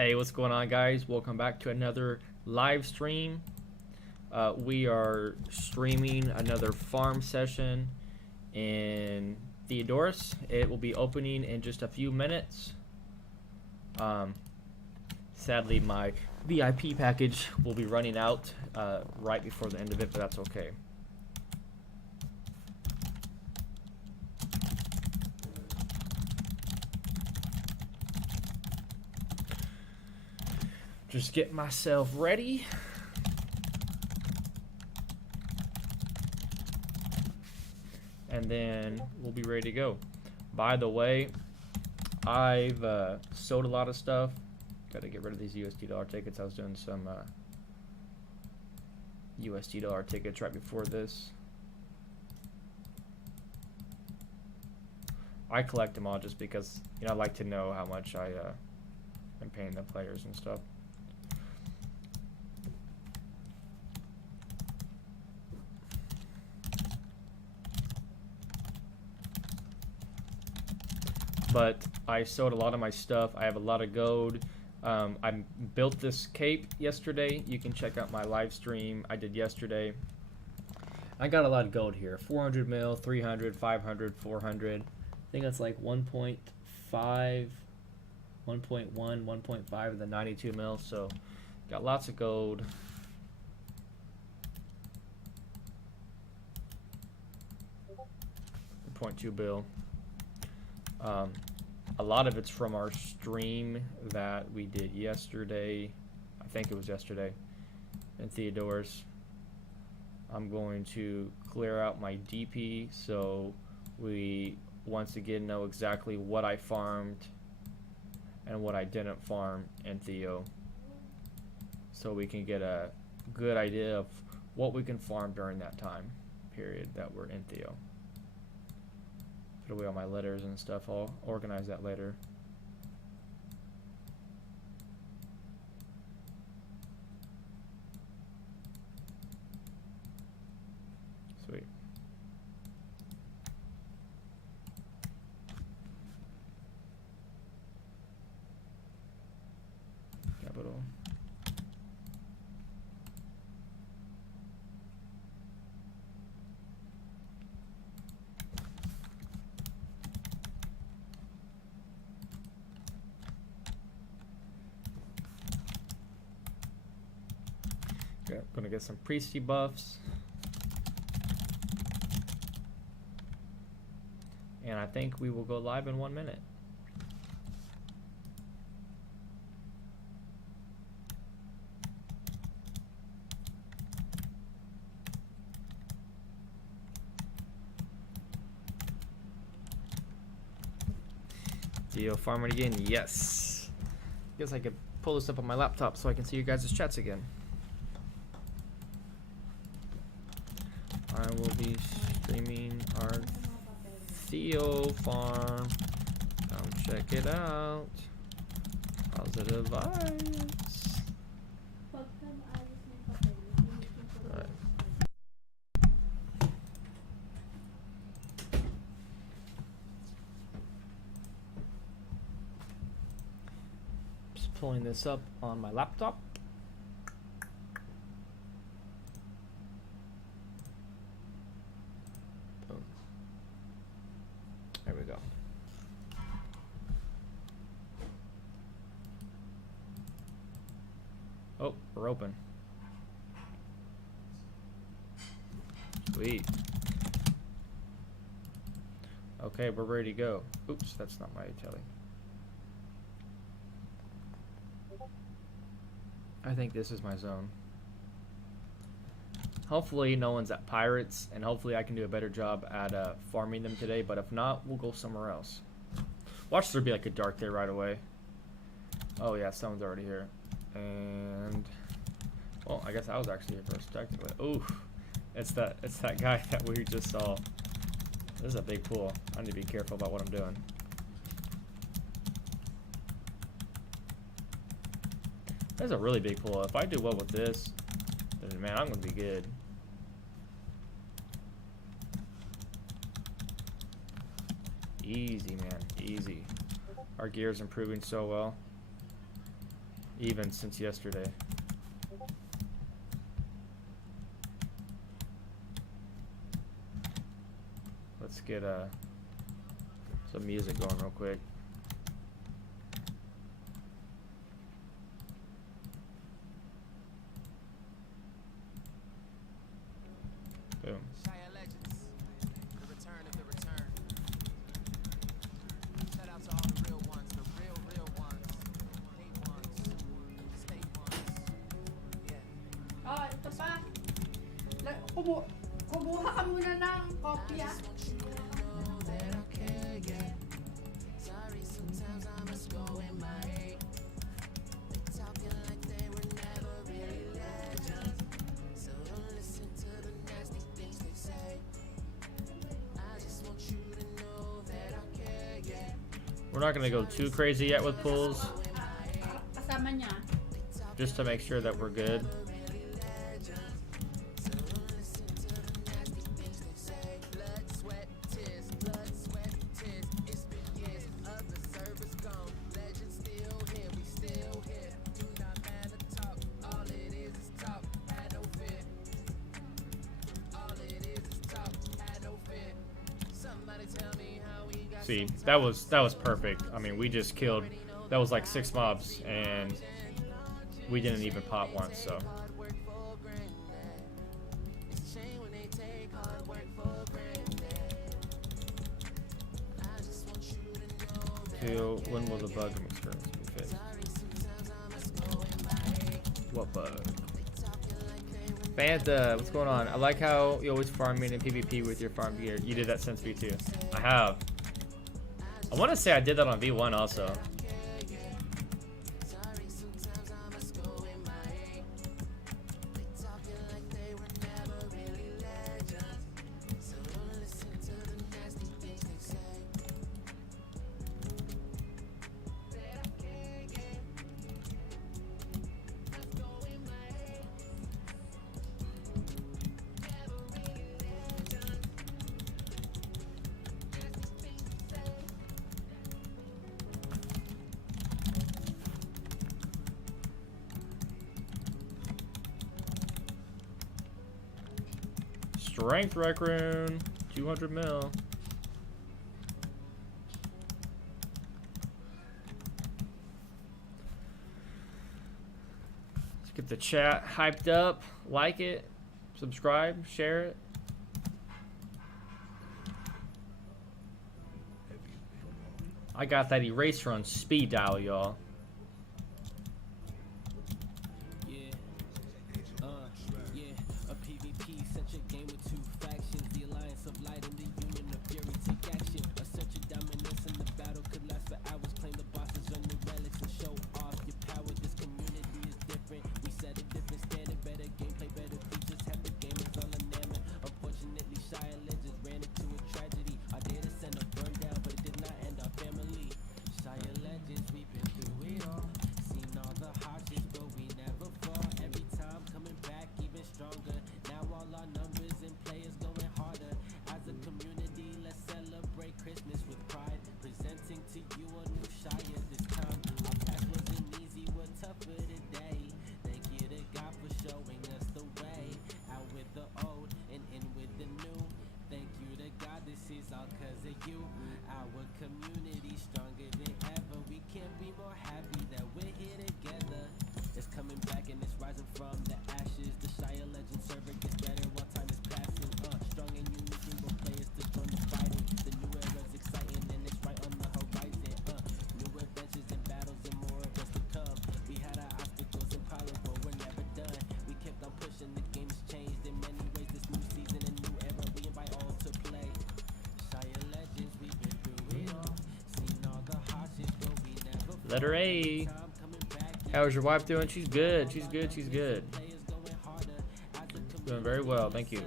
Hey, what's going on, guys? Welcome back to another live stream. We are streaming another farm session in Theodorus. It will be opening in just a few minutes. Sadly, my VIP package will be running out right before the end of it, but that's okay. Just get myself ready. And then we'll be ready to go. By the way, I've sold a lot of stuff. Got to get rid of these USD dollar tickets. I was doing some USD dollar tickets right before this. I collect them all just because, you know, I like to know how much I am paying the players and stuff. But I sold a lot of my stuff. I have a lot of gold. I built this cape yesterday. You can check out my live stream I did yesterday. I got a lot of gold here. 400 mil, 300, 500, 400. I think that's like 1.5, 1.1, 1.5 of the 92 mil. So got lots of gold. $0.2 bill. A lot of it's from our stream that we did yesterday. I think it was yesterday in Theodorus. I'm going to clear out my DP so we once again know exactly what I farmed and what I didn't farm in Theo, so we can get a good idea of what we can farm during that time period that we're in Theo. Put away all my letters and stuff. I'll organize that later. Sweet. Capital. Okay, gonna get some priesty buffs. And I think we will go live in 1 minute. Theo farming again? Yes. Guess I could pull this up on my laptop so I can see you guys' chats again. I will be streaming our Theo farm. Come check it out. Positive vibes. Alright. Just pulling this up on my laptop. There we go. Oh, we're open. Sweet. Okay, we're ready to go. Oops, that's not my telly. I think this is my zone. Hopefully no one's at Pirates, and hopefully I can do a better job at farming them today, but if not, we'll go somewhere else. Watch there be like a dark there right away. Oh yeah, someone's already here. And well, I guess I was actually here first technically. Ooh, it's that guy that we just saw. This is a big pool. I need to be careful about what I'm doing. That's a really big pool. If I do well with this, then man, I'm gonna be good. Easy, man. Easy. Our gear's improving so well. even since yesterday. Let's get some music going real quick. Boom. Shaiya Legends, the return of the return. Shout out to all the real ones, the real ones. Day ones, stay ones. Yeah. Oh, ito pa. Kumuha ka muna ng kopya. Sorry, sometimes I must go in my head. They talking like they were never really legends. So don't listen to the nasty things they say. I just want you to know that I care, yeah. We're not gonna go too crazy yet with pulls, Kasama niya. just to make sure that we're good. See, that was perfect. I mean, we just killed. That was like 6 mobs, and we didn't even pop once. So. Feel, when will the bug experience be fixed? What bug? Fanta, what's going on? I like how you always farm in PvP with your farm gear. You did that since V2. I have. I want to say I did that on V1 also. Strength Rec Rune, 200 mil. Let's get the chat hyped up. Like it, subscribe, share it. I got that eraser on speed dial, y'all. Letter A. How's your wife doing? She's good. She's good. She's good. Doing very well. Thank you.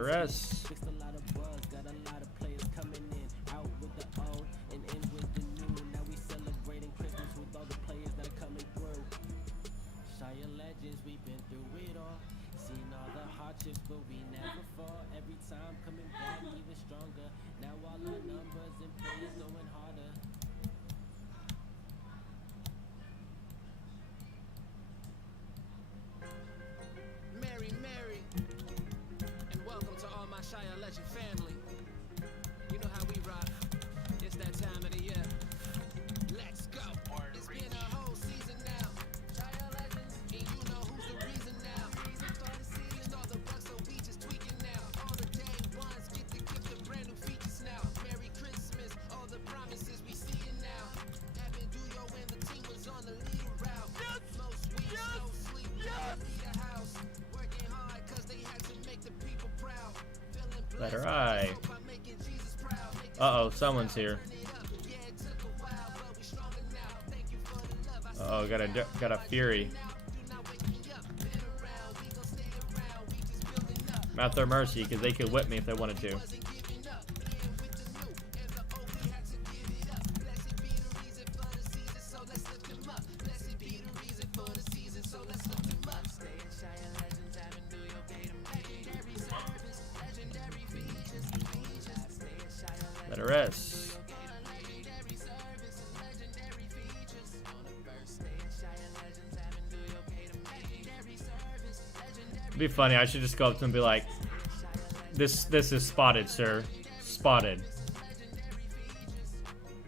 Let her rest. Fixed a lot of bugs, got a lot of players coming in, out with the old and in with the new. Now we celebrating Christmas with all the players that are coming through. Shaiya Legends, we've been through it all. Seen all the hardships, but we never fall. Every time coming back even stronger. Now all our numbers and players going harder. Merry, and welcome to all my Shaiya Legend family. You know how we rock. It's that time of the year. Let's go. It's been a whole season now. Shaiya Legends, and you know who's the reason now. Start the season, all the bucks, so we just tweaking now. All the day ones get the gift of brand new features now. Merry Christmas, all the promises we seeing now. Admin Duyo and the team was on the lead route. Most weeks, no sleep, lead a house. Working hard 'cause they had to make the people proud. Feeling blessed, Let her eye. hope I'm making Jesus proud. Make this Uh-oh, someone's here. turn it up. Yeah, it took a while, but we stronger now. Thank you for the love. I see Uh-oh, got a fury. now. Do not wake me up. Been around, we gon' stay around. We just building up. I'm at their mercy because they could whip me if they wanted to. Wasn't giving up. In with the new and the old, we had to give it up. Blessed be the reason for the season, so let's lift him up. Blessed be the reason for the season, so let's lift him up. Stay in Shaiya Legends, Admin Duyo, pay to me. Legendary service, legendary features. Stay in Shaiya Legends. Let her rest. Legendary service and legendary features. On the first day in Shaiya Legends, Admin Duyo, pay to me. Legendary service, legendary It'd be funny. I should just go up to him and be like, "This is spotted, sir. Spotted." legendary features.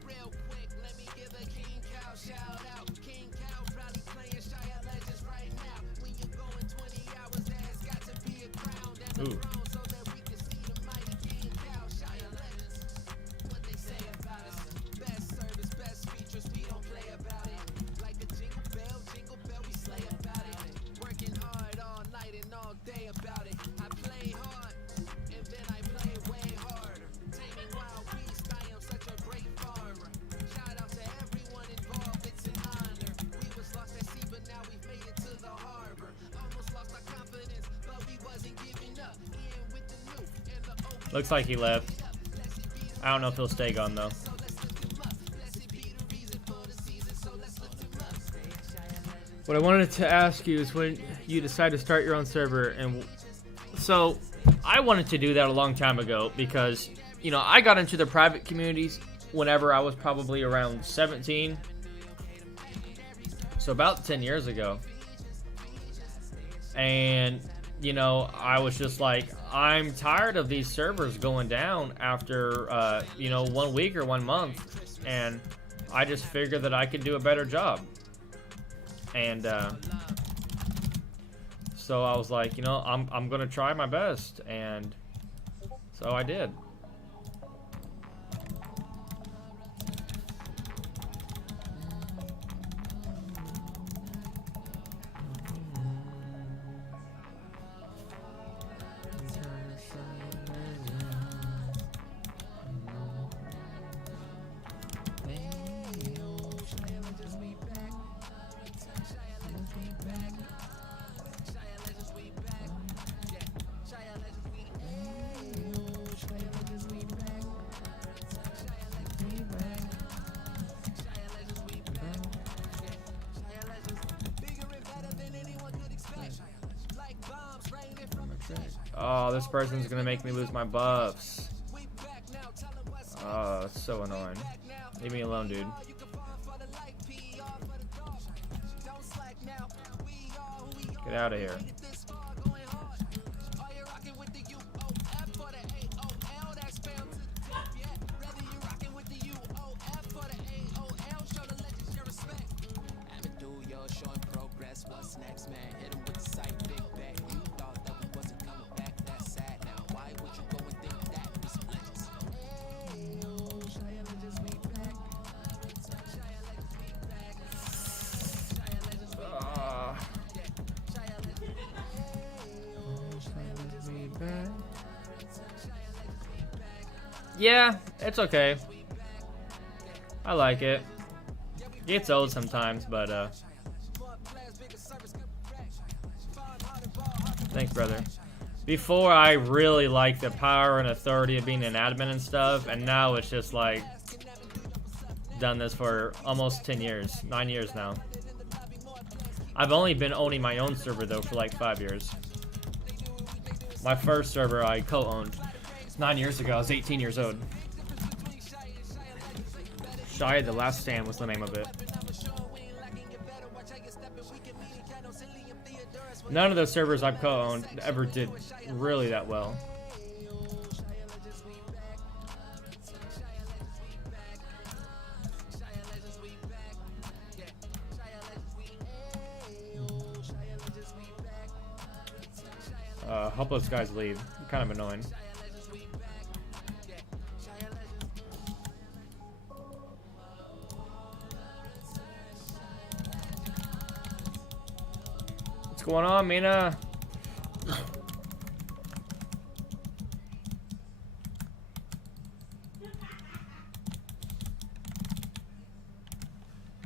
Real quick, let me give a King Cow shout out. King Cow probably playing Shaiya Legends right now. When you're going 20 hours, there's got to be a crown and a Ooh. throne so that we can see the mighty King Cow. Shaiya Legends, what they say about us. Best service, best features, we don't play about it. Like a jingle bell, we slay about it. Working hard all night and all day about it. I play hard, and then I play way harder. Taming wild beast, I am such a great farmer. Shout out to everyone involved, it's an honor. We was lost at sea, but now we've made it to the harbor. Almost lost our confidence, but we wasn't giving up. In with the new and the old. Looks like he left. I don't know if he'll stay gone though. So let's lift him up. Blessed be the reason for the season, so let's lift him up. Stay in Shaiya Legends. What I wanted to ask you is when you decide to start your own server, and so I wanted to do that a long time ago because, you know, I got into the private communities whenever I was probably around 17. So about 10 years ago. And, you know, I was just like, I'm tired of these servers going down after, you know, 1 week or 1 month. And I just figured that I could do a better job. And so I was like, you know, I'm gonna try my best, and so I did. Oh, this person's gonna make me lose my buffs. Oh, it's so annoying. Leave me alone, dude. Get out of here. What's next, man? Hit him with the sight, big back. You thought that we wasn't coming back, that's sad now. Why would you go and think that? We some legends. Hey, yo, Shaiya Legends, we back. Shaiya Legends, we back. Shaiya Legends, we back. Shaiya Legends, hey, yo, Shaiya Legends, we back. Shaiya Legends, we back. Yeah, it's okay. I like it. It gets old sometimes, but thanks, brother. Before, I really liked the power and authority of being an admin and stuff, and now it's just like done this for almost 10 years, 9 years now. I've only been owning my own server though for like 5 years. My first server I co-owned 9 years ago. I was 18 years old. Shaiya The Last Stand was the name of it. None of those servers I've co-owned ever did really that well. Hope those guys leave. Kind of annoying. What's going on, Mina?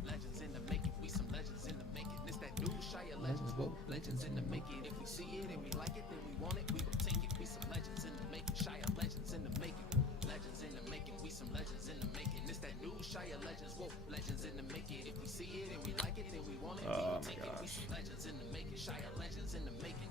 Legends in the making, we some legends in the making. It's that new Shaiya Legends, whoa, legends in the making. If we see it and we like it, then we want it, we gon' take it. We some legends in the making, Shaiya Legends in the making. Legends in the making, we some legends in the making. It's that new Shaiya Legends, whoa, legends in the making. If we see it and we like it, then we want it, we gon' take it. We some legends in the making, Shaiya Legends in the making.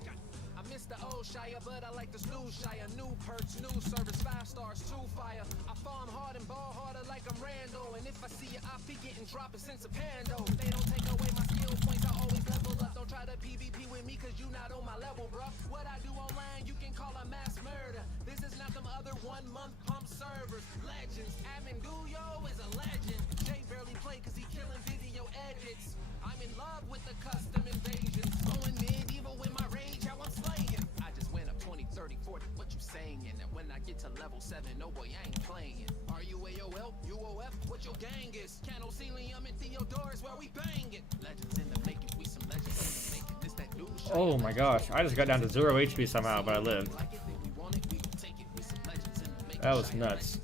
I miss the old Shaiya, but I like this new Shaiya. New perks, new service, 5 stars, 2 fire. I farm hard and ball harder like I'm Rando. And if I see you, I peek it and drop it since a pando. They don't take away my skill points, I always level up. Don't try to PvP with me, cause you not on my level, bruh. What I do online, you can call a mass murder. This is not them other 1-month pump servers. Legends, Admin Duyo is a legend. Jay barely play cause he killing video edits. I'm in love with the custom invasions. Going medieval with my rage, how I'm slaying. I just went up 20, 30, 40, what you saying? And when I get to level 7, oh boy, I ain't playing. Are you AOL, UOF, what your gang is? Canocelium and Theodorus, where we bang it. Legends in the making, we some legends in the making. This that new shit. Oh my gosh, I just got down to 0 HP somehow, but I lived. That was nuts.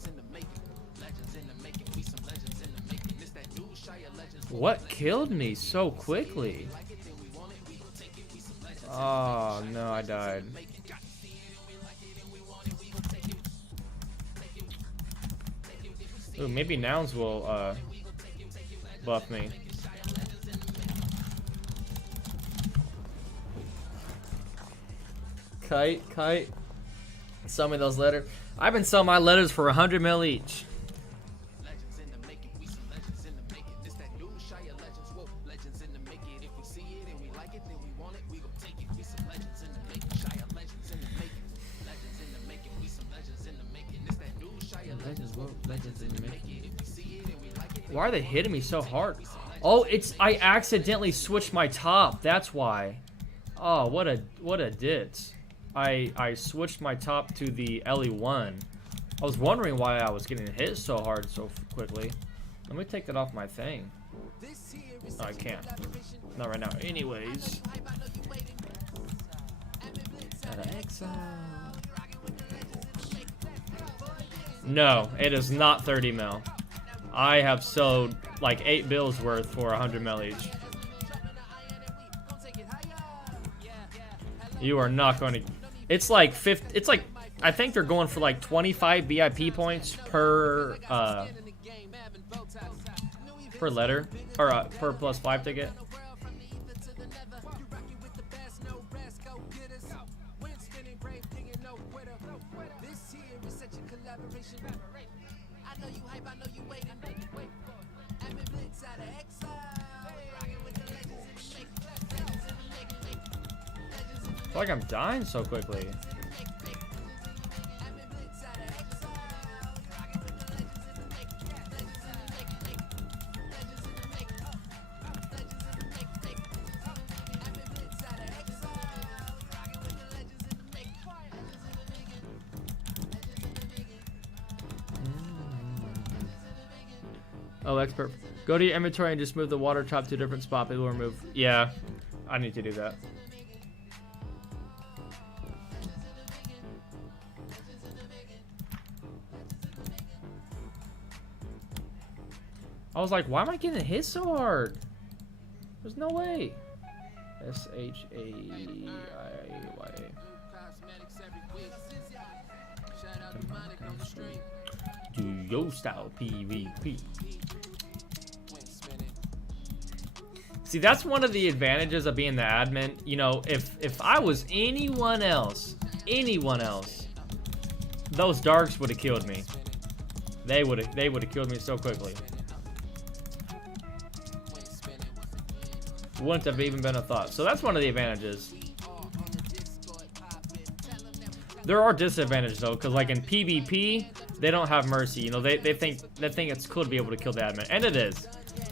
What killed me so quickly? Oh no, I died. Ooh, maybe nouns will buff me. Kite. Sell me those letters. I've been selling my letters for 100 mil each. Legends in the making, we some legends in the making. This that new Shaiya Legends, whoa, legends in the making. If we see it and we like it, then we want it, we gon' take it. We some legends in the making, Shaiya Legends in the making. Legends in the making, we some legends in the making. This that new Shaiya Legends, whoa, legends in the making. If we see it and we like it, Why are they hitting me so hard? Oh, it's I accidentally switched my top. That's why. Oh, what a ditz. I switched my top to the LE1. I was wondering why I was getting hit so hard so quickly. Let me take that off my thing. No, I can't. Not right now. Anyways. No, it is not 30 mil. I have sold like 8 bills worth for 100 mil each. You are not going to. It's like 50. It's like I think they're going for like 25 BIP points per letter or per +5 ticket. I feel like I'm dying so quickly. Oh, expert. Go to your inventory and just move the water top to a different spot. It will remove. Yeah, I need to do that. I was like, why am I getting hit so hard? There's no way. S-H-A-I-Y-A. Duyo style PvP. See, that's one of the advantages of being the admin. You know, if I was anyone else, those darks would have killed me. They would have killed me so quickly. Wouldn't have even been a thought. So that's one of the advantages. There are disadvantages though, because like in PvP, they don't have mercy. You know, they think it's cool to be able to kill the admin, and it is.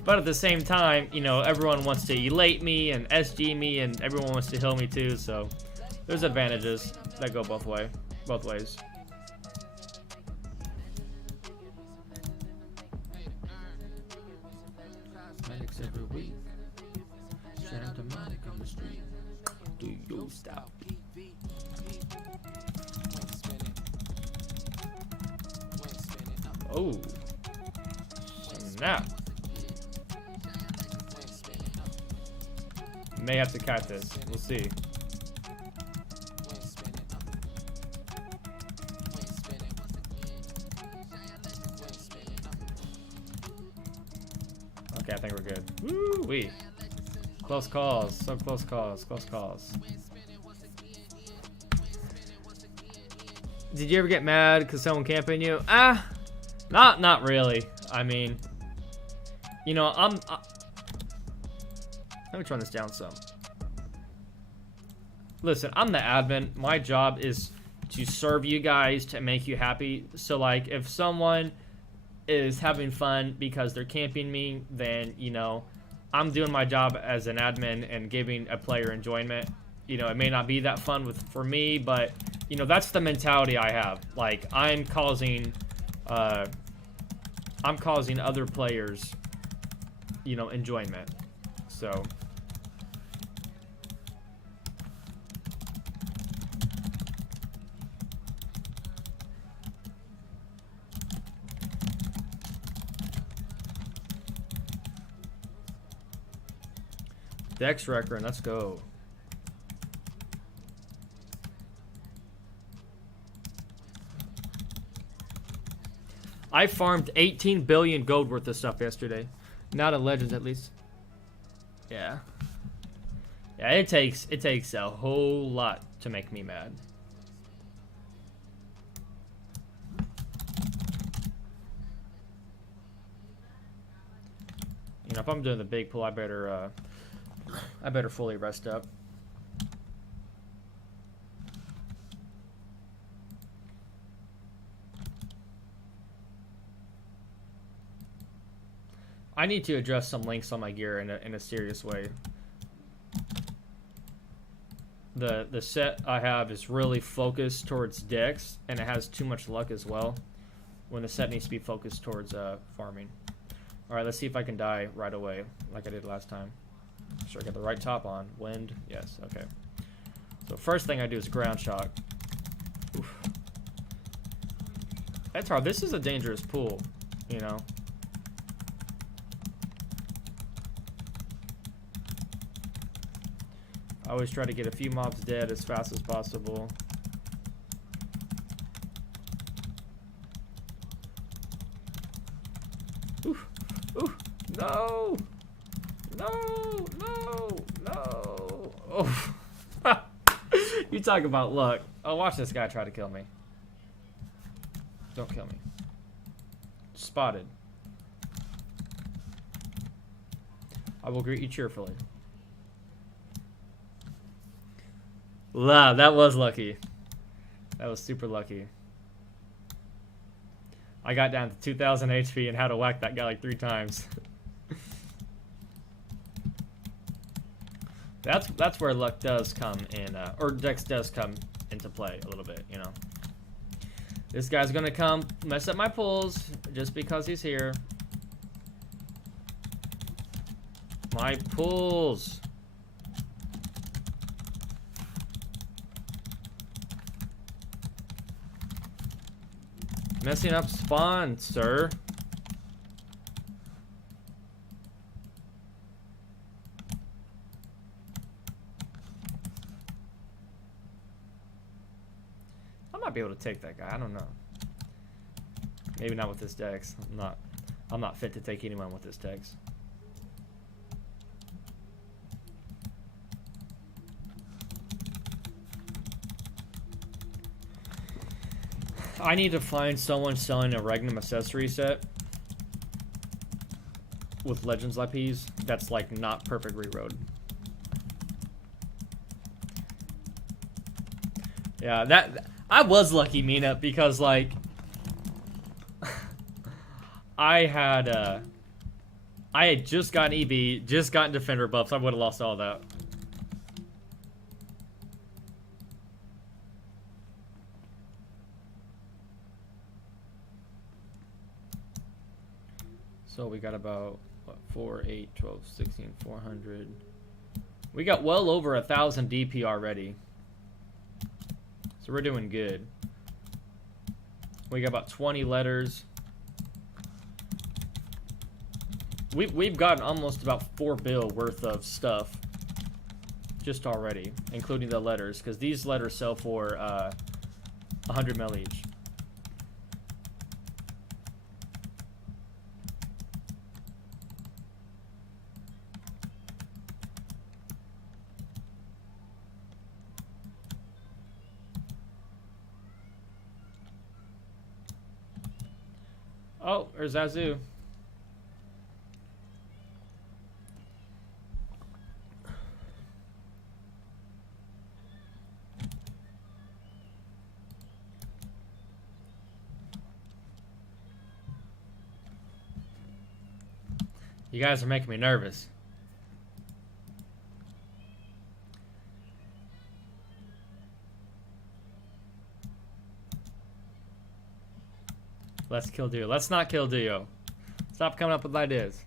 But at the same time, you know, everyone wants to elate me and SG me, and everyone wants to heal me too. So there's advantages that go both ways. Medics every week. Santa Monica on the street. Do you stop? Oh, snap. May have to cut this. We'll see. Okay, I think we're good. Woo-wee. Close calls. So close calls. Close calls. Did you ever get mad because someone camping you? Not really. I mean, you know, let me turn this down some. Listen, I'm the admin. My job is to serve you guys, to make you happy. So, like, if someone is having fun because they're camping me, then, you know, I'm doing my job as an admin and giving a player enjoyment. You know, it may not be that fun for me, but, you know, that's the mentality I have. Like, I'm causing other players, you know, enjoyment. So Dex Wrecker, let's go. I farmed 18 billion gold worth of stuff yesterday. Not in Legends, at least. Yeah. Yeah, it takes a whole lot to make me mad. You know, if I'm doing the big pull, I better fully rest up. I need to address some links on my gear in a serious way. The set I have is really focused towards Dex, and it has too much luck as well, when the set needs to be focused towards farming. Alright, let's see if I can die right away, like I did last time. Make sure I get the right top on. Wind, yes, okay. So first thing I do is ground shock. Oof. That's hard. This is a dangerous pool, you know. I always try to get a few mobs dead as fast as possible. Oof, oof, no! No, no, no! Oh. You talk about luck. Oh, watch this guy try to kill me. Don't kill me. Spotted. I will greet you cheerfully. Wow, that was lucky. That was super lucky. I got down to 2,000 HP and had to whack that guy like 3 times. That's where luck does come in, or Dex does come into play a little bit, you know. This guy's gonna come mess up my pulls just because he's here. My pulls. Messing up spawn, sir. I might be able to take that guy. I don't know. Maybe not with this dex. I'm not fit to take anyone with this dex. I need to find someone selling a Regnum accessory set with Legends IPs that's like not perfect reroad. Yeah, that I was lucky, Mina, because like I had just gotten EV, just gotten Defender buffs. I would have lost all that. So we got about what, 4, 8, 12, 16, 400. We got well over 1,000 DP already. So we're doing good. We got about 20 letters. We've gotten almost about 4 bill worth of stuff just already, including the letters, because these letters sell for 100 mil each. Oh, there's Azu. You guys are making me nervous. Let's kill Duyo. Let's not kill Duyo. Stop coming up with ideas.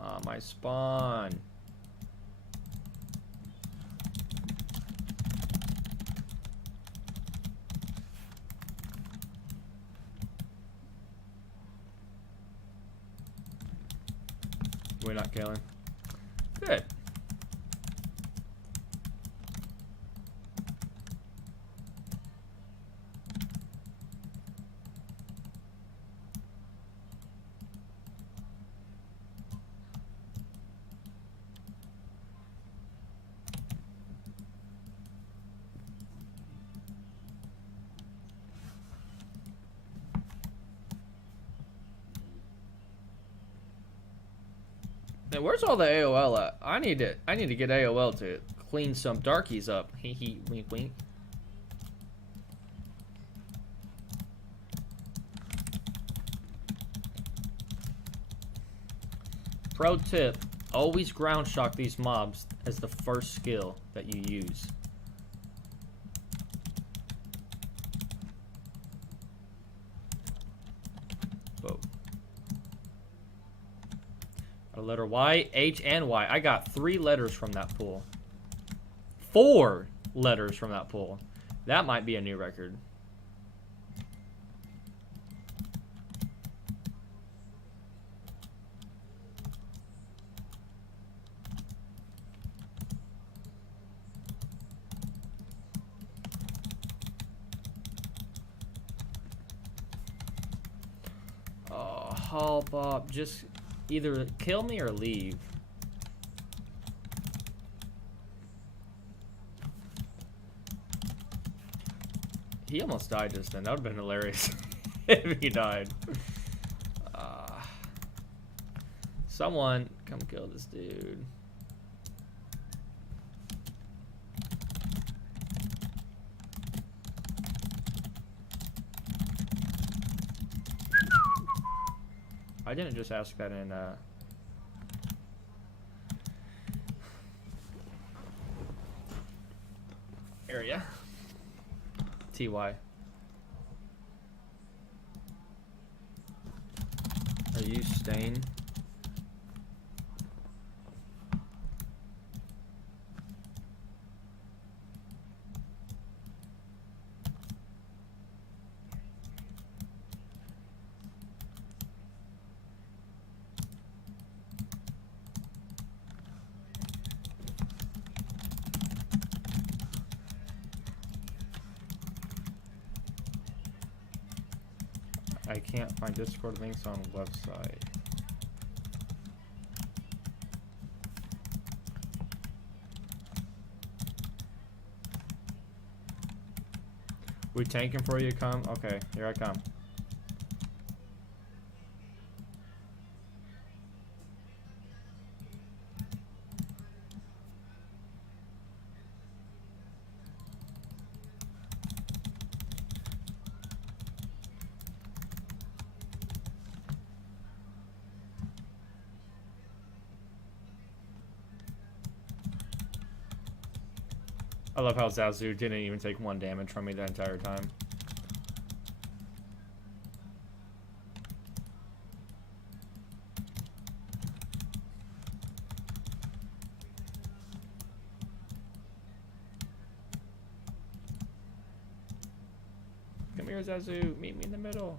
Ah, my spawn. We're not killing. Good. Man, where's all the AOL at? I need to get AOL to clean some darkies up. Hee hee, wink wink. Pro tip, always ground shock these mobs as the first skill that you use. Whoa. A letter Y, H, and Y. I got 3 letters from that pool. 4 letters from that pool. That might be a new record. Oh, hop up. Just either kill me or leave. He almost died just then. That would have been hilarious if he died. Someone come kill this dude. I didn't just ask that in area. TY. Are you staying? I can't find Discord links on website. We tanking for you, come? Okay, here I come. I love how Zazu didn't even take 1 damage from me the entire time. Come here, Zazu. Meet me in the middle.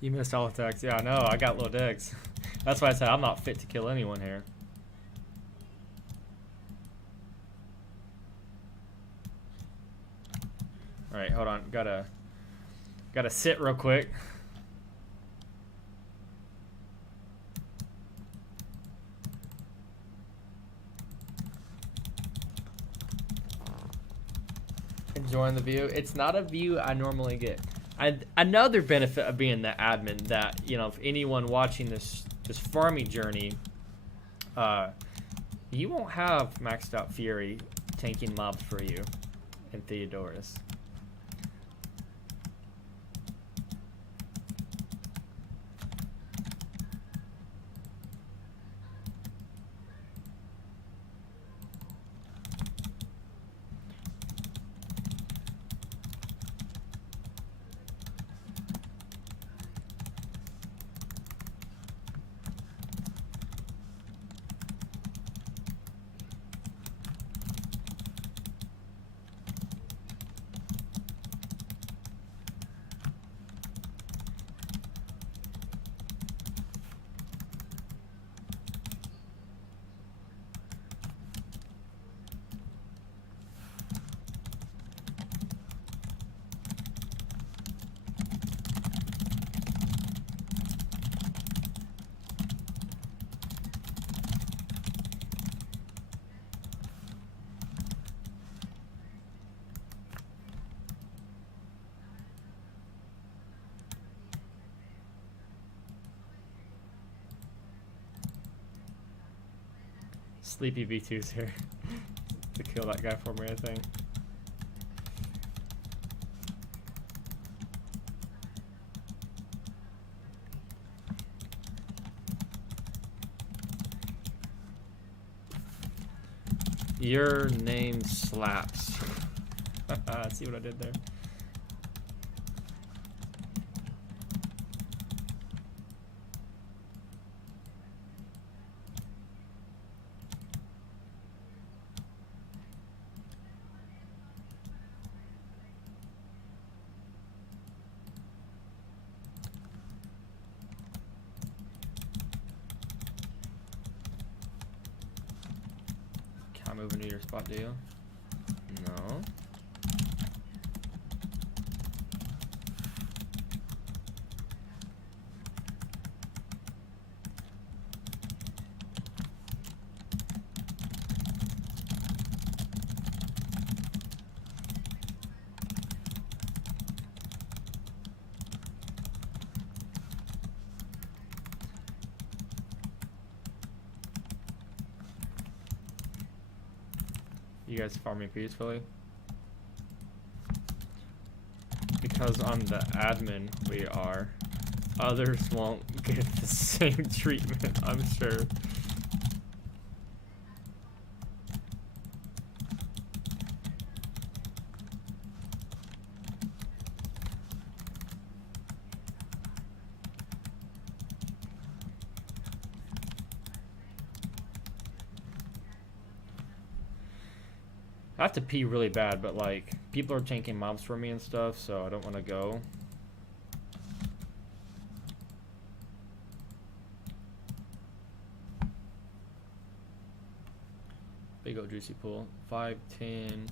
You missed all attacks. Yeah, I know. I got low decks. That's why I said I'm not fit to kill anyone here. Alright, hold on. Gotta sit real quick. Enjoying the view. It's not a view I normally get. Another benefit of being the admin that, you know, if anyone watching this farming journey, you won't have maxed out Fury tanking mobs for you in Theodorus. Sleepy V2's here to kill that guy for me, I think. Your name slaps. See what I did there? Move into your spot, do you? No. You guys farming peacefully? Because I'm the admin, we are. Others won't get the same treatment, I'm sure. I have to pee really bad, but like people are tanking mobs for me and stuff, so I don't want to go. Big old juicy pool. 5, 10,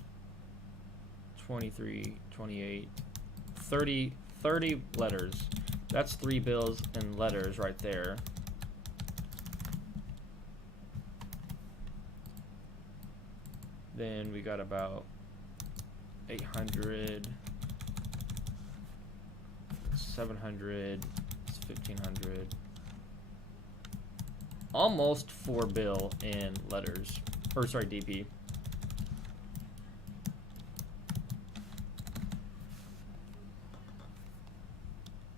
23, 28, 30 letters. That's 3 bills and letters right there. Then we got about 800, 700, 1500. Almost 4 bill in letters. Or sorry, DP.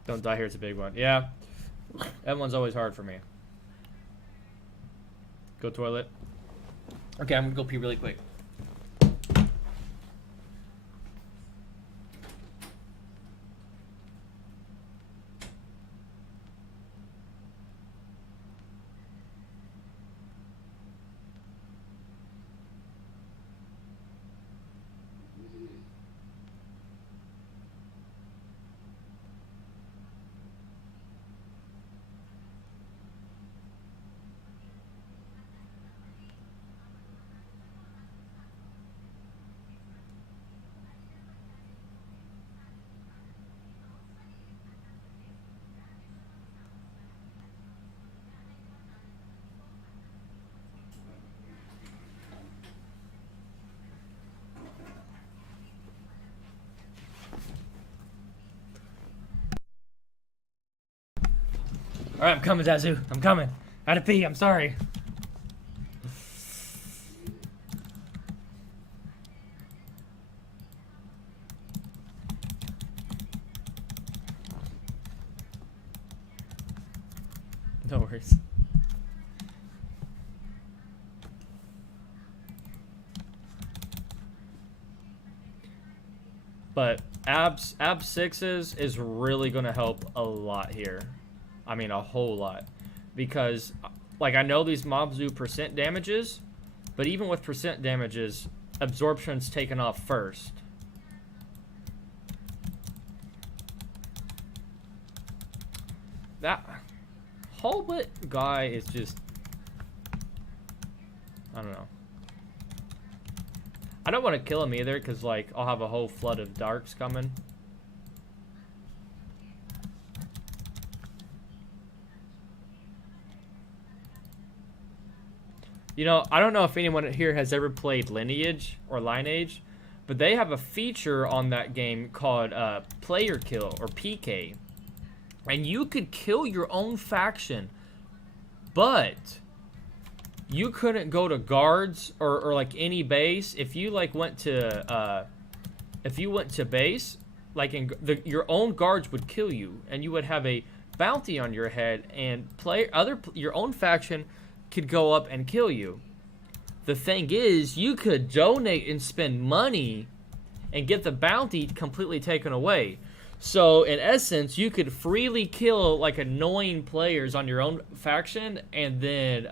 Don't die here, it's a big one. Yeah. That one's always hard for me. Go toilet. Okay, I'm gonna go pee really quick. Alright, I'm coming, Zazu. I'm coming. I had to pee, I'm sorry. No worries. But ab 6s is really gonna help a lot here. I mean, a whole lot. Because, like, I know these mobs do percent damages, but even with percent damages, absorption's taken off first. That Hulbut guy is just... I don't know. I don't want to kill him either, because, like, I'll have a whole flood of darks coming. You know, I don't know if anyone here has ever played Lineage or Lineage, but they have a feature on that game called Player Kill, or PK. And you could kill your own faction, but you couldn't go to guards or like any base. If you like went to base, like your own guards would kill you, and you would have a bounty on your head, and your own faction could go up and kill you. The thing is, you could donate and spend money and get the bounty completely taken away. So in essence, you could freely kill like annoying players on your own faction, and then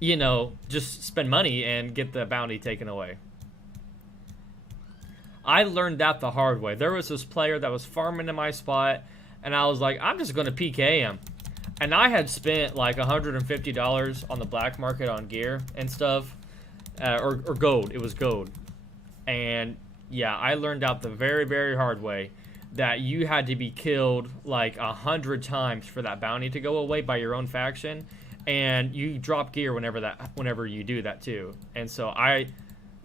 you know, just spend money and get the bounty taken away. I learned that the hard way. There was this player that was farming in my spot, and I was like, I'm just gonna PK him. And I had spent like $150 on the black market on gear and stuff, or gold. It was gold. And yeah, I learned out the very, very hard way that you had to be killed like 100 times for that bounty to go away by your own faction, and you drop gear whenever you do that too. And so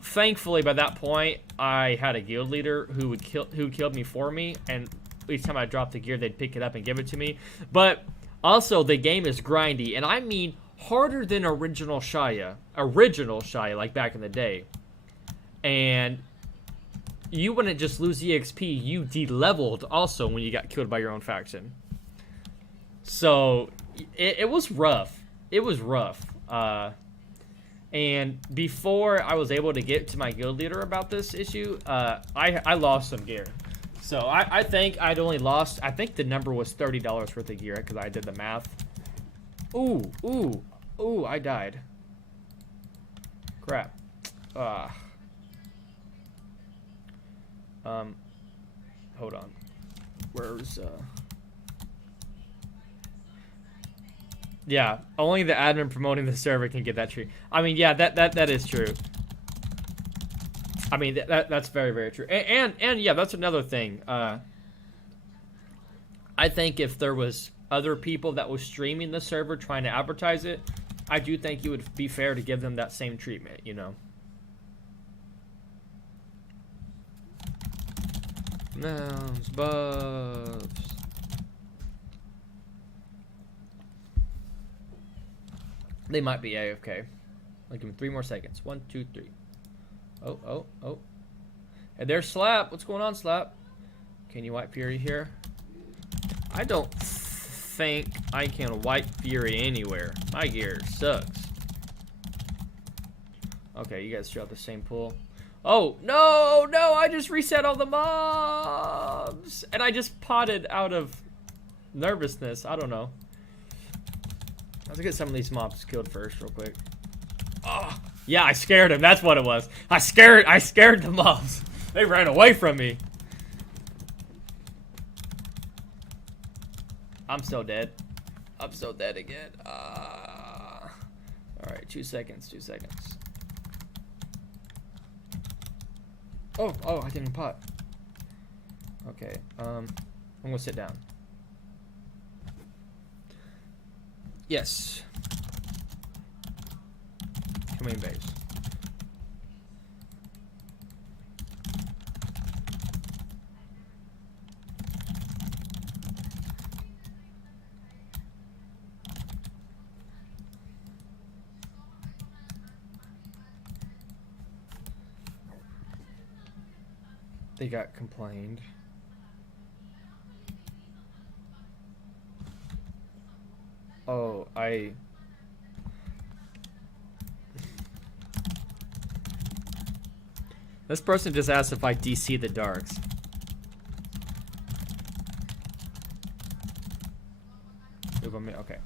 thankfully by that point, I had a guild leader who killed me for me, and each time I dropped the gear, they'd pick it up and give it to me. But also, the game is grindy, and I mean harder than original Shaiya, like back in the day. And you wouldn't just lose EXP, you de-leveled also when you got killed by your own faction. So, it was rough. It was rough. And before I was able to get to my guild leader about this issue, I lost some gear. So I think I'd only lost, I think the number was $30 worth of gear, because I did the math. Ooh, I died. Crap. Ah. Hold on. Where's Yeah, only the admin promoting the server can get that tree. I mean, yeah, that is true. I mean, that's very, very true. And yeah, that's another thing. I think if there was other people that was streaming the server trying to advertise it, I do think it would be fair to give them that same treatment, you know. Mounds, buffs. They might be AFK. I'll give them 3 more seconds. 1, 2, 3. Oh. And there's Slap. What's going on, Slap? Can you wipe Fury here? I don't think I can wipe Fury anywhere. My gear sucks. Okay, you guys show up the same pool. Oh, no, I just reset all the mobs. And I just potted out of nervousness. I don't know. Let's get some of these mobs killed first real quick. Oh, yeah, I scared him. That's what it was. I scared the mobs. They ran away from me. I'm so dead. I'm so dead again. Alright, 2 seconds, 2 seconds. Oh, I didn't pot. Okay, I'm gonna sit down. Yes. Come in, base. They got complained. Oh, This person just asked if I DC the darks. Okay.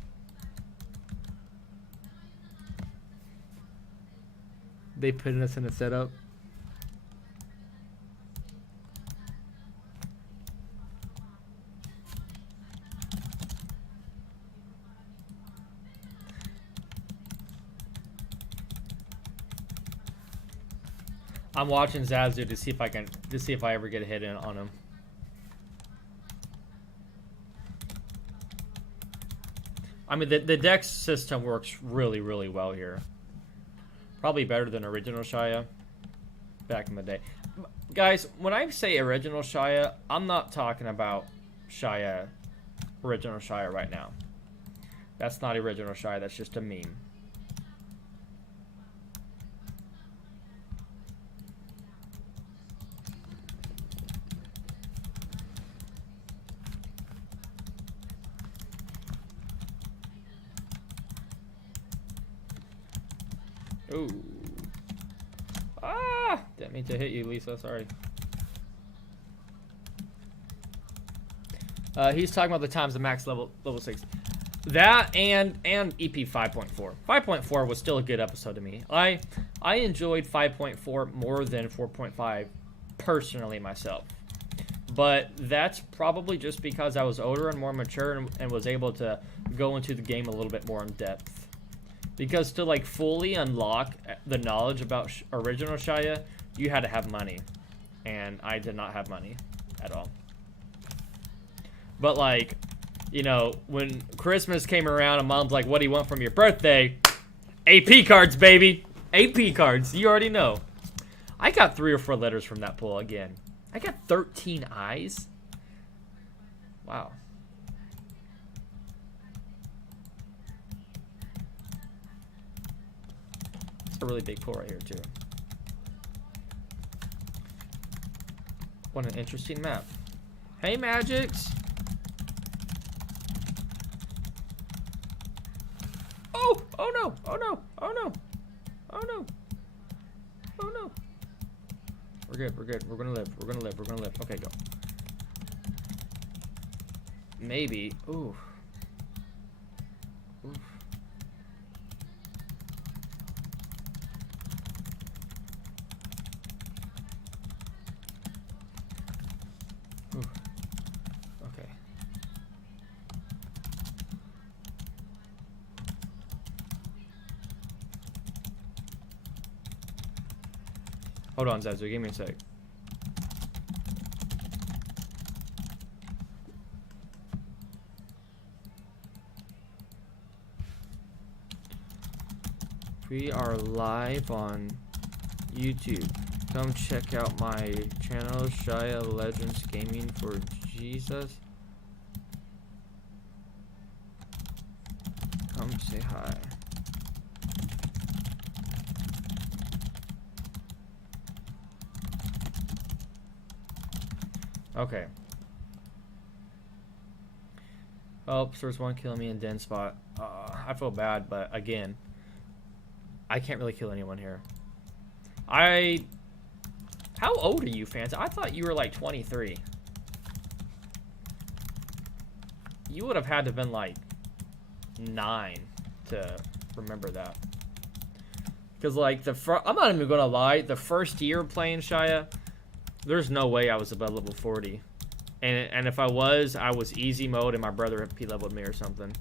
They put us in a setup. I'm watching Zazu to see if I ever get a hit in on him. I mean, the dex system works really, really well here. Probably better than original Shaiya back in the day. Guys, when I say original Shaiya, I'm not talking about Shaiya, original Shaiya right now. That's not original Shaiya, that's just a meme. Ooh. Ah! Didn't mean to hit you, Lisa. Sorry. He's talking about the times of max level 6. That and EP 5.4. 5.4 was still a good episode to me. I enjoyed 5.4 more than 4.5 personally myself. But that's probably just because I was older and more mature and was able to go into the game a little bit more in depth. Because to like fully unlock the knowledge about original Shaiya, you had to have money. And I did not have money at all. But like, you know, when Christmas came around and mom's like, what do you want from your birthday? AP cards, baby. AP cards, you already know. I got 3 or 4 letters from that pull again. I got 13 eyes. Wow. It's a really big pull right here, too. What an interesting map. Hey, Magix. Oh! Oh, no! Oh, no! Oh, no! Oh, no! Oh, no! We're good, we're good. We're gonna live. We're gonna live. We're gonna live. Okay, go. Maybe. Ooh. Oof. Hold on, Zazu. Give me a sec. We are live on YouTube. Come check out my channel, Shaiya Legends Gaming for Jesus. Come say hi. Okay. Oh, source one killing me in den spot. I feel bad, but again, I can't really kill anyone here. How old are you, fans? I thought you were like 23. You would have had to have been like 9 to remember that. Because like I'm not even gonna lie, the first year playing Shaiya, there's no way I was above level 40. And if I was easy mode and my brother had P-leveled me or something.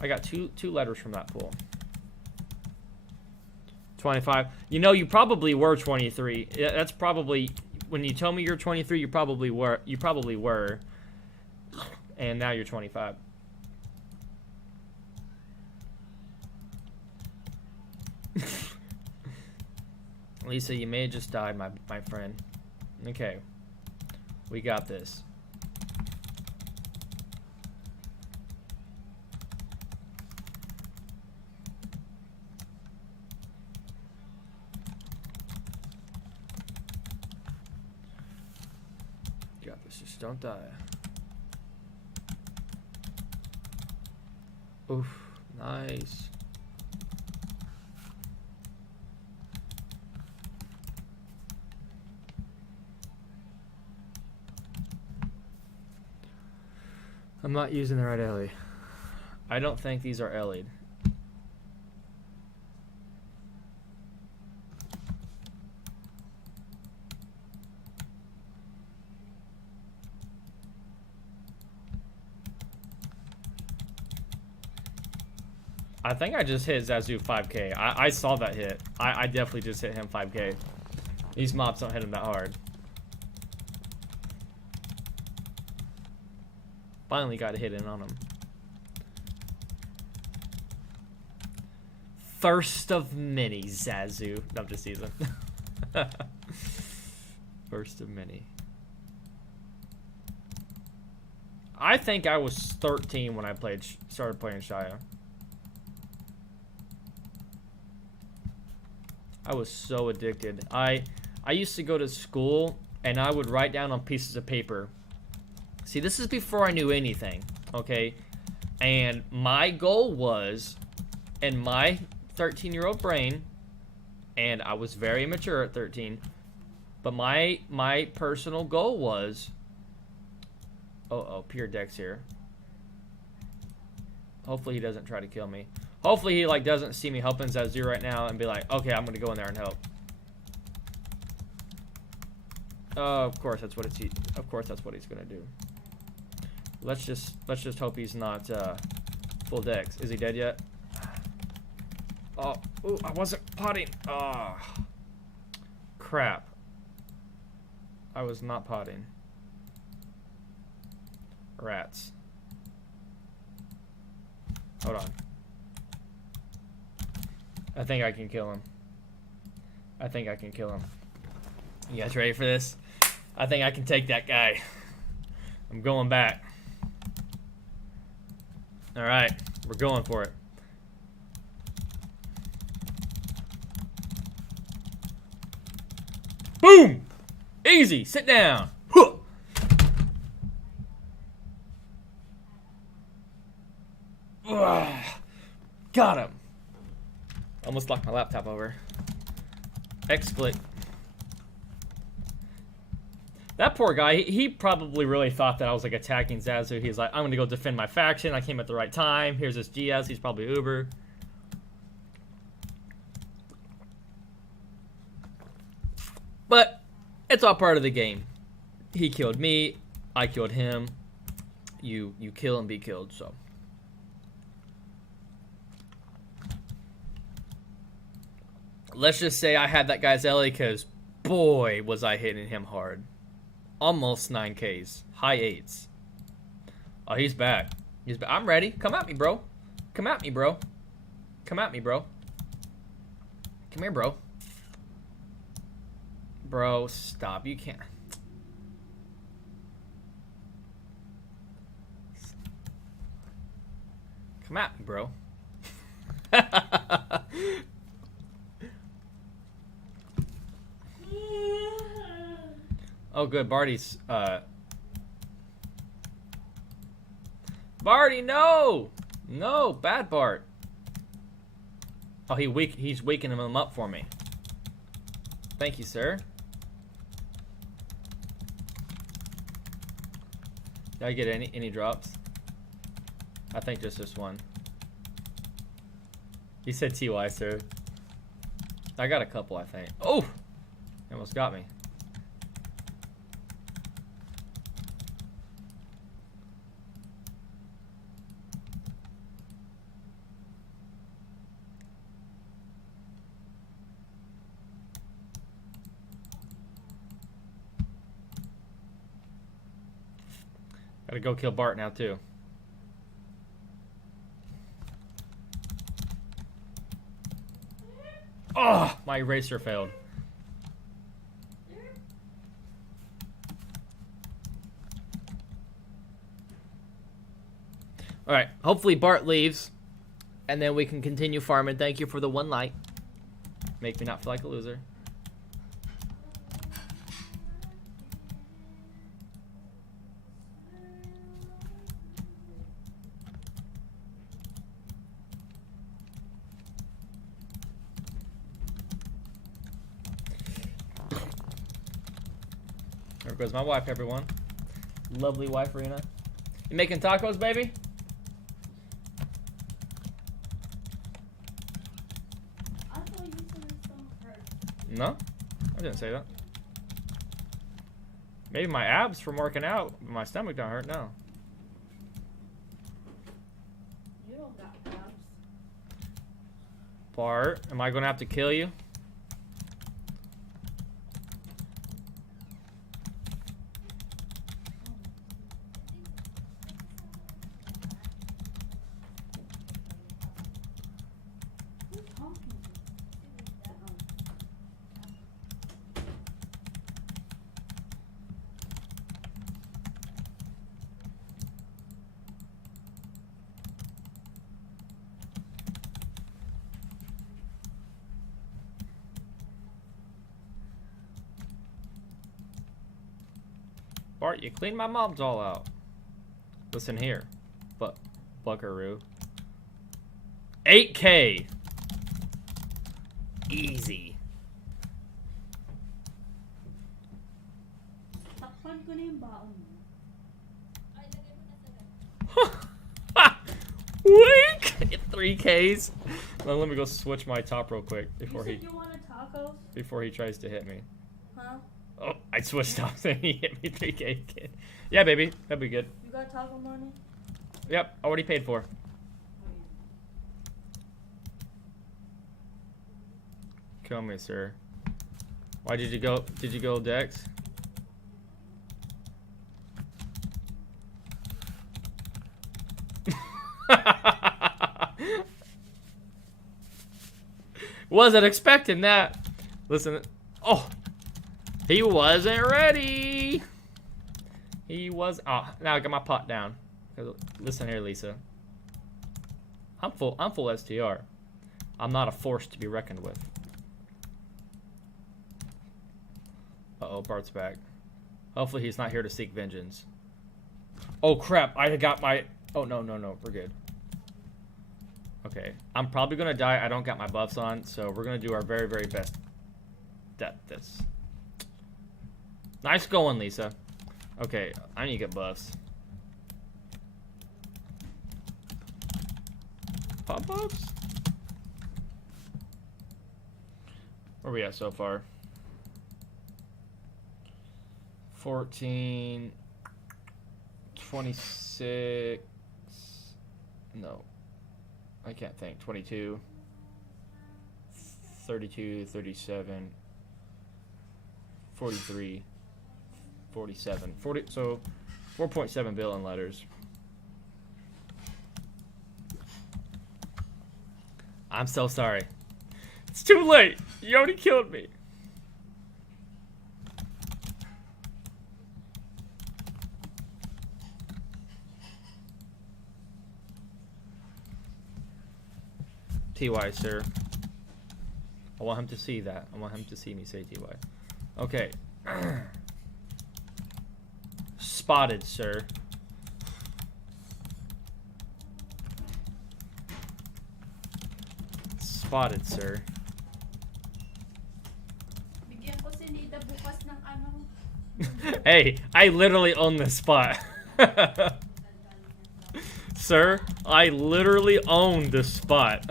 I got two letters from that pool. 25. You know, you probably were 23. That's probably, when you told me you're 23, you probably were. And now you're 25. Lisa, you may have just died, my friend. Okay. We got this. Got this. Just don't die. Oof. Nice. I'm not using the right Ellie. I don't think these are Ellie'd. I think I just hit Zazu 5k. I saw that hit. I definitely just hit him 5k. These mobs don't hit him that hard. Finally got a hit in on him. First of many, Zazu. No, I'm just teasing. First of many. I think I was 13 when I started playing Shaiya. I was so addicted. I used to go to school and I would write down on pieces of paper. See, this is before I knew anything, okay? And my goal was, in my 13-year-old brain, and I was very immature at 13, but my personal goal was, Pure Dex here. Hopefully he doesn't try to kill me. Hopefully he like doesn't see me helping Zazu right now and be like, okay, I'm gonna go in there and help. Of course that's what he's gonna do. Let's just hope he's not full dex. Is he dead yet? Oh, ooh, I wasn't potting. Oh, crap. I was not potting. Rats. Hold on. I think I can kill him. I think I can kill him. You guys ready for this? I think I can take that guy. I'm going back. Alright, we're going for it. Boom! Easy, sit down. Huh. Got him. Almost knocked my laptop over. X-split. That poor guy, he probably really thought that I was like attacking Zazu. He's like, I'm gonna go defend my faction. I came at the right time. Here's this GS. He's probably Uber. But it's all part of the game. He killed me. I killed him. You kill and be killed, so. Let's just say I had that guy's Ellie because boy, was I hitting him hard. Almost 9Ks. High 8s. Oh, he's back. He's back. I'm ready. Come at me, bro. Come at me, bro. Come at me, bro. Come here, bro. Bro, stop. You can't. Come at me, bro. Oh, good. Barty's, Barty, no! No, bad Bart. Oh, he's waking him up for me. Thank you, sir. Did I get any drops? I think just this one. He said TY, sir. I got a couple, I think. Oh! He almost got me. Gotta go kill Bart now, too. Oh, my eraser failed. All right, hopefully Bart leaves, and then we can continue farming. Thank you for the 1 like. Make me not feel like a loser. There goes my wife, everyone. Lovely wife, Rena. You making tacos, baby? I thought you said your stomach hurt. No, I didn't say that. Maybe my abs from working out, but my stomach don't hurt now. You don't got abs. Bart, am I gonna have to kill you? Who's talking to you? Bart, you cleaned my mom's all out. Listen here, buckaroo. 8K. Easy. Takpan ko na yung baon mo. Weak. 3Ks. Well, let me go switch my top real quick before You said you wanted tacos? he tries to hit me. Huh? Oh, I switched off and he hit me 3K again. Yeah, baby, that'd be good. You got taco money? Yep, already paid for. Kill me, sir. Why did you go? Did you go, Dex? Wasn't expecting that. Listen. Oh, he wasn't ready. He was. Oh, now I got my pot down. Listen here, Lisa. I'm full STR. I'm not a force to be reckoned with. Uh-oh, Bart's back. Hopefully he's not here to seek vengeance. Oh crap, I got my... Oh, no, we're good. Okay, I'm probably gonna die. I don't got my buffs on, so we're gonna do our very, very best at this. Nice going, Lisa. Okay, I need to get buffs. Pop buffs? Where we at so far? 14, 26, no, I can't think, 22, 32, 37, 43, 47, 40. So 4.7 billion letters. I'm so sorry. It's too late. You already killed me. TY, sir. I want him to see that. I want him to see me say TY. Okay. Spotted, sir. Spotted, sir. Bigyan ko si Nida bukas ng ano. Hey, I literally own this spot. Sir, I literally own this spot.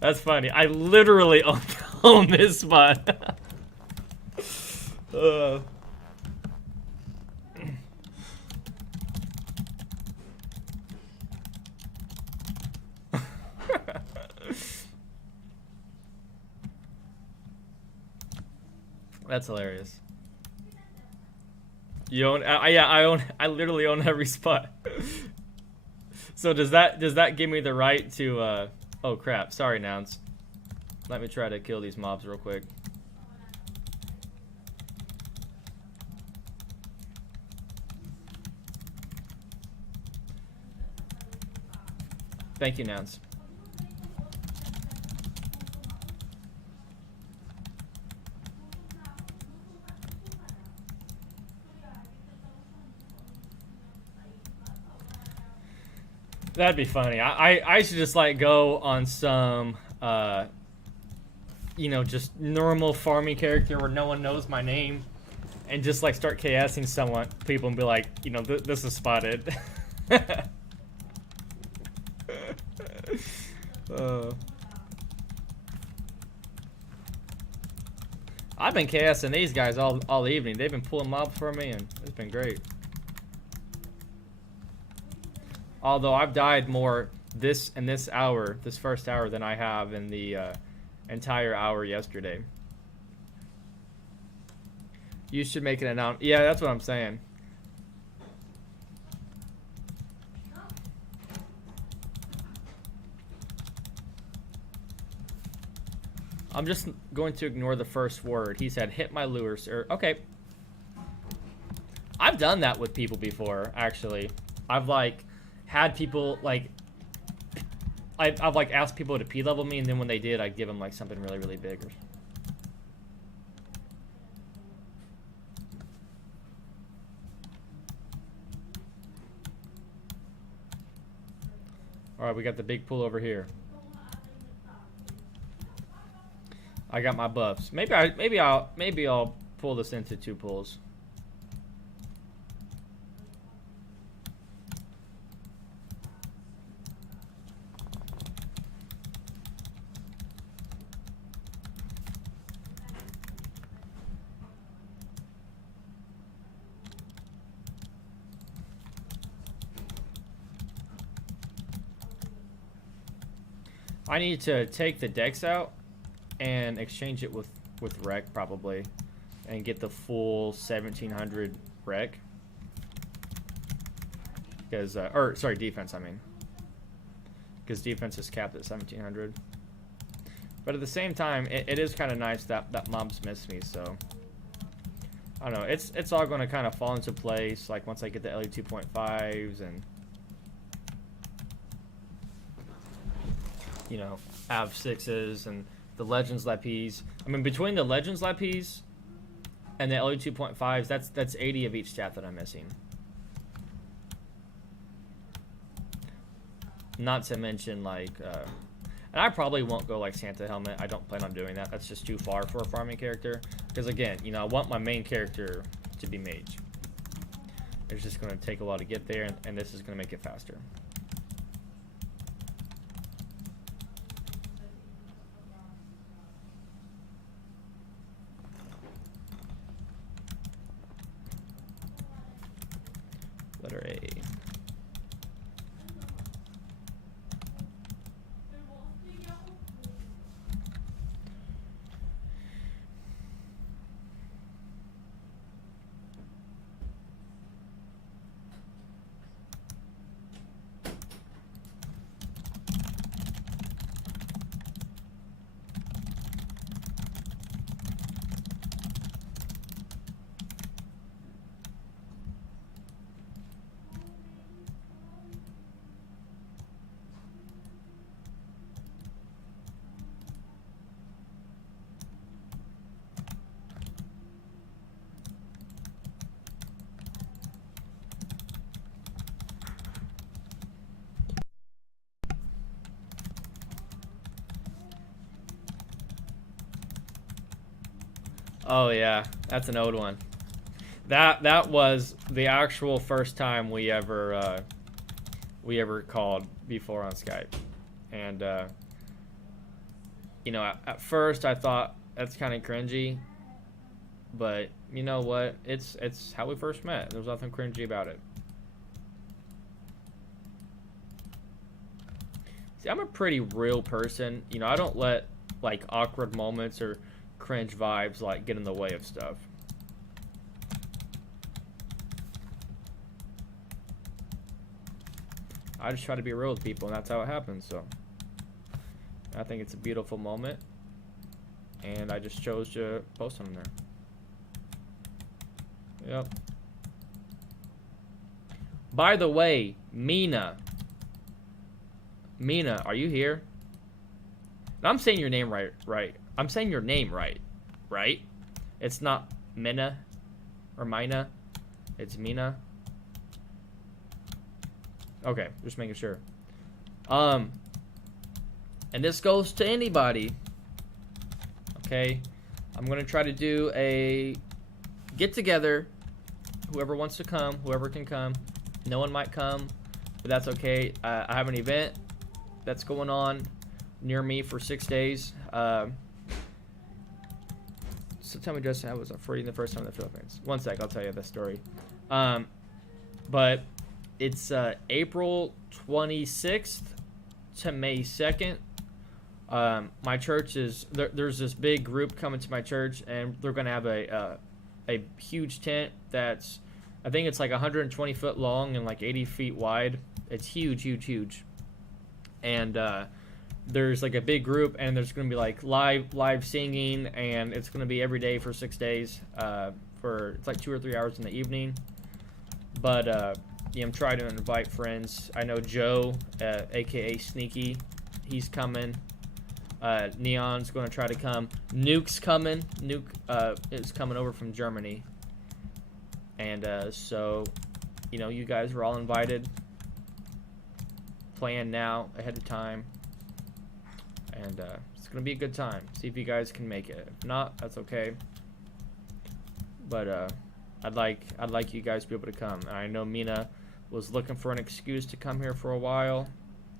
That's funny. I literally own this spot. That's hilarious. You own? Yeah, I own. I literally own every spot. So does that give me the right to? Oh crap! Sorry, Nouns. Let me try to kill these mobs real quick. Thank you, Nouns. That'd be funny. I should just like go on some you know, just normal farming character where no one knows my name and just like start KSing someone people and be like, you know, this is spotted. I've been KSing these guys all evening. They've been pulling mobs for me and it's been great. Although I've died more this first hour than I have in the entire hour yesterday. You should make an announcement. Yeah, that's what I'm saying. I'm just going to ignore the first word. He said, hit my lure, sir. Okay. I've done that with people before, actually. I've like had people like I've like asked people to P level me, and then when they did, I'd give them like something really, really big. All right, we got the big pool over here. I got my buffs. Maybe I'll pull this into 2 pools. I need to take the decks out and exchange it with rec probably and get the full 1700 rec because or sorry, defense, I mean, because defense is capped at 1700, but at the same time it is kind of nice that mobs miss me, so I don't know, it's all going to kind of fall into place like once I get the LE 2.5s and, you know, Av 6s and the Legends Lapis. I mean, between the Legends Lapis and the LE 2.5s, that's 80 of each stat that I'm missing. Not to mention, like, and I probably won't go like Santa Helmet. I don't plan on doing that. That's just too far for a farming character. Because again, you know, I want my main character to be mage. It's just going to take a while to get there, and this is going to make it faster. Letter A. Oh yeah, that's an old one. That was the actual first time we ever called before on Skype, and you know, at first I thought that's kind of cringy, but you know what? It's how we first met. There's nothing cringy about it. See, I'm a pretty real person. You know, I don't let like awkward moments or cringe vibes like get in the way of stuff. I just try to be real with people, and that's how it happens. So I think it's a beautiful moment, and I just chose to post on there. Yep. By the way, Mina, are you here? And I'm saying your name right. I'm saying your name right? It's not Mina or Mina. It's Mina. Okay, just making sure. And this goes to anybody. Okay, I'm gonna try to do a get together. Whoever wants to come, whoever can come. No one might come, but that's okay. I have an event that's going on near me for 6 days. So tell me, Justin, I was free the first time in the Philippines. One sec, I'll tell you the story. But it's April 26th to May 2nd. My church is there's this big group coming to my church, and they're gonna have a huge tent that's, I think it's like 120 foot long and like 80 feet wide. It's huge. And there's like a big group, and there's gonna be like live singing, and it's gonna be every day for 6 days. For it's like 2 or 3 hours in the evening. But yeah, I'm trying to invite friends. I know Joe, aka Sneaky, he's coming. Neon's going to try to come. Nuke's coming. Nuke is coming over from Germany. And so, you know, you guys are all invited. Plan now, ahead of time. And it's going to be a good time. See if you guys can make it. If not, that's okay. But I'd like you guys to be able to come. And I know Mina was looking for an excuse to come here for a while.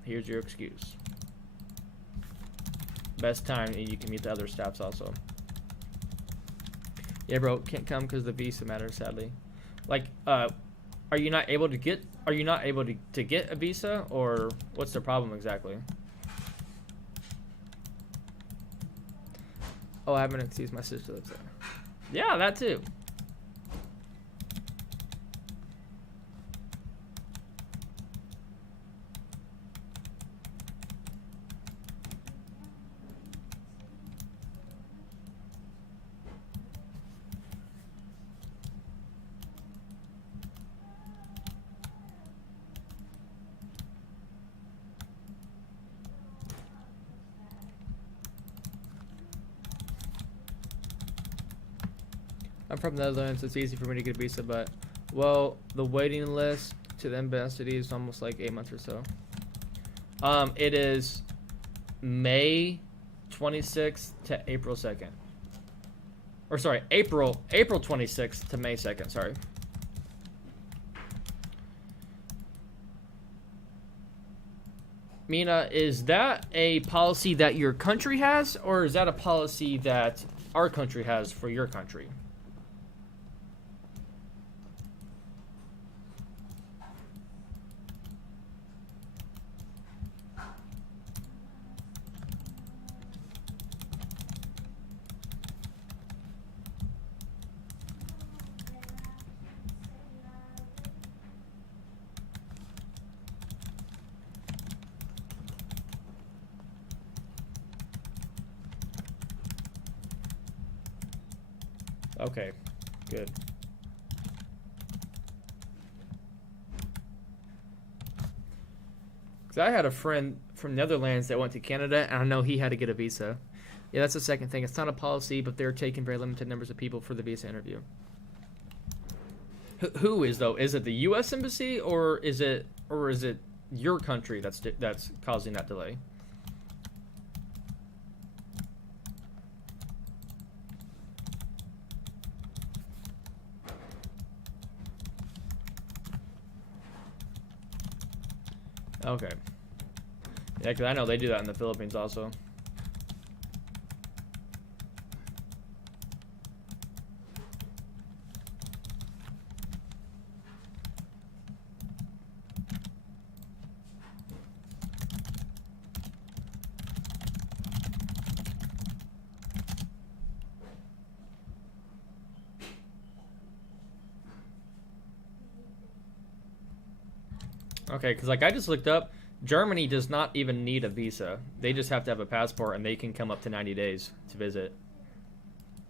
Here's your excuse. Best time, and you can meet the other staffs also. Yeah, bro, can't come because the visa matters, sadly. Like, are you not able to get a visa, or what's the problem exactly? Oh, I haven't excused my sister lives there. Yeah, that too. I'm from the Netherlands. It's easy for me to get a visa, but, well, the waiting list to the embassy is almost like 8 months or so. It is May 26th to April 2nd. Or sorry, April 26th to May 2nd, sorry. Mina, is that a policy that your country has, or is that a policy that our country has for your country? Okay, good. Because I had a friend from the Netherlands that went to Canada, and I know he had to get a visa. Yeah, that's the second thing. It's not a policy, but they're taking very limited numbers of people for the visa interview. Who is, though? Is it the U.S. Embassy, or is it your country that's causing that delay? Okay. Yeah, because I know they do that in the Philippines also. Okay, because like I just looked up, Germany does not even need a visa. They just have to have a passport, and they can come up to 90 days to visit.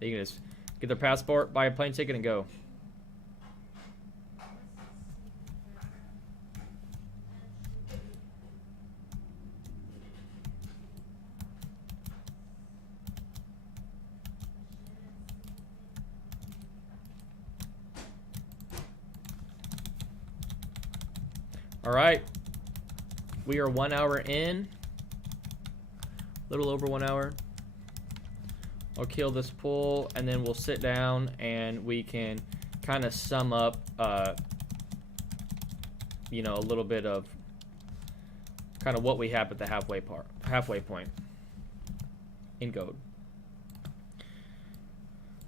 They can just get their passport, buy a plane ticket, and go. All right. We are 1 hour in. A little over 1 hour. I'll kill this pool, and then we'll sit down, and we can kind of sum up, you know, a little bit of kind of what we have at the halfway point in gold.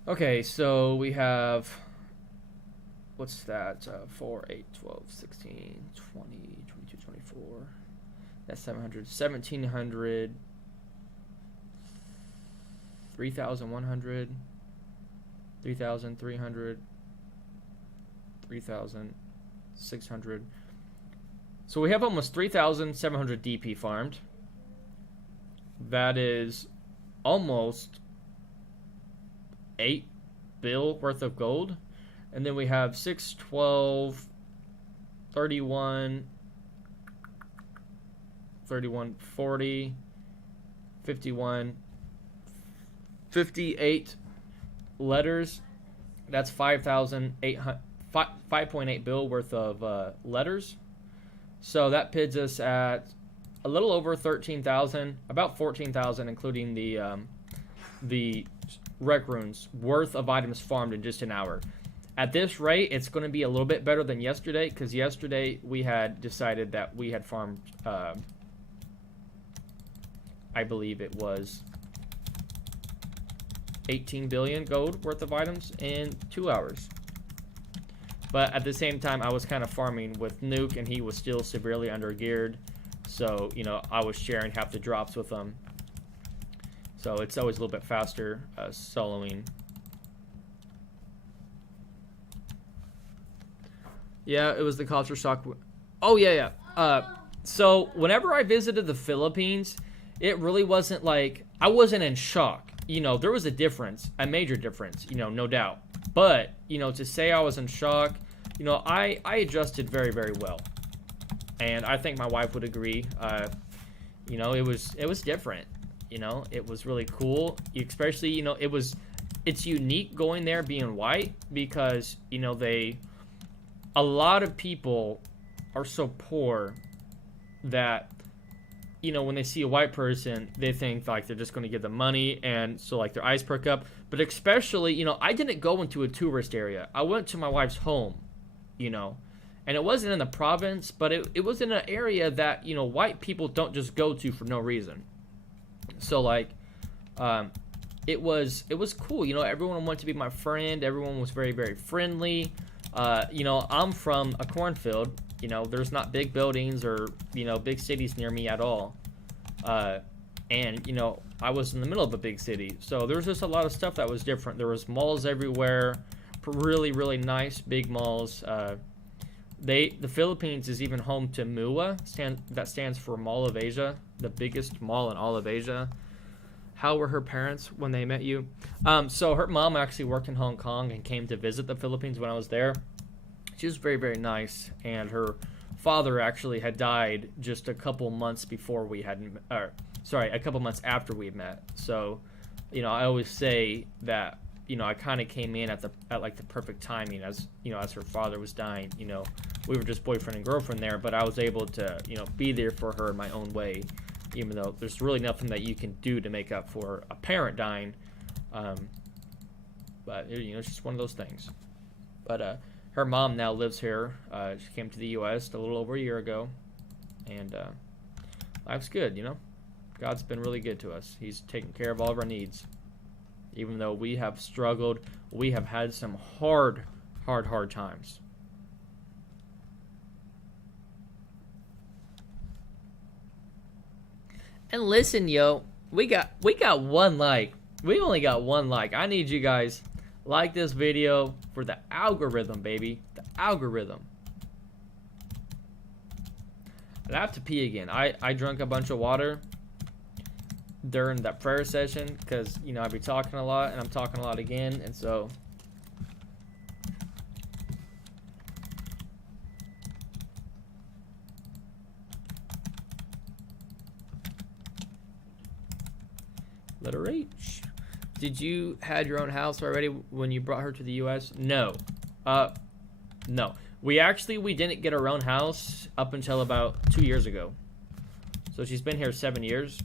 Okay, so we have, what's that? 4, 8, 12, 16, 20, 22, 24. That's 700, 1,700, 3,100, 3,300, 3,600. So we have almost 3,700 DP farmed. That is almost 8 bill worth of gold. And then we have 6, 12, 31, 31, 40, 51, 58 letters. That's 5.8 bill worth of letters. So that pids us at a little over 13,000, about 14,000, including the rec runes worth of items farmed in just an hour. At this rate, it's going to be a little bit better than yesterday, because yesterday we had decided that we had farmed, I believe it was 18 billion gold worth of items in 2 hours. But at the same time, I was kind of farming with Nuke, and he was still severely under-geared. So, you know, I was sharing half the drops with him. So it's always a little bit faster soloing. Yeah, it was the culture shock. Oh, yeah. So whenever I visited the Philippines, it really wasn't like, I wasn't in shock. You know, there was a difference, a major difference, you know, no doubt. But, you know, to say I was in shock, you know, I adjusted very, very well. And I think my wife would agree. You know, it was different. You know, it was really cool. Especially, you know, it's unique going there being white, because, you know, a lot of people are so poor that, you know, when they see a white person, they think like they're just going to give them money, and so like their eyes perk up. But especially, you know, I didn't go into a tourist area. I went to my wife's home, you know, and it wasn't in the province, but it was in an area that, you know, white people don't just go to for no reason. So like, it was cool. You know, everyone wanted to be my friend. Everyone was very, very friendly. You know, I'm from a cornfield. You know, there's not big buildings or, you know, big cities near me at all. And, you know, I was in the middle of a big city. So there was just a lot of stuff that was different. There was malls everywhere. Really, really nice big malls. The Philippines is even home to MUA. That stands for Mall of Asia. The biggest mall in all of Asia. How were her parents when they met you? So her mom actually worked in Hong Kong and came to visit the Philippines when I was there. She was very, very nice, and her father actually had died just a couple months before we had, a couple months after we met. So, you know, I always say that, you know, I kind of came in at like the perfect timing, as, you know, as her father was dying. You know, we were just boyfriend and girlfriend there, but I was able to, you know, be there for her in my own way, even though there's really nothing that you can do to make up for a parent dying. But, you know, it's just one of those things. But her mom now lives here. She came to the U.S. a little over a year ago. and life's good, you know. God's been really good to us. He's taken care of all of our needs. Even though we have struggled, we have had some hard times. And listen, yo, we got 1 like. We only got 1 like. I need you guys like this video for the algorithm, baby. The algorithm. And I have to pee again. I drank a bunch of water during that prayer session because, you know, I'd be talking a lot and I'm talking a lot again, and so letter H. Did you had your own house already when you brought her to the US? No. No. We didn't get our own house up until about 2 years ago. So she's been here 7 years.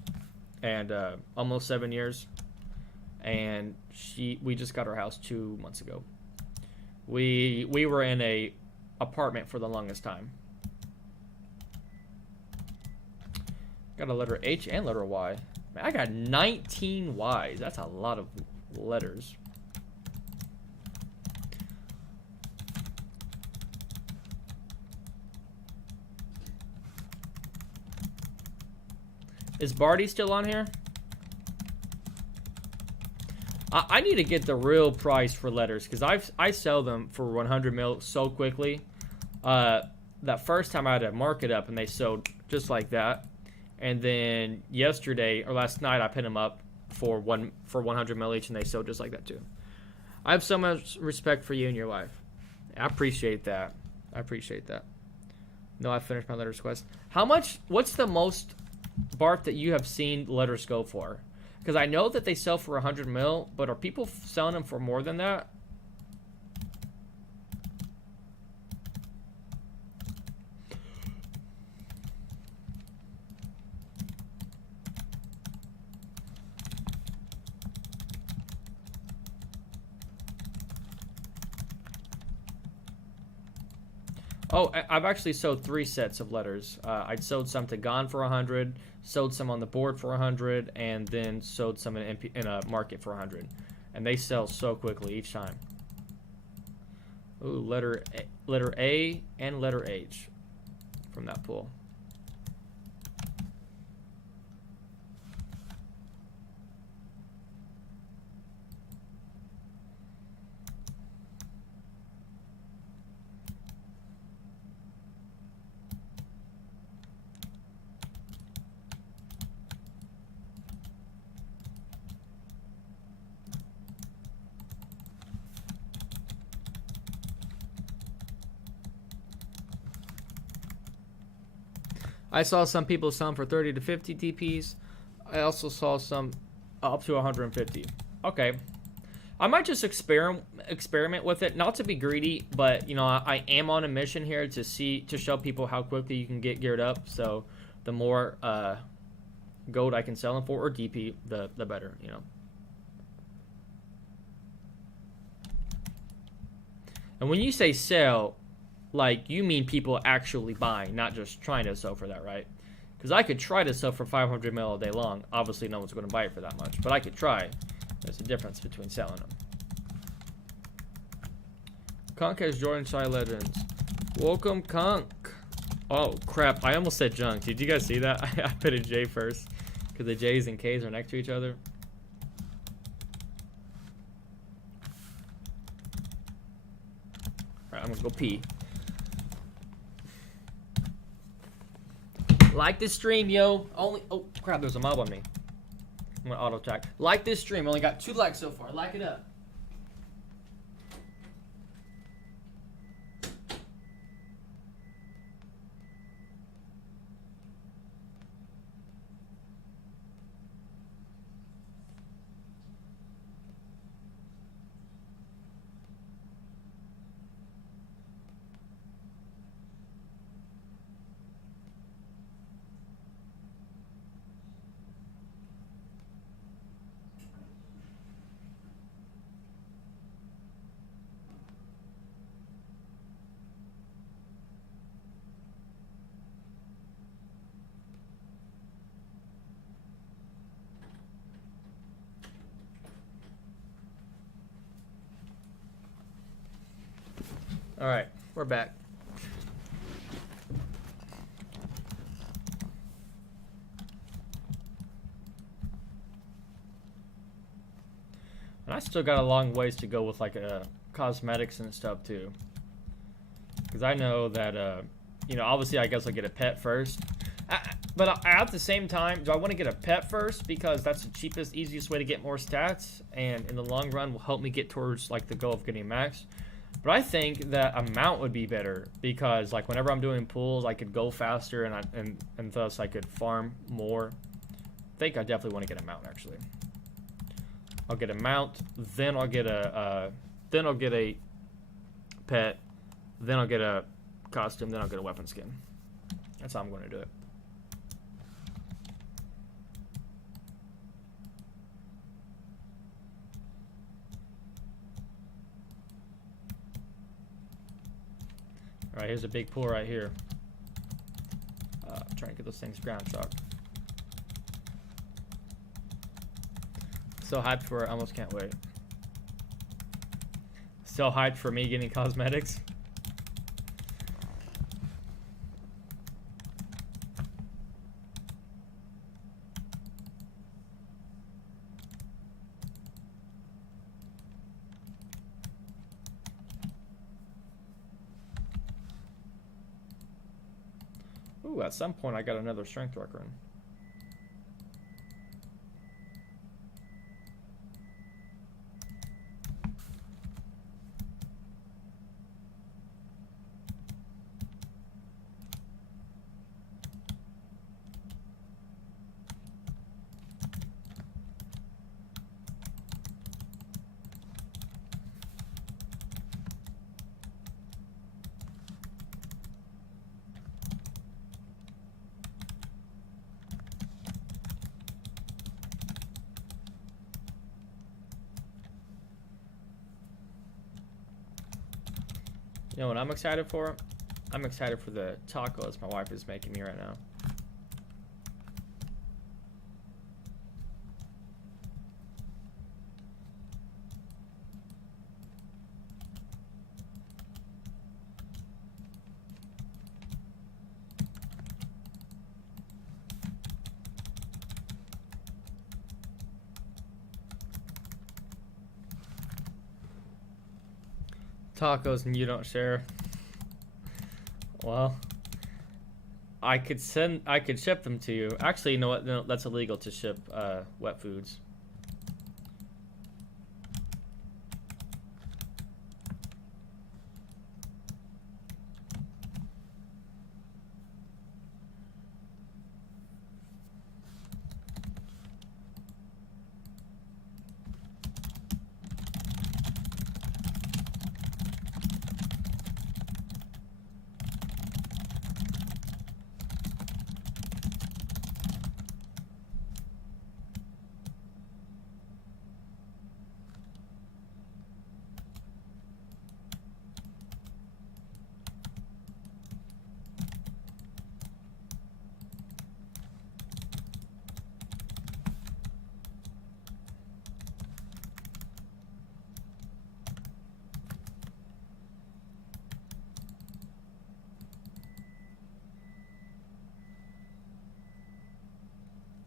And almost 7 years, and we just got our house 2 months ago. We were in a apartment for the longest time. Got a letter H and letter Y. Man, I got 19 Y's. That's a lot of letters. Is Barty still on here? I need to get the real price for letters because I sell them for 100 mil so quickly. That first time I had to mark it up and they sold just like that. And then yesterday or last night I put them up for 100 mil each and they sold just like that too. I have so much respect for you and your wife. I appreciate that. I appreciate that. No, I finished my letters quest. What's the most, Bart, that you have seen letters go for? Because I know that they sell for 100 mil, but are people selling them for more than that? Oh, I've actually sold 3 sets of letters. I'd sold some to Gone for 100, sold some on the board for 100, and then sold some in a market for 100. And they sell so quickly each time. Ooh, letter A and letter H from that pool. I saw some people selling for 30 to 50 TPs. I also saw some up to 150. Okay. I might just experiment with it, not to be greedy, but you know, I am on a mission here to show people how quickly you can get geared up. So the more gold I can sell them for, or DP, the better, you know. And when you say sell, like, you mean people actually buying, not just trying to sell for that, right? Because I could try to sell for 500 mil a day long. Obviously, no one's going to buy it for that much, but I could try. There's a difference between selling them. Conk has joined Shaiya Legends. Welcome, Conk. Oh, crap. I almost said junk. Did you guys see that? I put a J first because the J's and K's are next to each other. All right, I'm going to go pee. Like this stream, yo. Oh crap, there's a mob on me. I'm gonna auto attack. Like this stream. Only got 2 likes so far. Like it up. All right, we're back. And I still got a long ways to go with like cosmetics and stuff too. Because I know that, you know, obviously I guess I'll get a pet first. But at the same time, do I want to get a pet first? Because that's the cheapest, easiest way to get more stats. And in the long run will help me get towards like the goal of getting max. But I think that a mount would be better. Because like whenever I'm doing pools, I could go faster and thus I could farm more. I think I definitely want to get a mount actually. I'll get a mount, then I'll get a pet, then I'll get a costume, then I'll get a weapon skin. That's how I'm going to do it. All right, here's a big pool right here. Trying to get those things ground shock. So hyped for it, almost can't wait. So hyped for me getting cosmetics. Ooh, at some point I got another strength record. You know what I'm excited for? I'm excited for the tacos my wife is making me right now. Tacos and you don't share. Well, I could ship them to you. Actually, you know what? No, that's illegal to ship wet foods.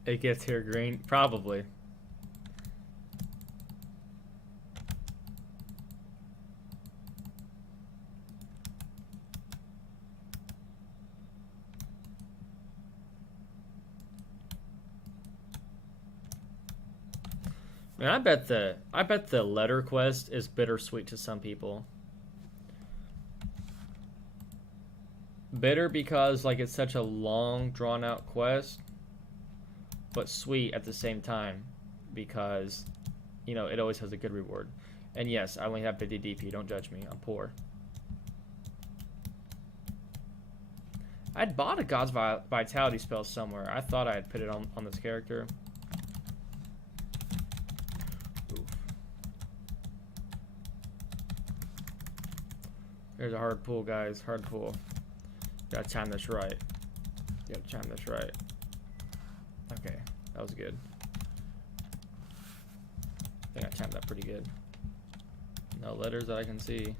It gets here green? Probably. Man, I bet the letter quest is bittersweet to some people. Bitter because like it's such a long drawn out quest, but sweet at the same time because, you know, it always has a good reward. And yes, I only have 50 DP, don't judge me, I'm poor. I'd bought a God's Vitality spell somewhere. I thought I had put it on this character. Oof. There's a hard pull, guys, hard pull. Gotta time this right. Gotta time this right. Okay, that was good. I think I timed that pretty good. No letters that I can see.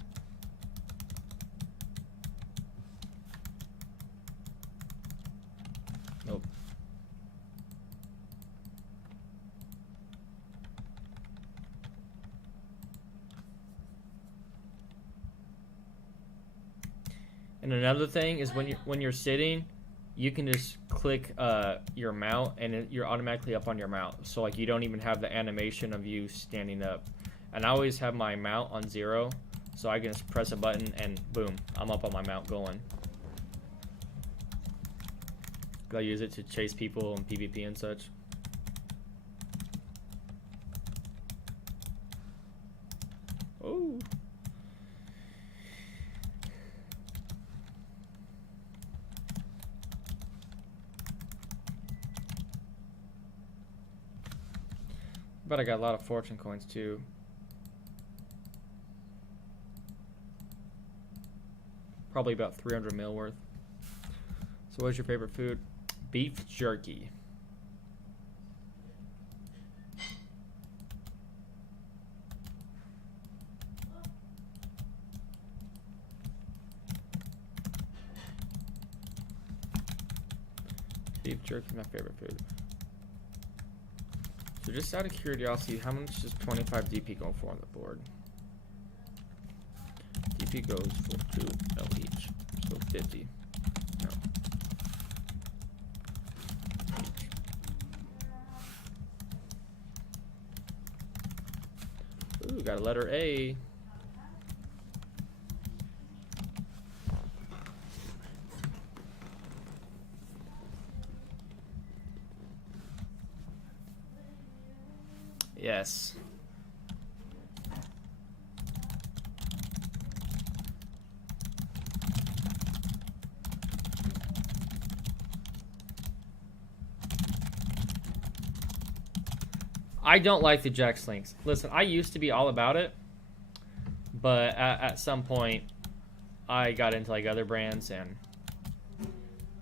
And another thing is when you're sitting, you can just click your mount and you're automatically up on your mount. So like you don't even have the animation of you standing up. And I always have my mount on 0, so I can just press a button and boom, I'm up on my mount going. I use it to chase people in PvP and such. Oh. But I got a lot of fortune coins too. Probably about 300 mil worth. So what's your favorite food? Beef jerky. Beef jerky is my favorite food. So just out of curiosity, how much is 25 DP going for on the board? DP goes for 2 L each, so 50. No. Ooh, got a letter A. Yes. I don't like the Jack Slinks. Listen, I used to be all about it, but at some point, I got into like other brands, and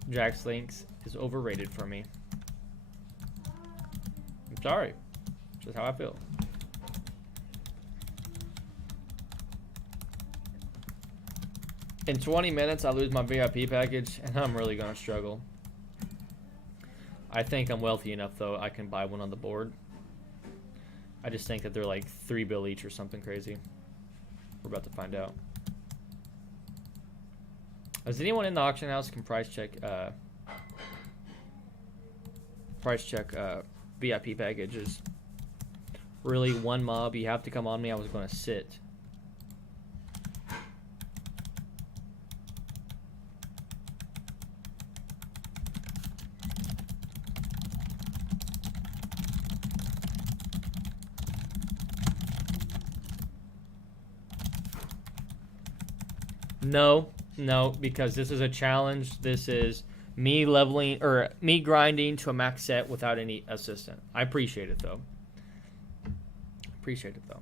Jack Slinks is overrated for me. I'm sorry. Just how I feel. In 20 minutes, I lose my VIP package, and I'm really gonna struggle. I think I'm wealthy enough, though, I can buy one on the board. I just think that they're like 3 bill each or something crazy. We're about to find out. Is anyone in the auction house can price check VIP packages? Really, one mob, you have to come on me, I was gonna sit. No, because this is a challenge. This is me leveling, or me grinding to a max set without any assistant. I appreciate it, though. Appreciate it, though.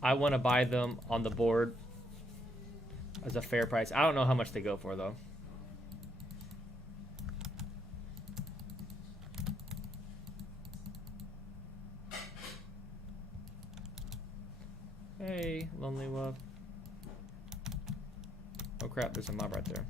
I want to buy them on the board as a fair price. I don't know how much they go for, though. Hey, Lonely Wolf. Oh crap, there's a mob right there.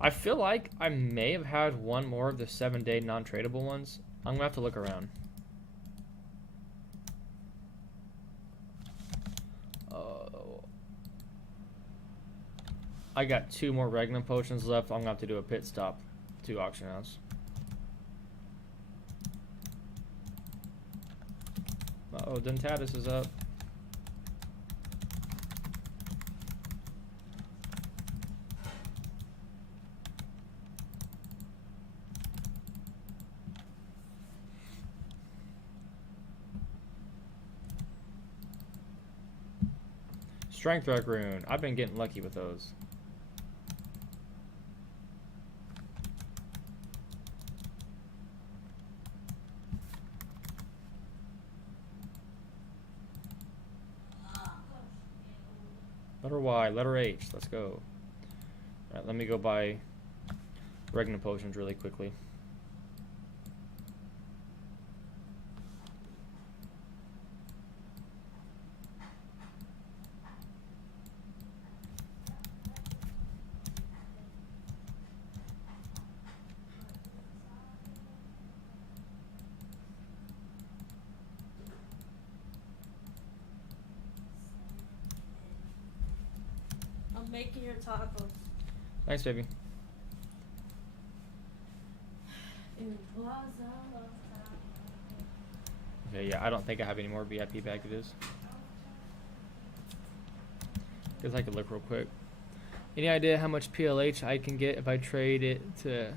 I feel like I may have had one more of the 7-day non-tradable ones. I'm gonna have to look around. Oh. I got 2 more Regnum potions left. I'm gonna have to do a pit stop to auction house. Uh-oh, Dentatus is up. Strength Rock Rune. I've been getting lucky with those. Letter Y, letter H. Let's go. Alright, let me go buy Regnum potions really quickly. I'm making your tacos. Thanks, baby. It was a long time. Okay, yeah, I don't think I have any more VIP packages. Guess I could look real quick. Any idea how much PLH I can get if I trade it to...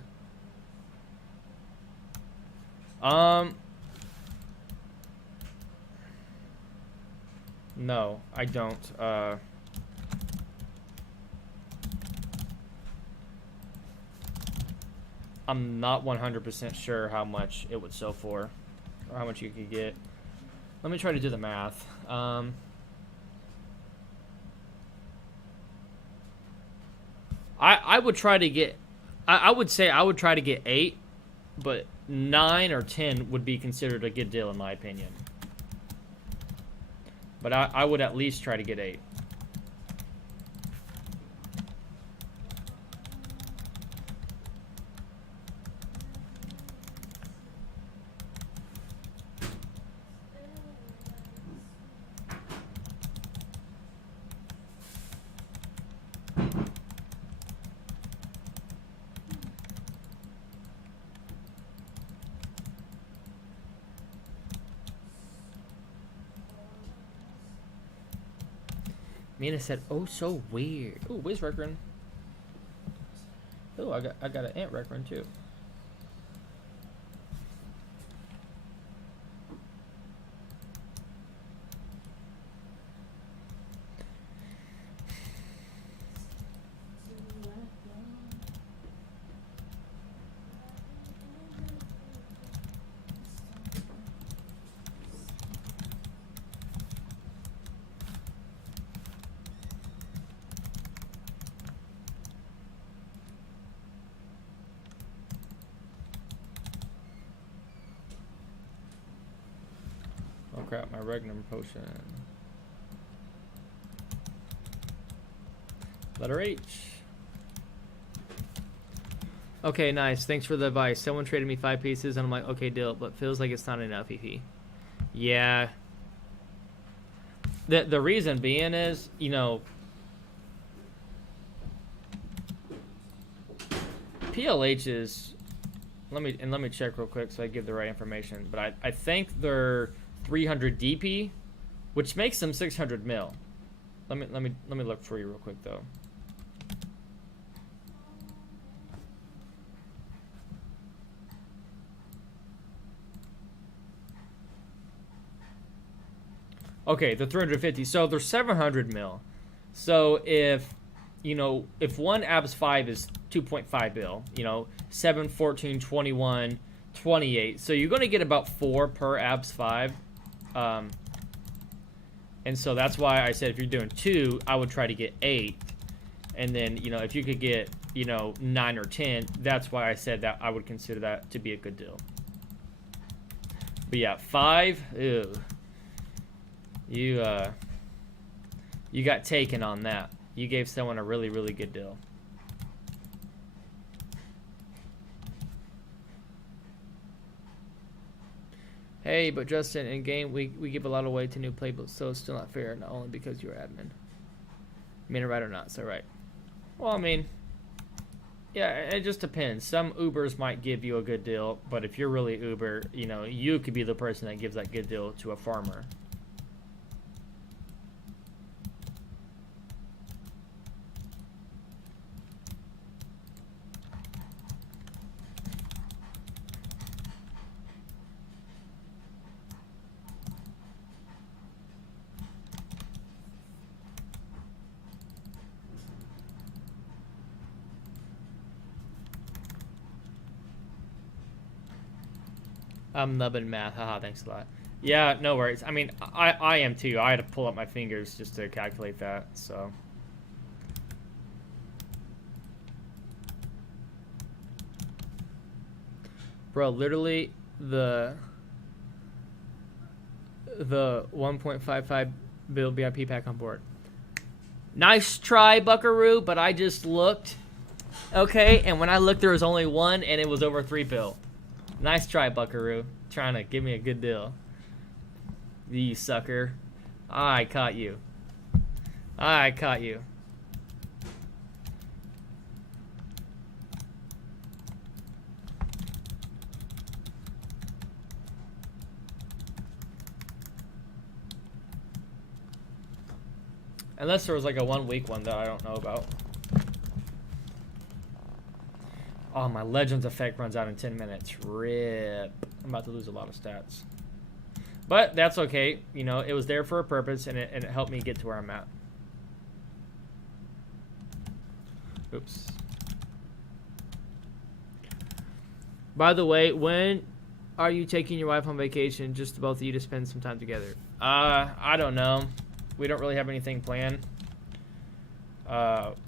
No, I don't. I'm not 100% sure how much it would sell for, or how much you could get. Let me try to do the math. I would try to get, I would say I would try to get 8, but 9 or 10 would be considered a good deal in my opinion. But I would at least try to get 8. Mina said, "Oh, so weird." Oh, where's Reckron? Oh, I got an ant Reckron too. Oh crap, my Regnum potion. Letter H. Okay, nice. Thanks for the advice. Someone traded me 5 pieces, and I'm like, okay, deal, but feels like it's not enough, EP. Yeah. The reason being is, you know, PLH is, let me check real quick so I give the right information, but I think they're 300 DP, which makes them 600 mil. Let me look for you real quick though. Okay, they're 350, so they're 700 mil. So if, you know, if one abs 5 is 2.5 bill, you know, 7, 14, 21, 28. So you're going to get about 4 per abs 5. And so that's why I said if you're doing 2, I would try to get 8. And then, you know, if you could get, you know, 9 or 10, that's why I said that I would consider that to be a good deal. But yeah, 5, ew. You got taken on that. You gave someone a really, really good deal. Hey, but Justin, in game we give a lot away to new playbooks, so it's still not fair, not only because you're admin. I mean, right or not, so right. Well, I mean, yeah, it just depends. Some Ubers might give you a good deal, but if you're really Uber, you know, you could be the person that gives that good deal to a farmer. I'm nubbing math. Haha, thanks a lot. Yeah, no worries. I mean, I am too. I had to pull up my fingers just to calculate that, so. Bro, literally the 1.55 bill VIP pack on board. Nice try, Buckaroo, but I just looked. Okay, and when I looked, there was only one, and it was over 3 bill. Nice try, Buckaroo. Trying to give me a good deal. You sucker. I caught you. I caught you. Unless there was like a 1 week one that I don't know about. Oh, my Legends effect runs out in 10 minutes. RIP. I'm about to lose a lot of stats. But that's okay. You know, it was there for a purpose, and it helped me get to where I'm at. Oops. By the way, when are you taking your wife on vacation? Just the both of you to spend some time together? I don't know. We don't really have anything planned.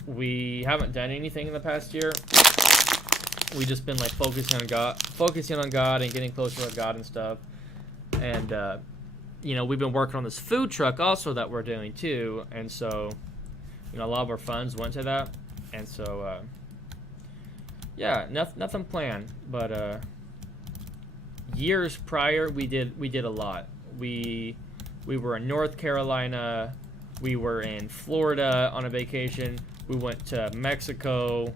We haven't done anything in the past year. We just been like focusing on God and getting closer with God and stuff. And you know, we've been working on this food truck also that we're doing too. And so, you know, a lot of our funds went to that. And so, yeah, nothing planned. But years prior, we did a lot. We were in North Carolina. We were in Florida on a vacation. We went to Mexico.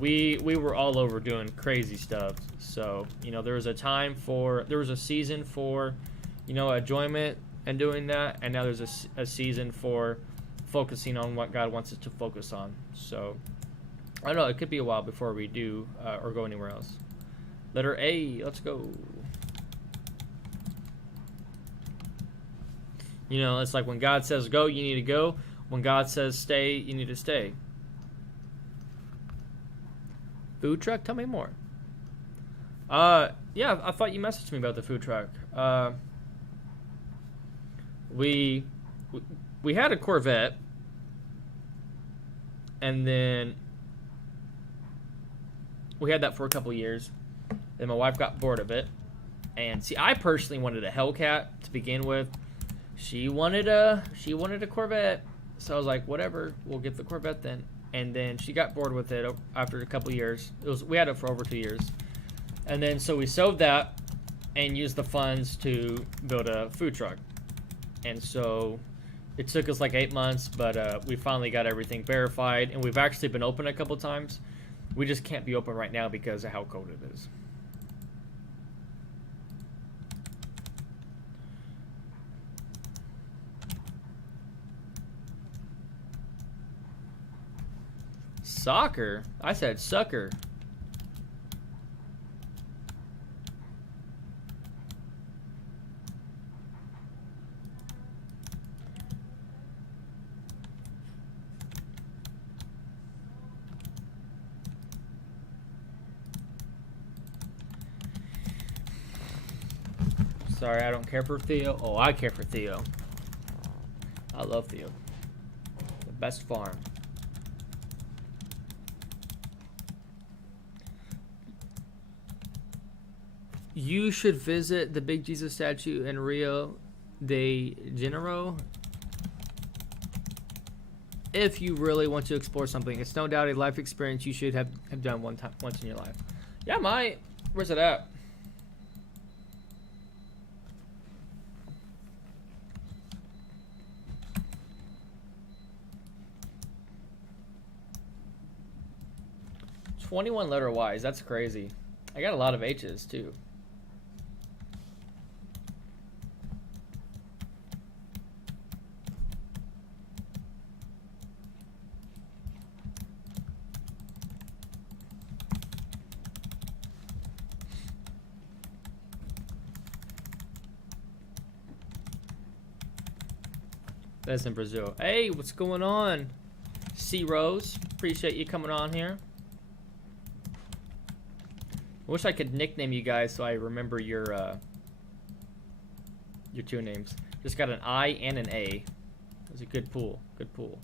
We were all over doing crazy stuff. So, you know, there was a season for, you know, enjoyment and doing that. And now there's a season for focusing on what God wants us to focus on. So, I don't know. It could be a while before we do or go anywhere else. Letter A. Let's go. You know, it's like when God says go, you need to go. When God says stay, you need to stay. Food truck? Tell me more. Yeah, I thought you messaged me about the food truck. We had a Corvette, and then we had that for a couple years. Then my wife got bored of it, and see, I personally wanted a Hellcat to begin with. She wanted a Corvette, so I was like, whatever, we'll get the Corvette then. And then she got bored with it after a couple years. We had it for over 2 years, and then so we sold that and used the funds to build a food truck. And so it took us like 8 months, but we finally got everything verified, and we've actually been open a couple times. We just can't be open right now because of how cold it is. Soccer? I said sucker. Sorry, I don't care for Theo. Oh, I care for Theo. I love Theo. The best farm. You should visit the big Jesus statue in Rio de Janeiro if you really want to explore something. It's no doubt a life experience you should have done once in your life. Yeah, I might. Where's it at? $21 letter Y's. That's crazy. I got a lot of H's too. That's in Brazil. Hey, what's going on? C Rose, appreciate you coming on here. I wish I could nickname you guys so I remember your two names. Just got an I and an A. It was a good pool. Good pool.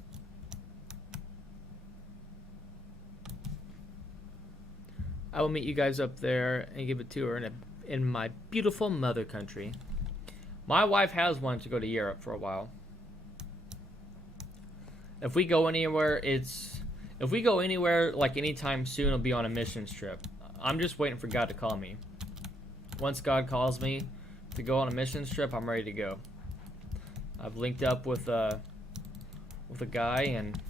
I will meet you guys up there and give a tour in my beautiful mother country. My wife has wanted to go to Europe for a while. If we go anywhere, like anytime soon, it'll be on a missions trip. I'm just waiting for God to call me. Once God calls me to go on a missions trip, I'm ready to go. I've linked up with a guy, and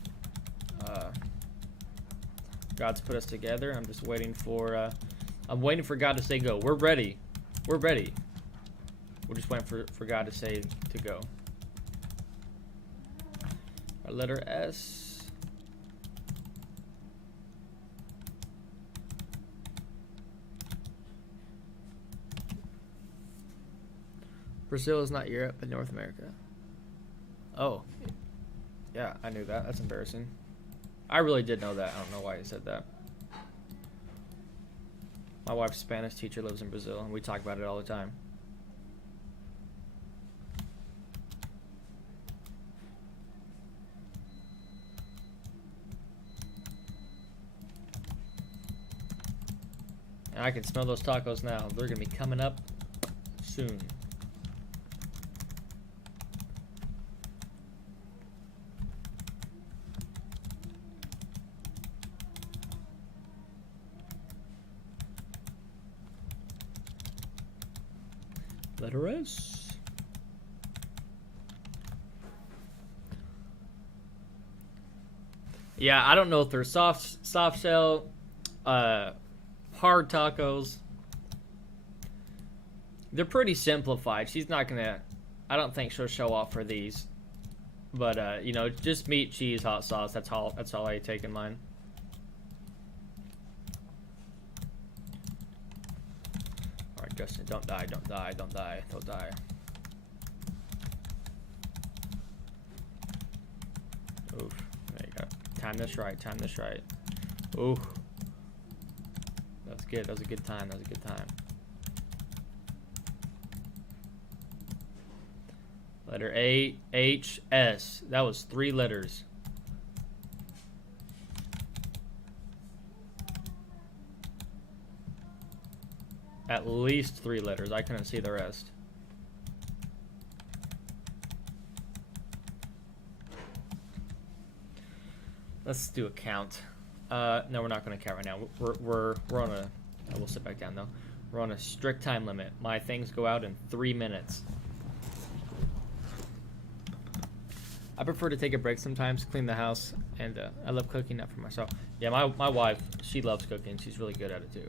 God's put us together. I'm just waiting for God to say go. We're ready. We're ready. We're just waiting for God to say to go. Our letter S. Brazil is not Europe, but North America. Oh. Yeah, I knew that. That's embarrassing. I really did know that. I don't know why you said that. My wife's Spanish teacher lives in Brazil, and we talk about it all the time. And I can smell those tacos now. They're going to be coming up soon. Letter S. Yeah, I don't know if they're soft shell, hard tacos. They're pretty simplified. She's not gonna. I don't think she'll show off for these. But you know, just meat, cheese, hot sauce. That's all I take in mine. Justin, don't die, don't die, don't die, don't die. Oof, there you go. Time this right, time this right. Oof. That's good, that was a good time, that was a good time. Letter A, H, S. That was 3 letters. At least 3 letters. I couldn't see the rest. Let's do a count. No, we're not going to count right now. We're on a. I will sit back down though. We're on a strict time limit. My things go out in 3 minutes. I prefer to take a break sometimes, clean the house, and I love cooking that for myself. Yeah, my wife, she loves cooking. She's really good at it too.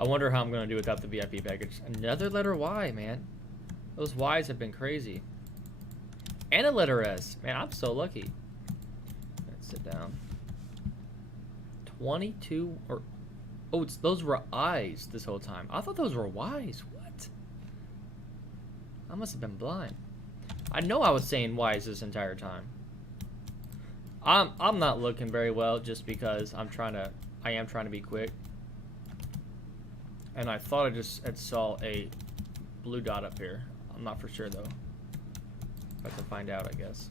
I wonder how I'm going to do without the VIP package. Another letter Y, man. Those Ys have been crazy. And a letter S. Man, I'm so lucky. Let's sit down. 22 or... Oh, those were I's this whole time. I thought those were Y's. What? I must have been blind. I know I was saying Y's this entire time. I'm not looking very well just because I am trying to be quick. And I thought I saw a blue dot up here. I'm not for sure though. Have to find out, I guess.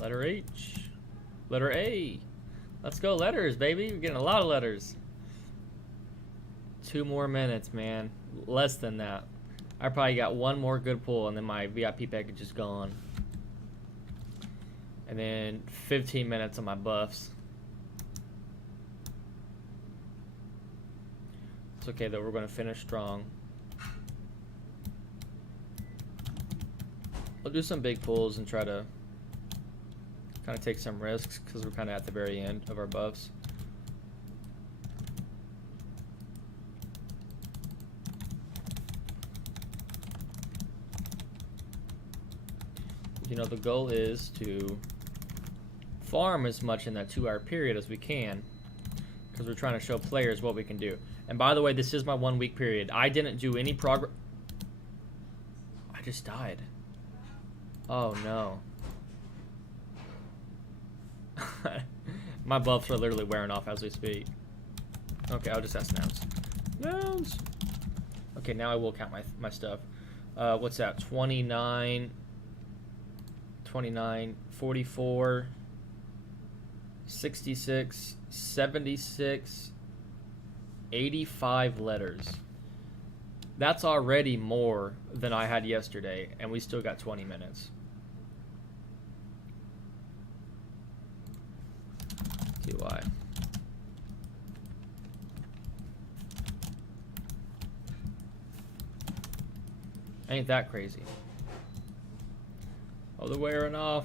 Letter H. Letter A. Let's go letters, baby. We're getting a lot of letters. 2 more minutes, man. Less than that. I probably got 1 more good pull, and then my VIP package is gone. And then 15 minutes on my buffs. It's okay, though. We're going to finish strong. We'll do some big pulls and try to kind of take some risks because we're kind of at the very end of our buffs. you know, the goal is to farm as much in that 2-hour period as we can, because we're trying to show players what we can do. And by the way, this is my 1 week period. I didn't do any progress. I just died. Oh no. My buffs are literally wearing off as we speak. Okay, I'll just ask Nouns. Nouns! Okay, now I will count my stuff. What's that? 29, 44, 66, 76, 85 letters. That's already more than I had yesterday, and we still got 20 minutes. See why. Ain't that crazy? Oh, they're wearing off.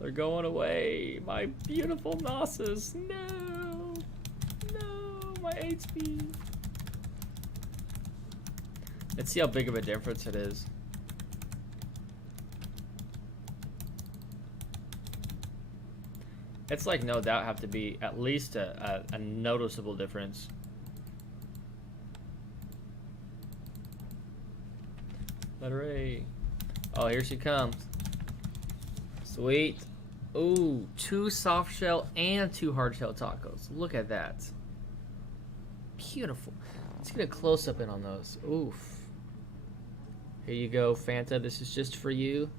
They're going away. My beautiful Nosses. No. No, my HP. Let's see how big of a difference it is. It's like no doubt have to be at least a noticeable difference. Letter A. Oh, here she comes. Sweet. Ooh, 2 soft shell and 2 hard shell tacos. Look at that. Beautiful. Let's get a close up in on those. Oof. Here you go, Fanta. This is just for you.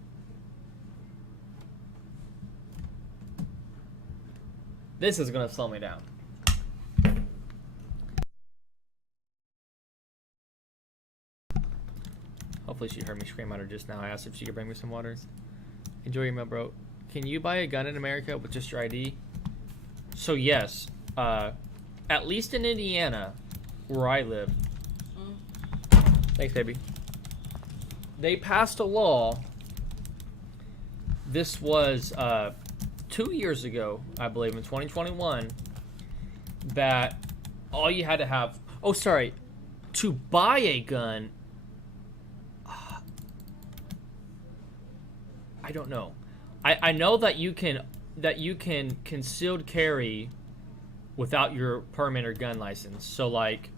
This is gonna slow me down. Hopefully she heard me scream at her just now. I asked if she could bring me some water. Enjoy your meal, bro. Can you buy a gun in America with just your ID? So yes, at least in Indiana, where I live. Thanks, baby. They passed a law. This was 2 years ago, I believe, in 2021, that all you had to have, oh, sorry, to buy a gun, I don't know. I know that you can concealed carry without your permit or gun license. So like,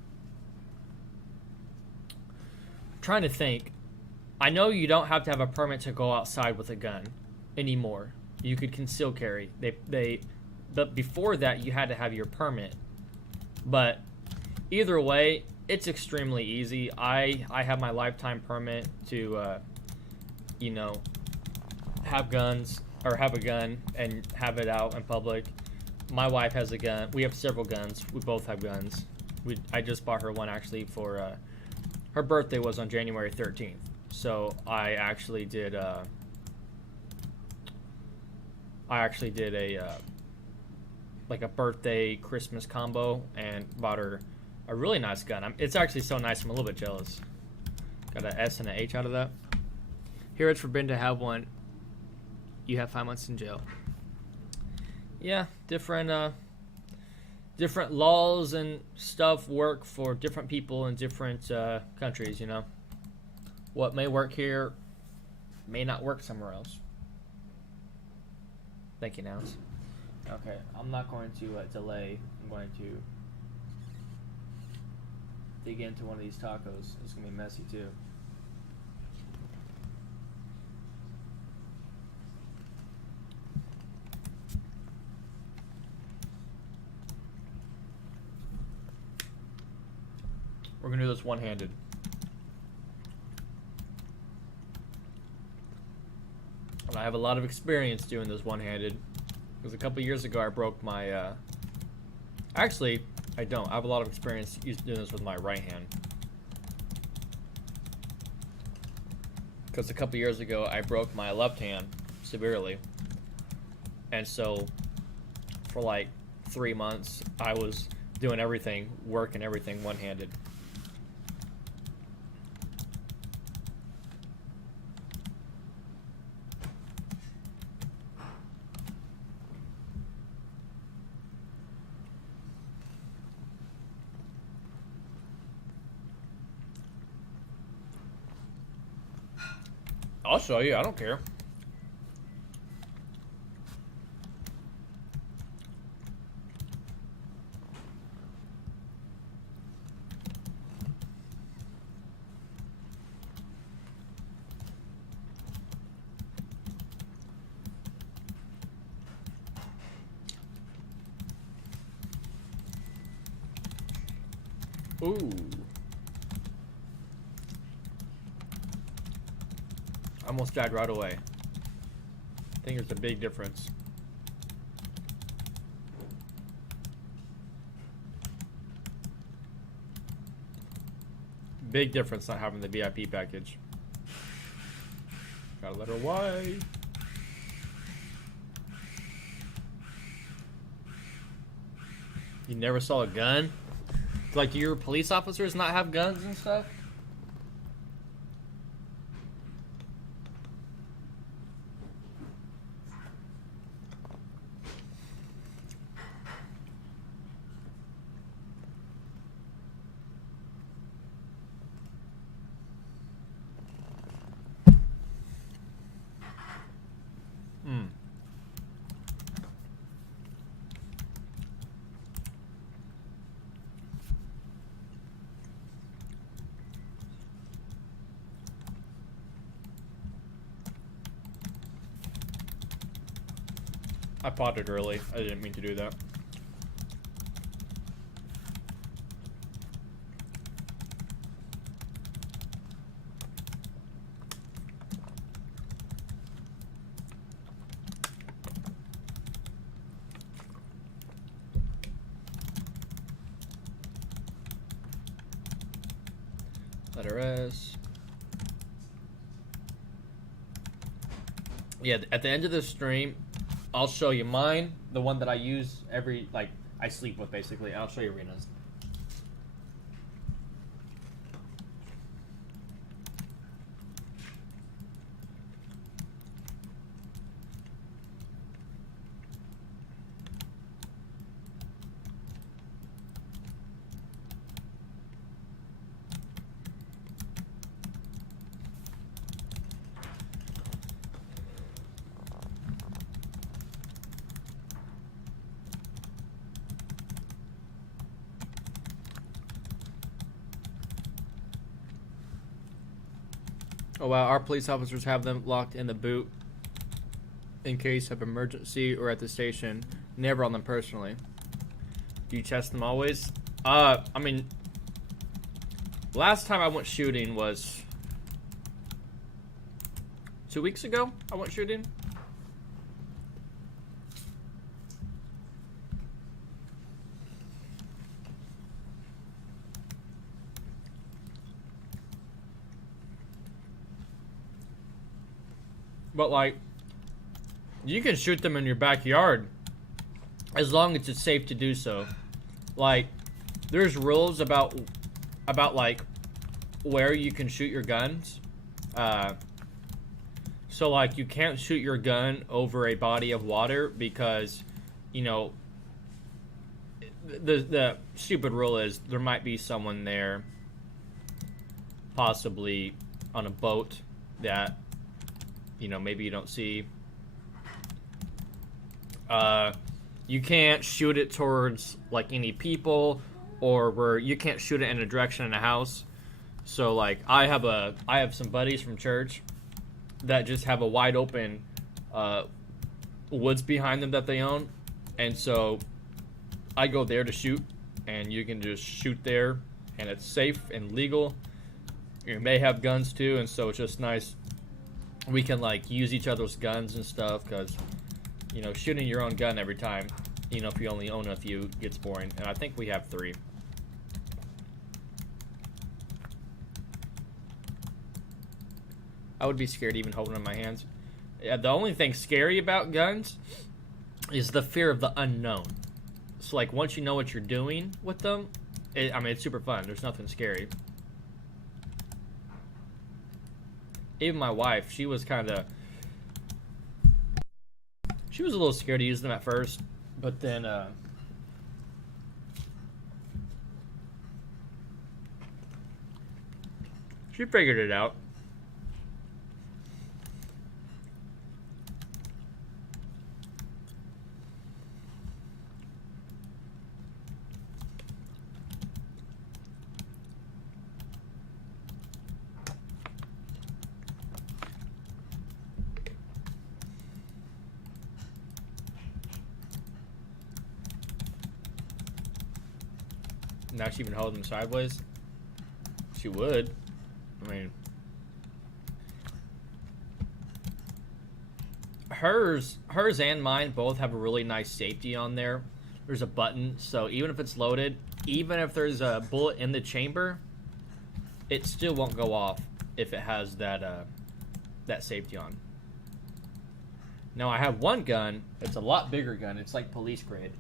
I'm trying to think. I know you don't have to have a permit to go outside with a gun anymore. You could conceal carry. But before that, you had to have your permit. But either way, it's extremely easy. I have my lifetime permit to, you know, have guns or have a gun and have it out in public. My wife has a gun. We have several guns. We both have guns. I just bought her one actually for her birthday was on January 13th. So I actually did a like a birthday Christmas combo and bought her a really nice gun. It's actually so nice. I'm a little bit jealous. Got an S and an H out of that. Here it's forbidden to have one. You have 5 months in jail. Yeah, different laws and stuff work for different people in different countries, you know. What may work here may not work somewhere else. Thank you, Nouns. Okay, I'm not going to delay. I'm going to dig into one of these tacos. It's going to be messy, too. We're going to do this one-handed. And I have a lot of experience doing this one-handed. Because a couple years ago I broke my... Actually, I don't. I have a lot of experience doing this with my right hand. Because a couple years ago I broke my left hand severely. And so for like 3 months I was doing everything, working everything one-handed. I'll show you. I don't care. Ooh. I almost died right away. I think there's a big difference. Big difference not having the VIP package. Got a letter Y. You never saw a gun? Like, do your police officers not have guns and stuff? Hmm. I potted early. I didn't mean to do that. Letter S. Yeah, at the end of the stream, I'll show you mine, the one that I use every, like, I sleep with, basically. I'll show you Rena's. Oh wow, our police officers have them locked in the boot in case of emergency or at the station. Never on them personally. Do you test them always? I mean, last time I went shooting was 2 weeks ago. I went shooting. But, like, you can shoot them in your backyard as long as it's safe to do so. Like, there's rules about like, where you can shoot your guns. So, like, you can't shoot your gun over a body of water because, you know, the stupid rule is there might be someone there, possibly on a boat that, you know, maybe you don't see. You can't shoot it towards, like, any people, or where you can't shoot it in a direction in a house. So, like, I have some buddies from church that just have a wide open woods behind them that they own, and so I go there to shoot, and you can just shoot there, and it's safe and legal. You may have guns too, and so it's just nice. We can, like, use each other's guns and stuff, because, you know, shooting your own gun every time, you know, if you only own a few, gets boring. And I think we have 3. I would be scared even holding them in my hands. Yeah, the only thing scary about guns is the fear of the unknown. So, like, once you know what you're doing with them, I mean, it's super fun. There's nothing scary. Even my wife, she was a little scared to use them at first, but then she figured it out. Now she even holding them sideways. She would. I mean, hers and mine both have a really nice safety on there. There's a button, so even if it's loaded, even if there's a bullet in the chamber, it still won't go off if it has that that safety on. Now I have one gun. It's a lot bigger gun. It's like police grade.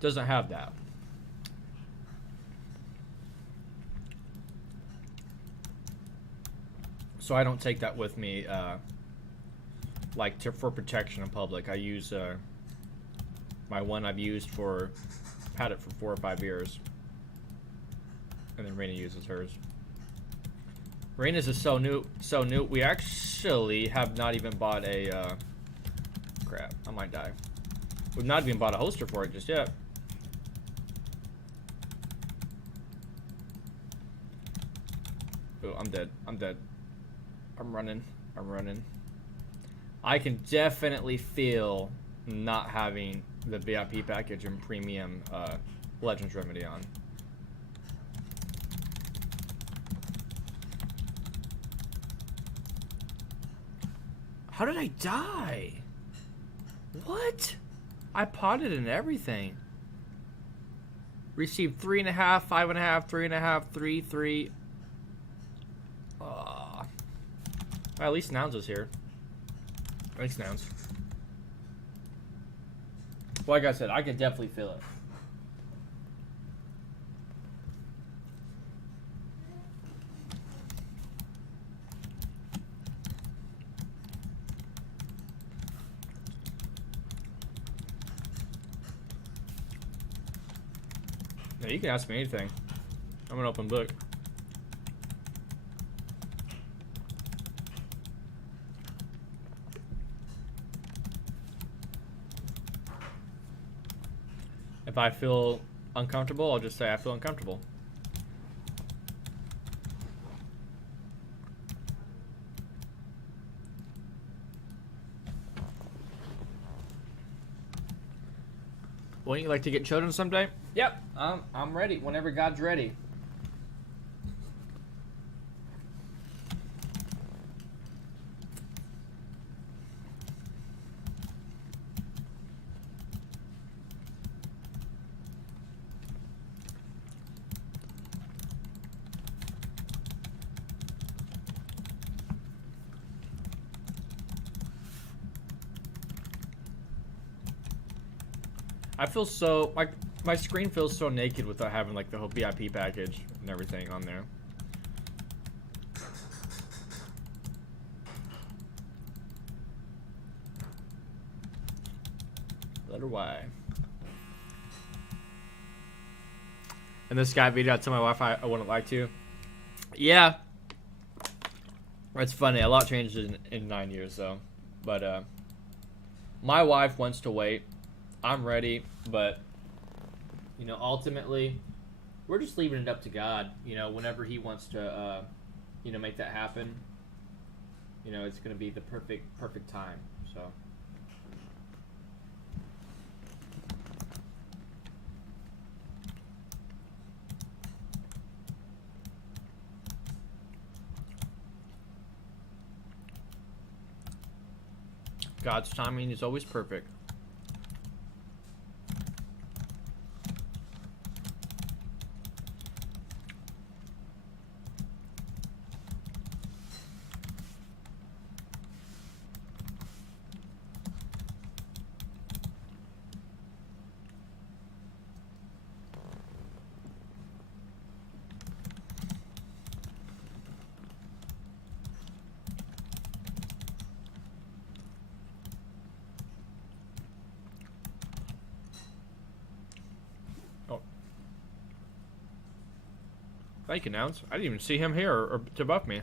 Doesn't have that. So I don't take that with me, like for protection in public. I use my one I've used for, had it for 4 or 5 years, and then Raina uses hers. Raina's is so new. We actually have not even bought a. Crap! I might die. We've not even bought a holster for it just yet. Oh, I'm dead. I'm dead. I'm running. I can definitely feel not having the VIP package and premium Legends Remedy on. How did I die? What? I potted and everything. Received 3.5, 5.5, 3.5, 3, 3. Well, at least Nouns is here. At least Nouns. Like I said, I can definitely feel it. Yeah, you can ask me anything. I'm an open book. If I feel uncomfortable, I'll just say I feel uncomfortable. Wouldn't you like to get children someday? Yep, I'm ready. Whenever God's ready. I feel so, like, my screen feels so naked without having, like, the whole VIP package and everything on there. Letter Y. And this guy video, I tell my wife I wouldn't like to. Yeah. It's funny, a lot changed in 9 years, though. But, my wife wants to wait. I'm ready, but, you know, ultimately, we're just leaving it up to God. You know, whenever He wants to, you know, make that happen, you know, it's going to be the perfect time, so. God's timing is always perfect. Thank you, Nouns. I didn't even see him here or to buff me.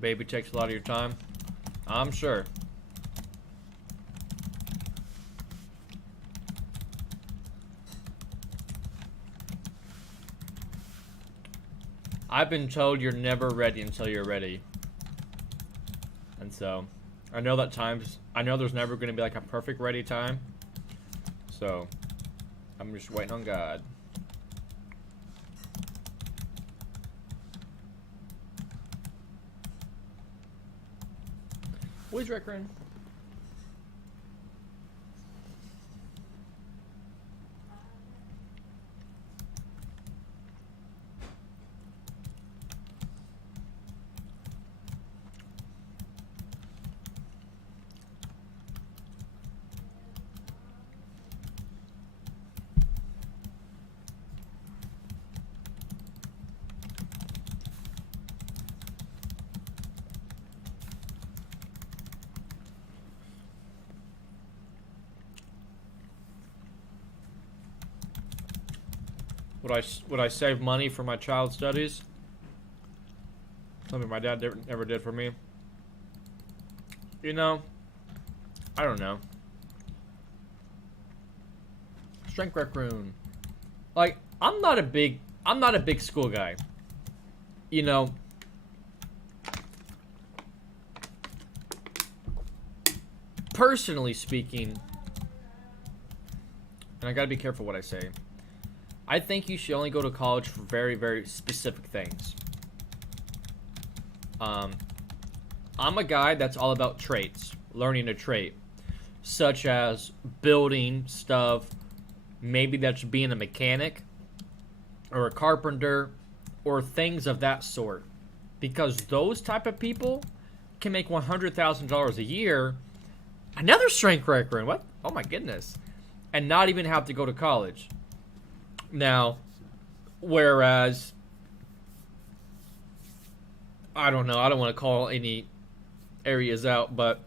Baby takes a lot of your time. I'm sure. I've been told you're never ready until you're ready. And so, I know that I know there's never going to be like a perfect ready time. So, I'm just waiting on God. Where's Rickron? Would I save money for my child's studies? Something my dad never did for me. You know, I don't know. Strength raccoon. Like, I'm not a big school guy. You know, personally speaking, and I gotta be careful what I say, I think you should only go to college for very, very specific things. I'm a guy that's all about traits, learning a trait, such as building stuff. Maybe that's being a mechanic or a carpenter or things of that sort, because those type of people can make $100,000 a year. Another strength record. What? Oh my goodness! And not even have to go to college. Now, whereas, I don't know, I don't want to call any areas out, but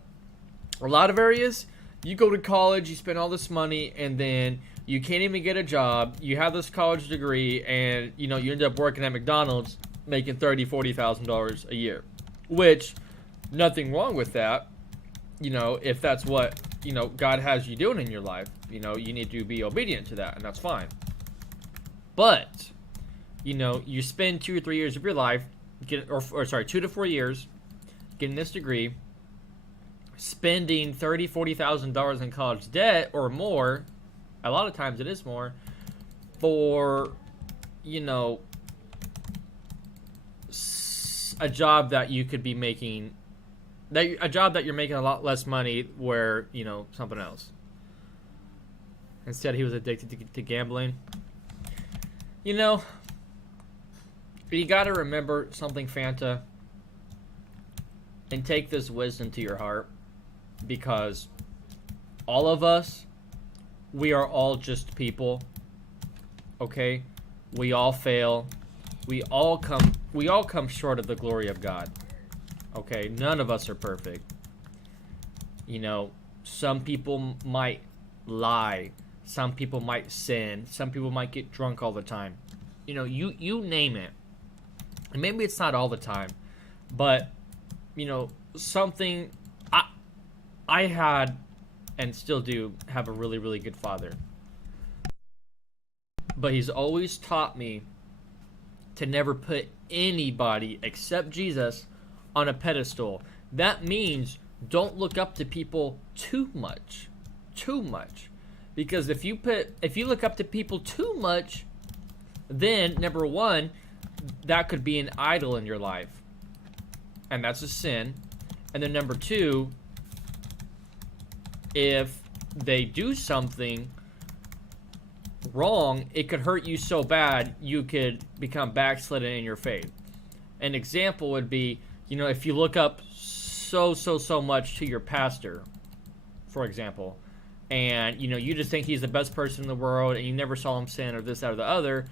a lot of areas, you go to college, you spend all this money, and then you can't even get a job. You have this college degree, and, you know, you end up working at McDonald's making $30,000, $40,000 a year, which, nothing wrong with that, you know, if that's what, you know, God has you doing in your life. You know, you need to be obedient to that, and that's fine. But, you know, you spend 2 or 3 years of your life, 2 to 4 years, getting this degree, spending $30,000, $40,000 in college debt or more. A lot of times it is more for, you know, a job that you could be making, a job that you're making a lot less money where, you know, something else. Instead, he was addicted to gambling. You know, you got to remember something, Fanta, and take this wisdom to your heart, because all of us, we are all just people, okay? We all fail. We all come short of the glory of God, okay? None of us are perfect. You know, some people might lie. Some people might sin. Some people might get drunk all the time. You know, you name it. And maybe it's not all the time. But, you know, something... I had, and still do, have a really, really good father. But he's always taught me to never put anybody except Jesus on a pedestal. That means don't look up to people too much. Too much. Because if you look up to people too much, then number one, that could be an idol in your life, and that's a sin. And then number two, if they do something wrong, it could hurt you so bad you could become backslidden in your faith. An example would be, you know, if you look up so much to your pastor, for example, and, you know, you just think he's the best person in the world, and you never saw him sin or this, that, or the other,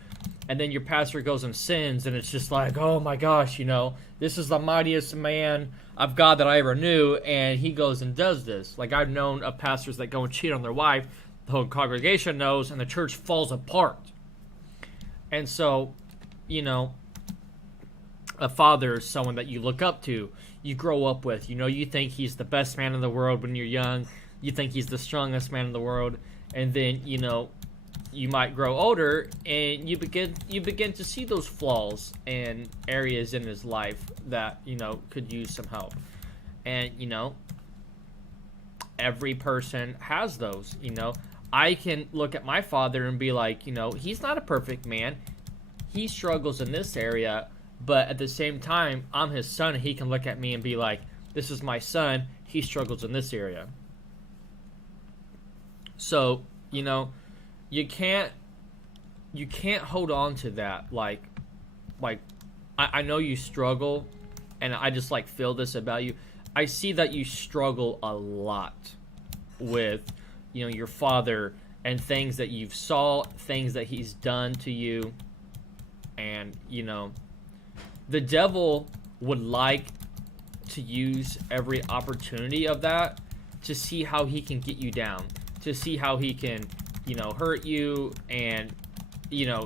and then your pastor goes and sins, and it's just like, oh my gosh, you know, this is the mightiest man of God that I ever knew, and he goes and does this. Like, I've known of pastors that go and cheat on their wife, the whole congregation knows, and the church falls apart. And so, you know, a father is someone that you look up to, you grow up with, you know, you think he's the best man in the world when you're young, you think he's the strongest man in the world, and then, you know, you might grow older and you begin to see those flaws and areas in his life that, could use some help. And, every person has those, I can look at my father and be like, he's not a perfect man. He struggles in this area, but at the same time, I'm his son, and he can look at me and be like, this is my son, he struggles in this area. So, you can't hold on to that. Like I know you struggle, and I just feel this about you. I see that you struggle a lot with, your father and things that you've saw, things that he's done to you. And, the devil would like to use every opportunity of that to see how he can get you down, to see how he can, hurt you and,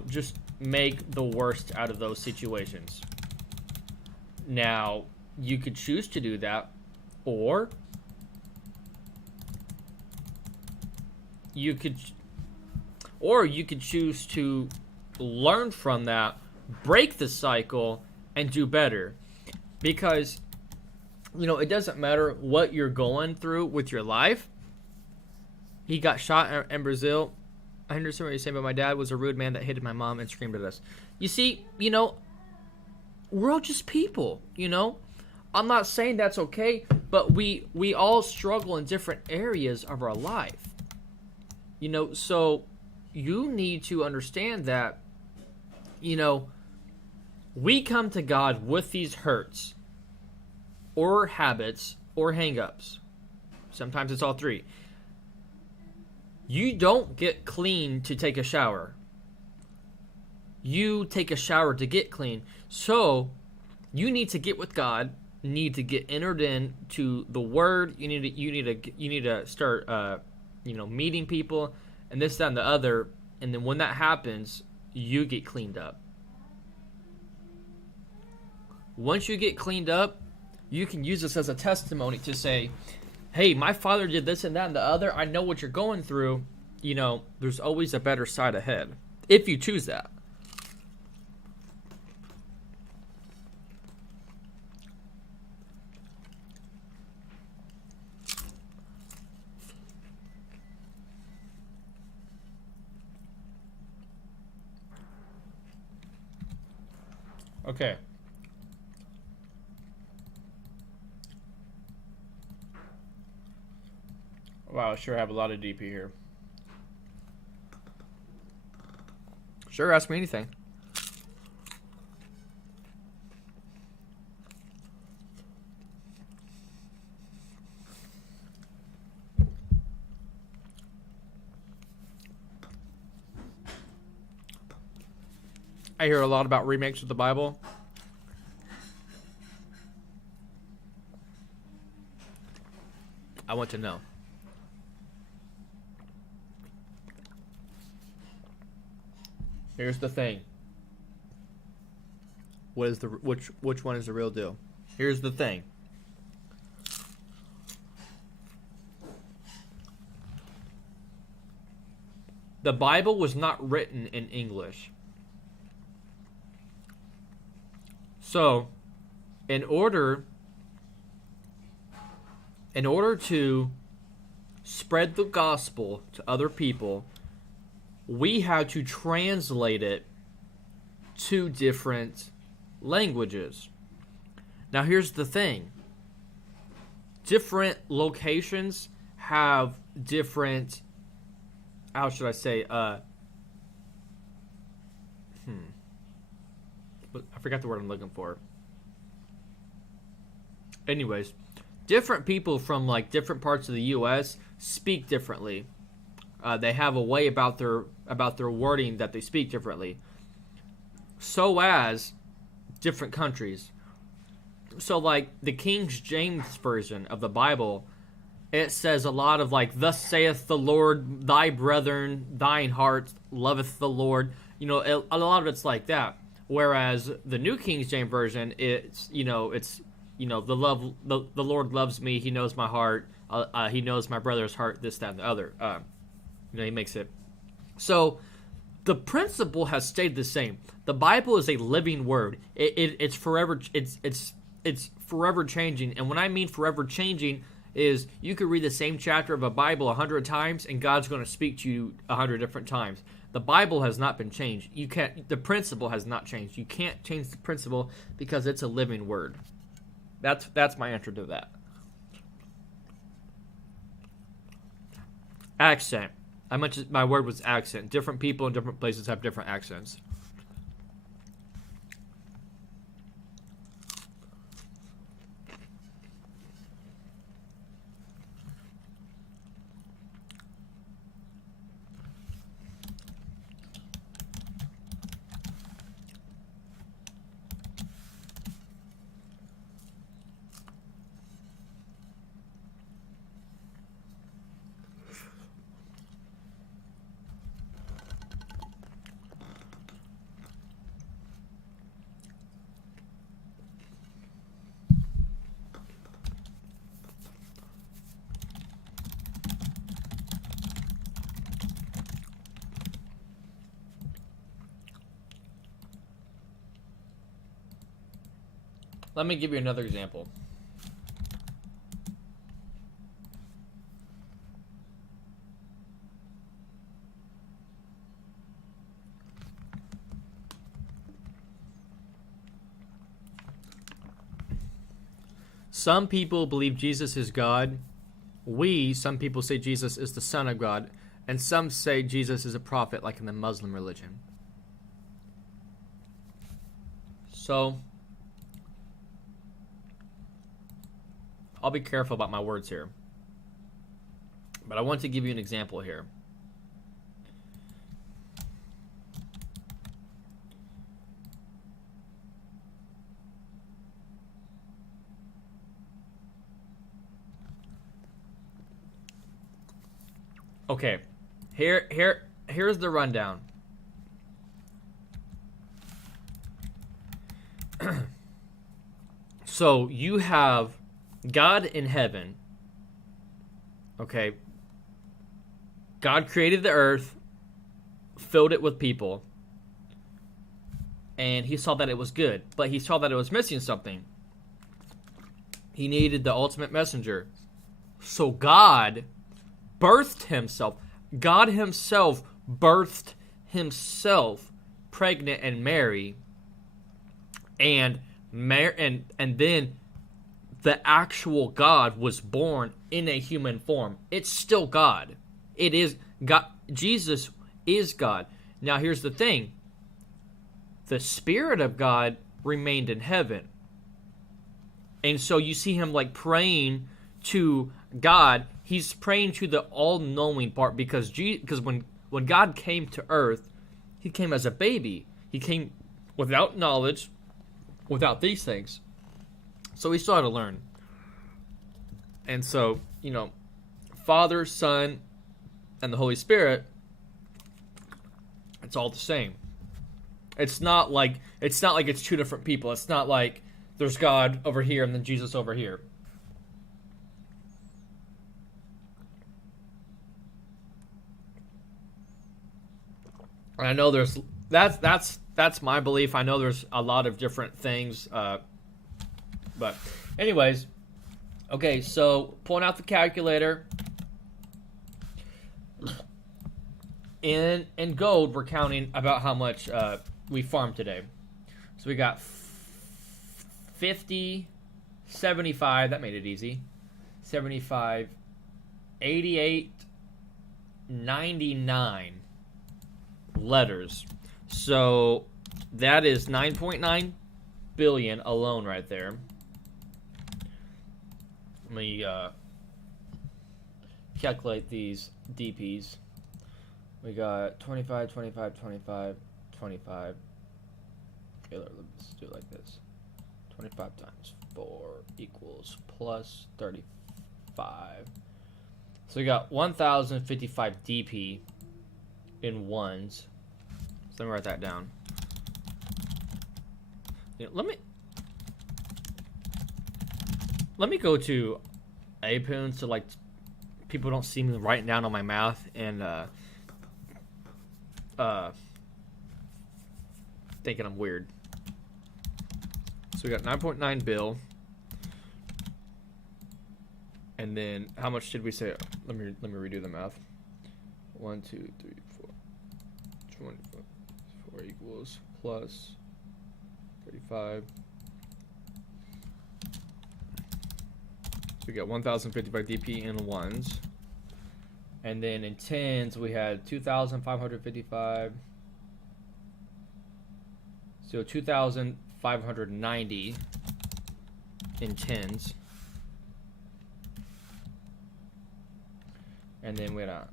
just make the worst out of those situations. Now, you could choose to do that, or you could choose to learn from that, break the cycle, and do better. Because, it doesn't matter what you're going through with your life. He got shot in Brazil. I understand what you're saying, but my dad was a rude man that hated my mom and screamed at us. You see, we're all just people, I'm not saying that's okay, but we all struggle in different areas of our life. So you need to understand that, we come to God with these hurts or habits or hang-ups. Sometimes it's all three. You don't get clean to take a shower. You take a shower to get clean. So you need to get with God, need to get entered into the Word. You need to start meeting people and this, that, and the other. And then when that happens, you get cleaned up. Once you get cleaned up, you can use this as a testimony to say, hey, my father did this and that and the other. I know what you're going through. There's always a better side ahead, if you choose that. Okay. Wow, I sure have a lot of DP here. Sure, ask me anything. I hear a lot about remakes of the Bible. I want to know. Here's the thing. Which one is the real deal? Here's the thing. The Bible was not written in English. So, in order to spread the gospel to other people, we had to translate it to different languages. Now, here's the thing. Different locations have different, how should I say, I forgot the word I'm looking for. Anyways, different people from like different parts of the U.S. speak differently. They have a way about their wording that they speak differently. So as different countries. So like the King James version of the Bible, it says a lot of like, thus saith the Lord, thy brethren, thine heart loveth the Lord. A lot of it's like that. Whereas the New King James version, it's the Lord loves me. He knows my heart. He knows my brother's heart. This, that, and the other. He makes it. So the principle has stayed the same. The Bible is a living word. It's forever. It's forever changing. And when I mean forever changing, is you could read the same chapter of a Bible 100 times, and God's going to speak to you 100 different times. The Bible has not been changed. You can't. The principle has not changed. You can't change the principle because it's a living word. That's my answer to that. Accent. I mentioned my word was accent. Different people in different places have different accents. Let me give you another example. Some people believe Jesus is God. Some people say Jesus is the Son of God. And some say Jesus is a prophet, like in the Muslim religion. So, I'll be careful about my words here. But I want to give you an example here. Okay. Here's the rundown. So, you have God in heaven, okay? God created the earth, filled it with people, and he saw that it was good, but he saw that it was missing something. He needed the ultimate messenger. So God birthed himself. God himself birthed himself, pregnant and Mary, and then the actual God was born in a human form. It's still God. It is God. Jesus is God. Now here's the thing. The Spirit of God remained in heaven. And so you see him like praying to God. He's praying to the all-knowing part because when God came to earth, he came as a baby. He came without knowledge, without these things. So we still had to learn. And so, Father, Son, and the Holy Spirit, it's all the same. It's not like it's two different people. It's not like there's God over here and then Jesus over here. And I know that's my belief. I know there's a lot of different things. But anyways, okay, so pulling out the calculator. In gold, we're counting about how much we farmed today. So we got 50, 75, that made it easy. 75, 88, 99 letters. So that is 9.9 billion alone right there. Let me calculate these DPs. We got 25, 25, 25, 25. Okay, let's do it like this. 25 times 4 equals plus 35. So we got 1,055 DP in ones. So let me write that down. Let me go to Apoon so like people don't see me writing down on my math and thinking I'm weird. So we got 9.9 bill. And then how much did we say? Let me redo the math. 1, 2, 3, 4. 24 equals plus 35. So we got 1,055 DP in ones. And then in tens, we had 2,555. So 2,590 in tens. And then we had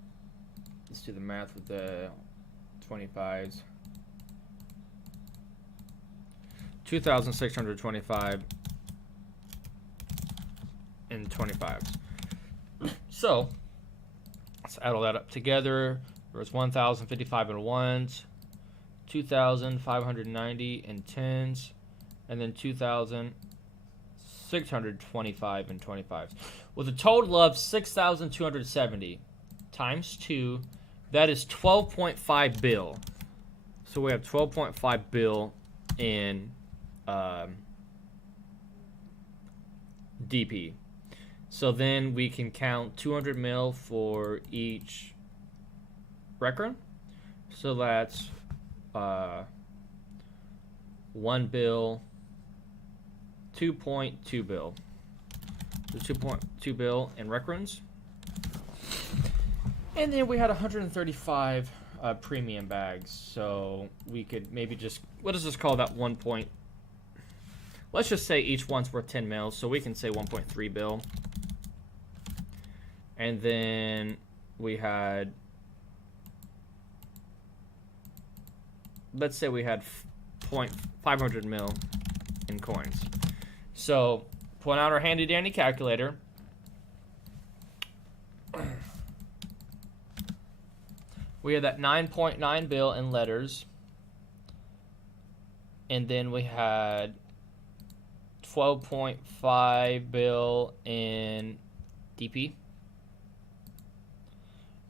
let's do the math with the 25s. 2,625 in 25s. So let's add all that up together. There was 1,055 in ones, 2,590 in tens, and then 2,625 in 25s. With a total of 6,270 times 2, that is 12.5 bill. So we have 12.5 bill in DP. So then we can count 200 mil for each rec run. So that's 1 bill, 2.2 bill. So 2.2 bill in rec runs. And then we had 135 premium bags. So we could maybe just, what does this call that 1 point? Let's just say each one's worth 10 mils. So we can say 1.3 bill. And then we had, let's say we had 500 mil in coins. So pull out our handy dandy calculator. We had that 9.9 bill in letters. And then we had 12.5 bill in DP.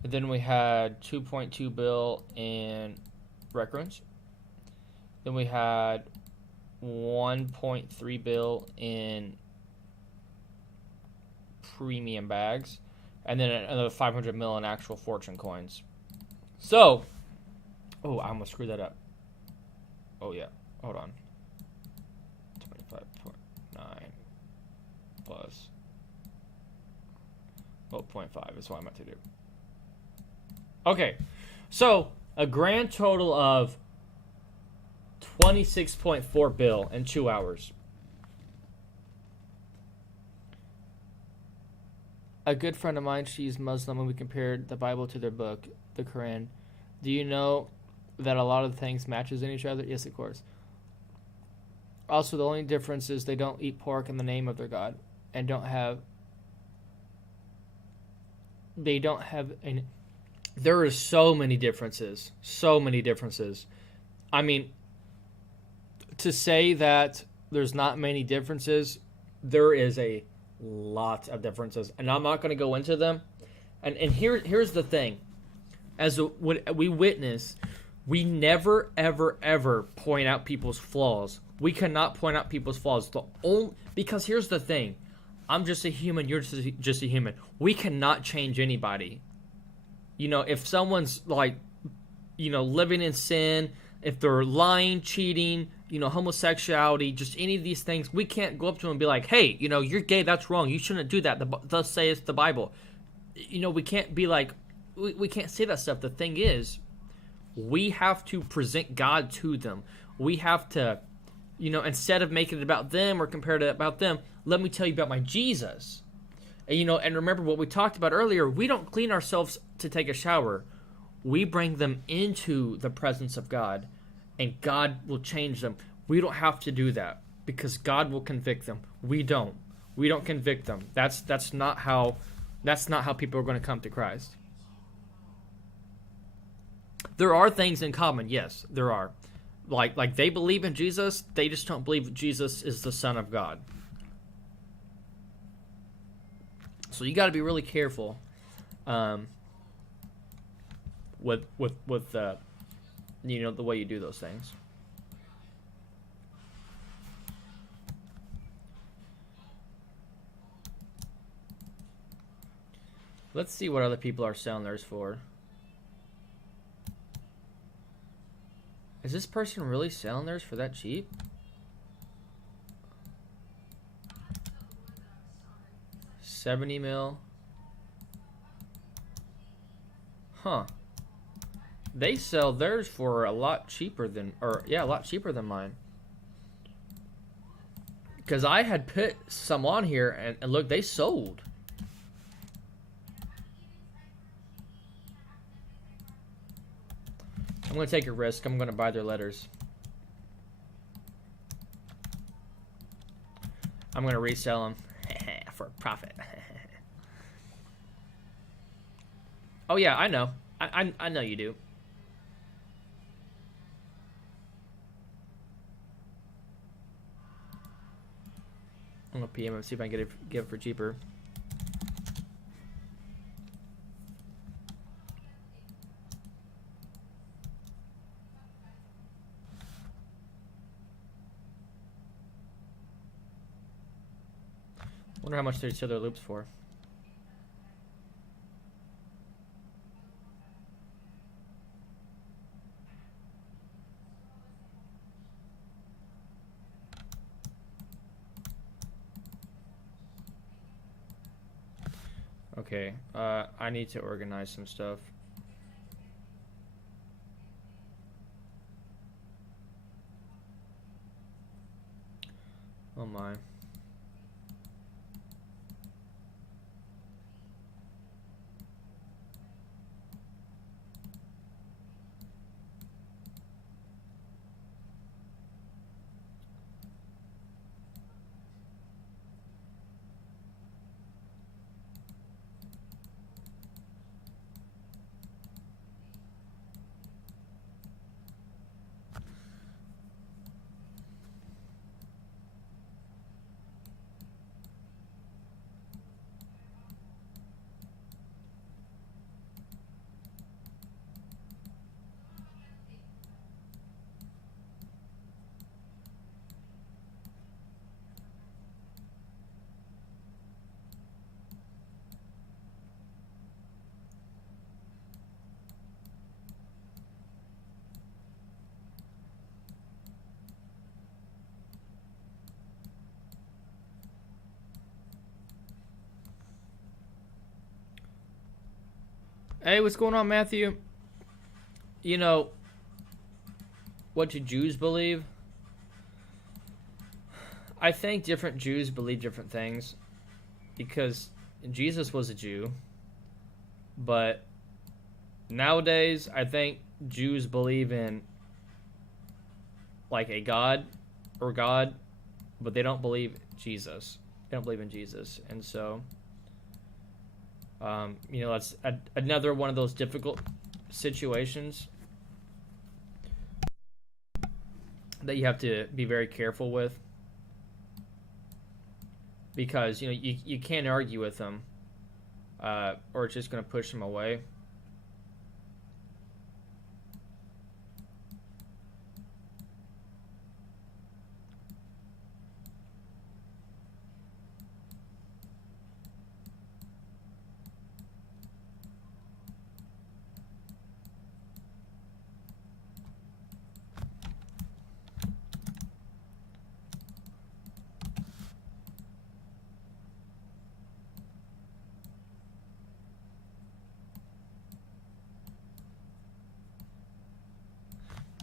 And then we had 2.2 bill in rec runs. Then we had 1.3 bill in premium bags. And then another 500 mil in actual fortune coins. So, oh, I almost screwed that up. Oh, yeah. Hold on. 25.9 plus 0.5 is what I meant to do. Okay, so a grand total of 26.4 bill in 2 hours. A good friend of mine, she's Muslim, and we compared the Bible to their book, the Quran. Do you know that a lot of things matches in each other? Yes, of course. Also, the only difference is they don't eat pork in the name of their God, and don't have any. There are so many differences. So many differences. I mean, to say that there's not many differences, there is a lot of differences. And I'm not going to go into them. And here's the thing. As what we witness, we never, ever, ever point out people's flaws. We cannot point out people's flaws. Because here's the thing. I'm just a human. You're just a human. We cannot change anybody. You know, if someone's like, you know, living in sin, if they're lying, cheating, you know, homosexuality, just any of these things, we can't go up to them and be like, hey, you know, you're gay, that's wrong. You shouldn't do that. Thus saith the Bible. You know, we can't be like, we can't say that stuff. The thing is, we have to present God to them. We have to, you know, instead of making it about them or compare it about them, let me tell you about my Jesus. And, you know, and remember what we talked about earlier, we don't clean ourselves to take a shower. We bring them into the presence of God, and God will change them. We don't have to do that because God will convict them. We don't. We don't convict them. That's not how people are going to come to Christ. There are things in common, yes, there are. Like they believe in Jesus, they just don't believe Jesus is the Son of God. So you got to be really careful with you know, the way you do those things. Let's see what other people are selling theirs for. Is this person really selling theirs for that cheap? $70 mil. Huh. They sell theirs for a lot cheaper than, a lot cheaper than mine. Because I had put some on here, and look, they sold. I'm going to take a risk. I'm going to buy their letters. I'm going to resell them for a profit. Oh, yeah, I know. I know you do. I'm going to PM and see if I can get it for cheaper. Wonder how much they sell their loops for. Okay, I need to organize some stuff. Oh my. Hey, what's going on, Matthew? You know, what do Jews believe? I think different Jews believe different things because Jesus was a Jew, but nowadays I think Jews believe in like a God or God, but they don't believe Jesus. They don't believe in Jesus, and so you know, that's another one of those difficult situations that you have to be very careful with, because you know you can't argue with them, or it's just going to push them away.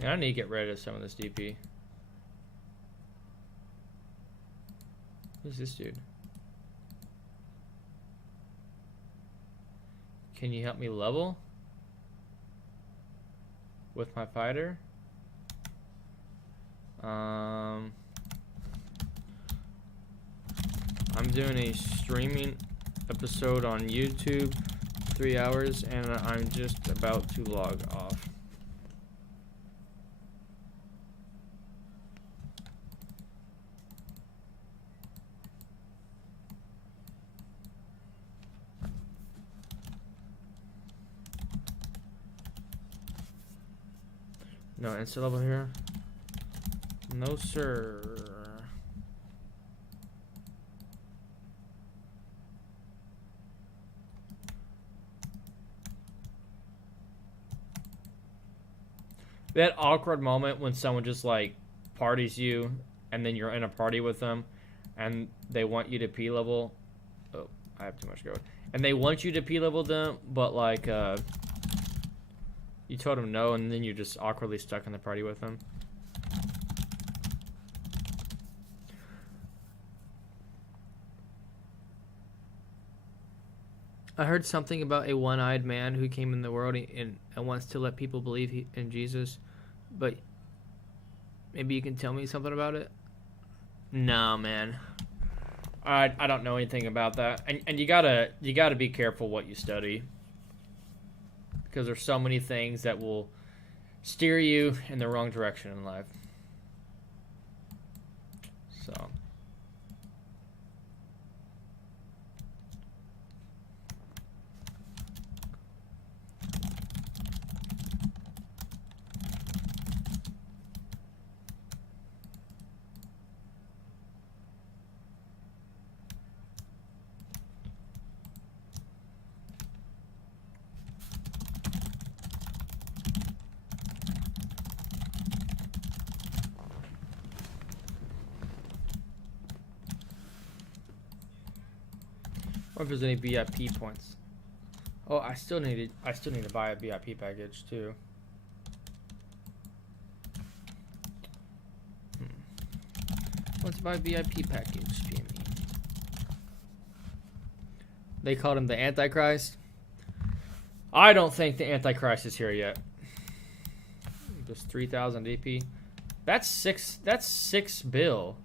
Yeah, I need to get rid of some of this DP. Who's this dude? Can you help me level with my fighter? I'm doing a streaming episode on YouTube, 3 hours, and I'm just about to log off. No insta level here. No sir. That awkward moment when someone just like parties you and then you're in a party with them and they want you to P level. Oh, I have too much going. And they want you to P level them, but like you told them no and then you're just awkwardly stuck in the party with them. I heard something about a one-eyed man who came in the world and wants to let people believe in Jesus, but maybe you can tell me something about it? No, man. I don't know anything about that. And you gotta be careful what you study. Because there's so many things that will steer you in the wrong direction in life. So... Or if there's any VIP points. Oh, I still need to buy a VIP package too. Let's buy a VIP package, Jimmy. They called him the Antichrist. I don't think the Antichrist is here yet. Just 3,000 DP. That's six bill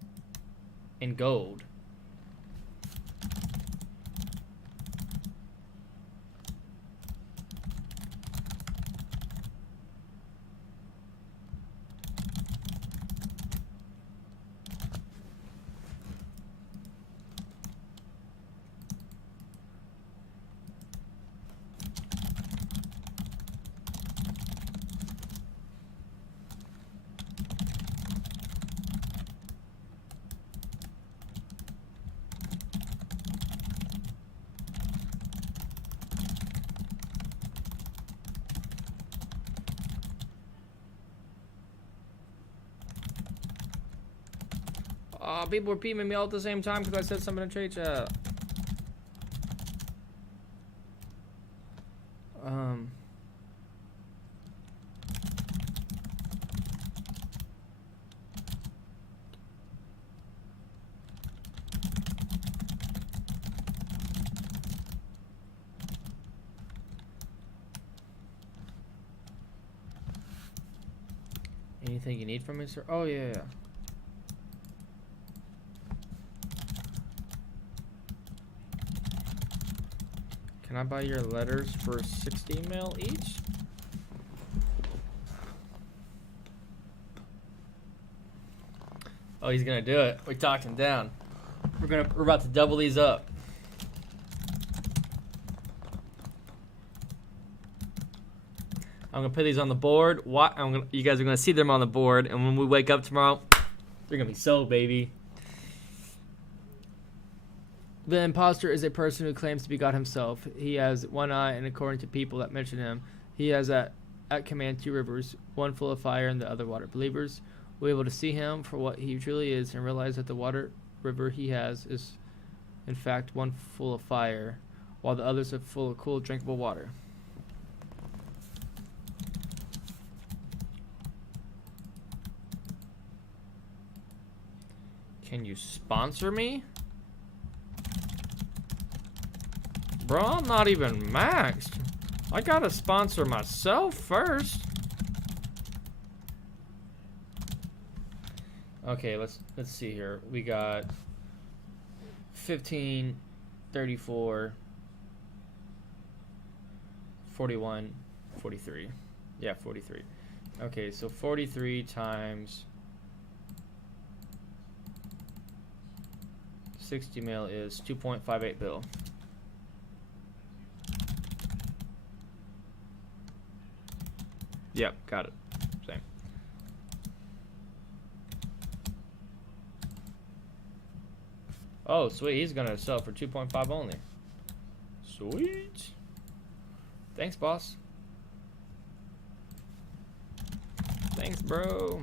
in gold. People were PMing me all at the same time because I said something in trade chat. Anything you need from me, sir? Oh, yeah. Can I buy your letters for 60 mil each? Oh, he's gonna do it. We talked him down. We're about to double these up. I'm gonna put these on the board. You guys are gonna see them on the board, and when we wake up tomorrow, they're gonna be sold, baby. The imposter is a person who claims to be God himself. He has one eye, and according to people that mention him, he has at command two rivers, one full of fire and the other water. Believers will be able to see him for what he truly is and realize that the water river he has is, in fact, one full of fire, while the others are full of cool, drinkable water. Can you sponsor me? Bro, I'm not even maxed. I gotta sponsor myself first. Okay, let's see here. We got 15, 34, 41, 43. Yeah, 43. Okay, so 43 times 60 mil is 2.58 bill. Yep, got it. Same. Oh, sweet. He's gonna sell for 2.5 only. Sweet. Thanks, boss. Thanks, bro.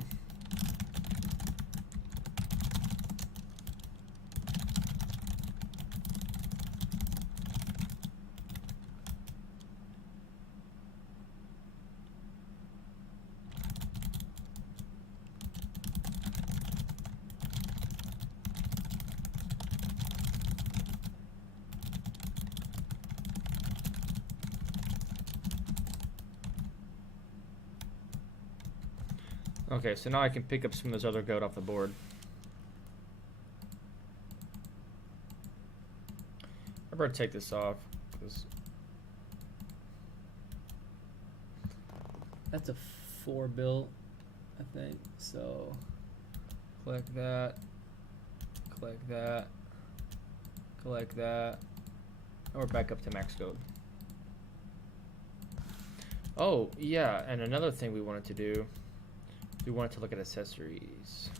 Okay, so now I can pick up some of this other goat off the board. I better take this off, 'cause That's a 4 bill, I think. So collect that, collect that, collect that, and we're back up to max goat. Oh, yeah, and another thing we wanted to do, we wanted to look at accessories.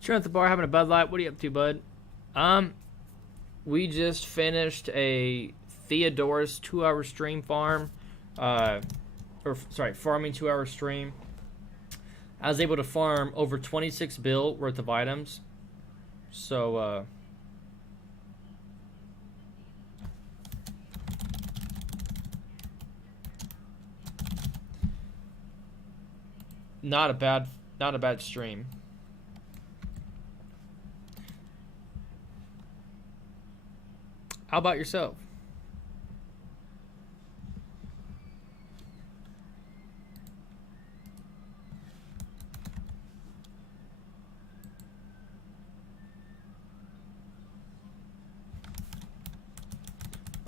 Chilling at the bar having a Bud Light. What are you up to, bud? We just finished a Theodore's 2-hour stream farm. Farming 2-hour stream. I was able to farm over 26 bill worth of items. So, not a bad stream. How about yourself?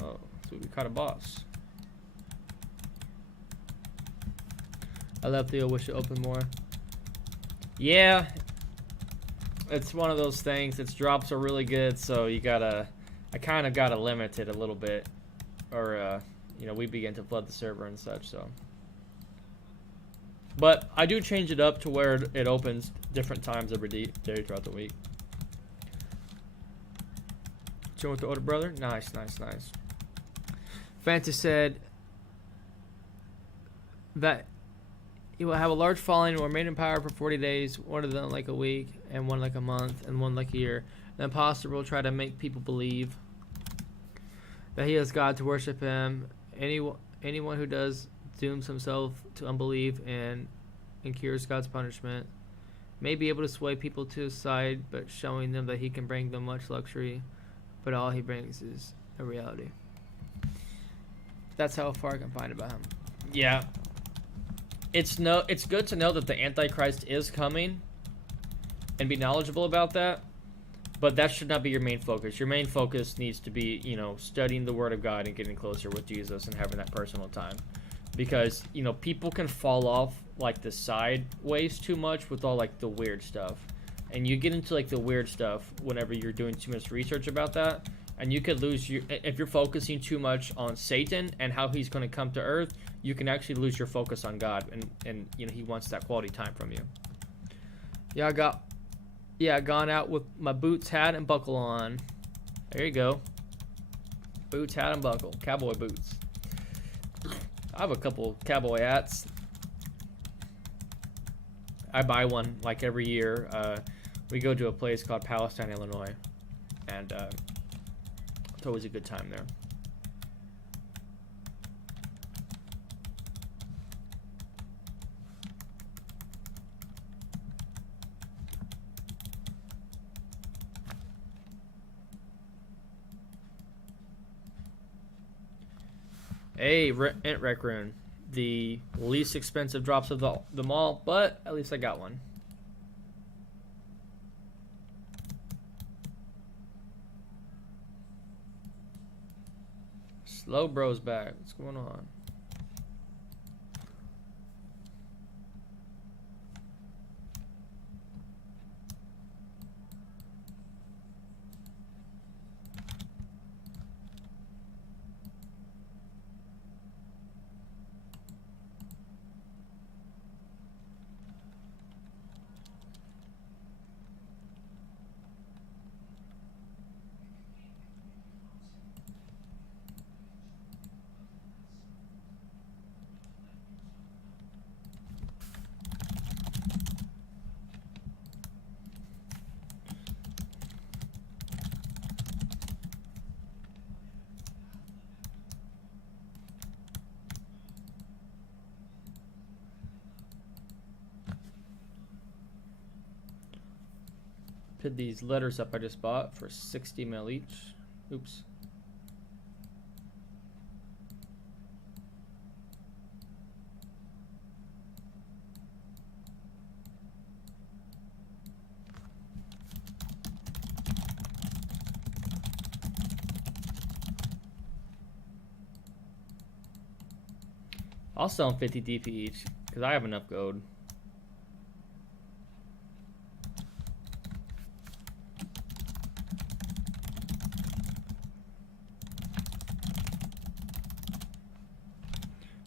Oh, so we caught a boss. I love Theo, wish it open more. Yeah, it's one of those things. Its drops are really good, so you gotta... I kind of got to limit it a little bit, or, we begin to flood the server and such, so. But I do change it up to where it opens different times every day throughout the week. Chilling with the older brother? Nice, nice, nice. Fanta said that he will have a large following and will remain in power for 40 days, one of them like a week, and one like a month, and one like a year. The imposter will try to make people believe that he has God to worship him. Anyone who does dooms himself to unbelief and incurs God's punishment. May be able to sway people to his side, but showing them that he can bring them much luxury, but all he brings is a reality. That's how far I can find about him. Yeah. It's good to know that the Antichrist is coming and be knowledgeable about that. But that should not be your main focus. Your main focus needs to be, studying the Word of God and getting closer with Jesus and having that personal time. Because, people can fall off, like, the sideways too much with all, like, the weird stuff. And you get into, like, the weird stuff whenever you're doing too much research about that. And you could lose if you're focusing too much on Satan and how he's going to come to earth, you can actually lose your focus on God. And he wants that quality time from you. Yeah, gone out with my boots, hat, and buckle on. There you go. Boots, hat, and buckle. Cowboy boots. I have a couple cowboy hats. I buy one, like, every year. We go to a place called Palestine, Illinois. And it's always a good time there. Hey, Int Rec Rune. The least expensive drops of them all, but at least I got one. Slow Bro's back. What's going on? Put these letters up I just bought for 60 mil each. Oops. I'll sell them 50 DP each because I have enough gold.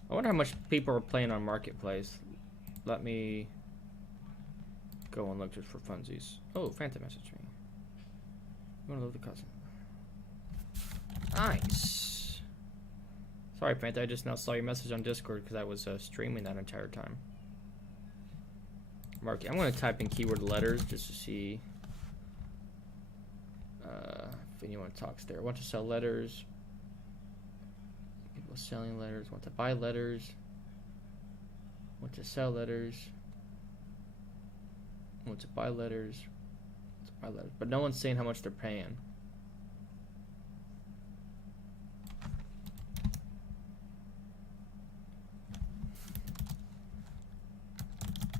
I wonder how much people are playing on Marketplace. Let me go and look just for funsies. Oh, Phantom messaged me. You wanna load the cousin? Nice. Sorry, Phantom, I just now saw your message on Discord because I was streaming that entire time. I'm gonna type in keyword letters just to see if anyone talks there. Want to sell letters. People selling letters, want to buy letters, want to sell letters, want to buy letters, but no one's saying how much they're paying.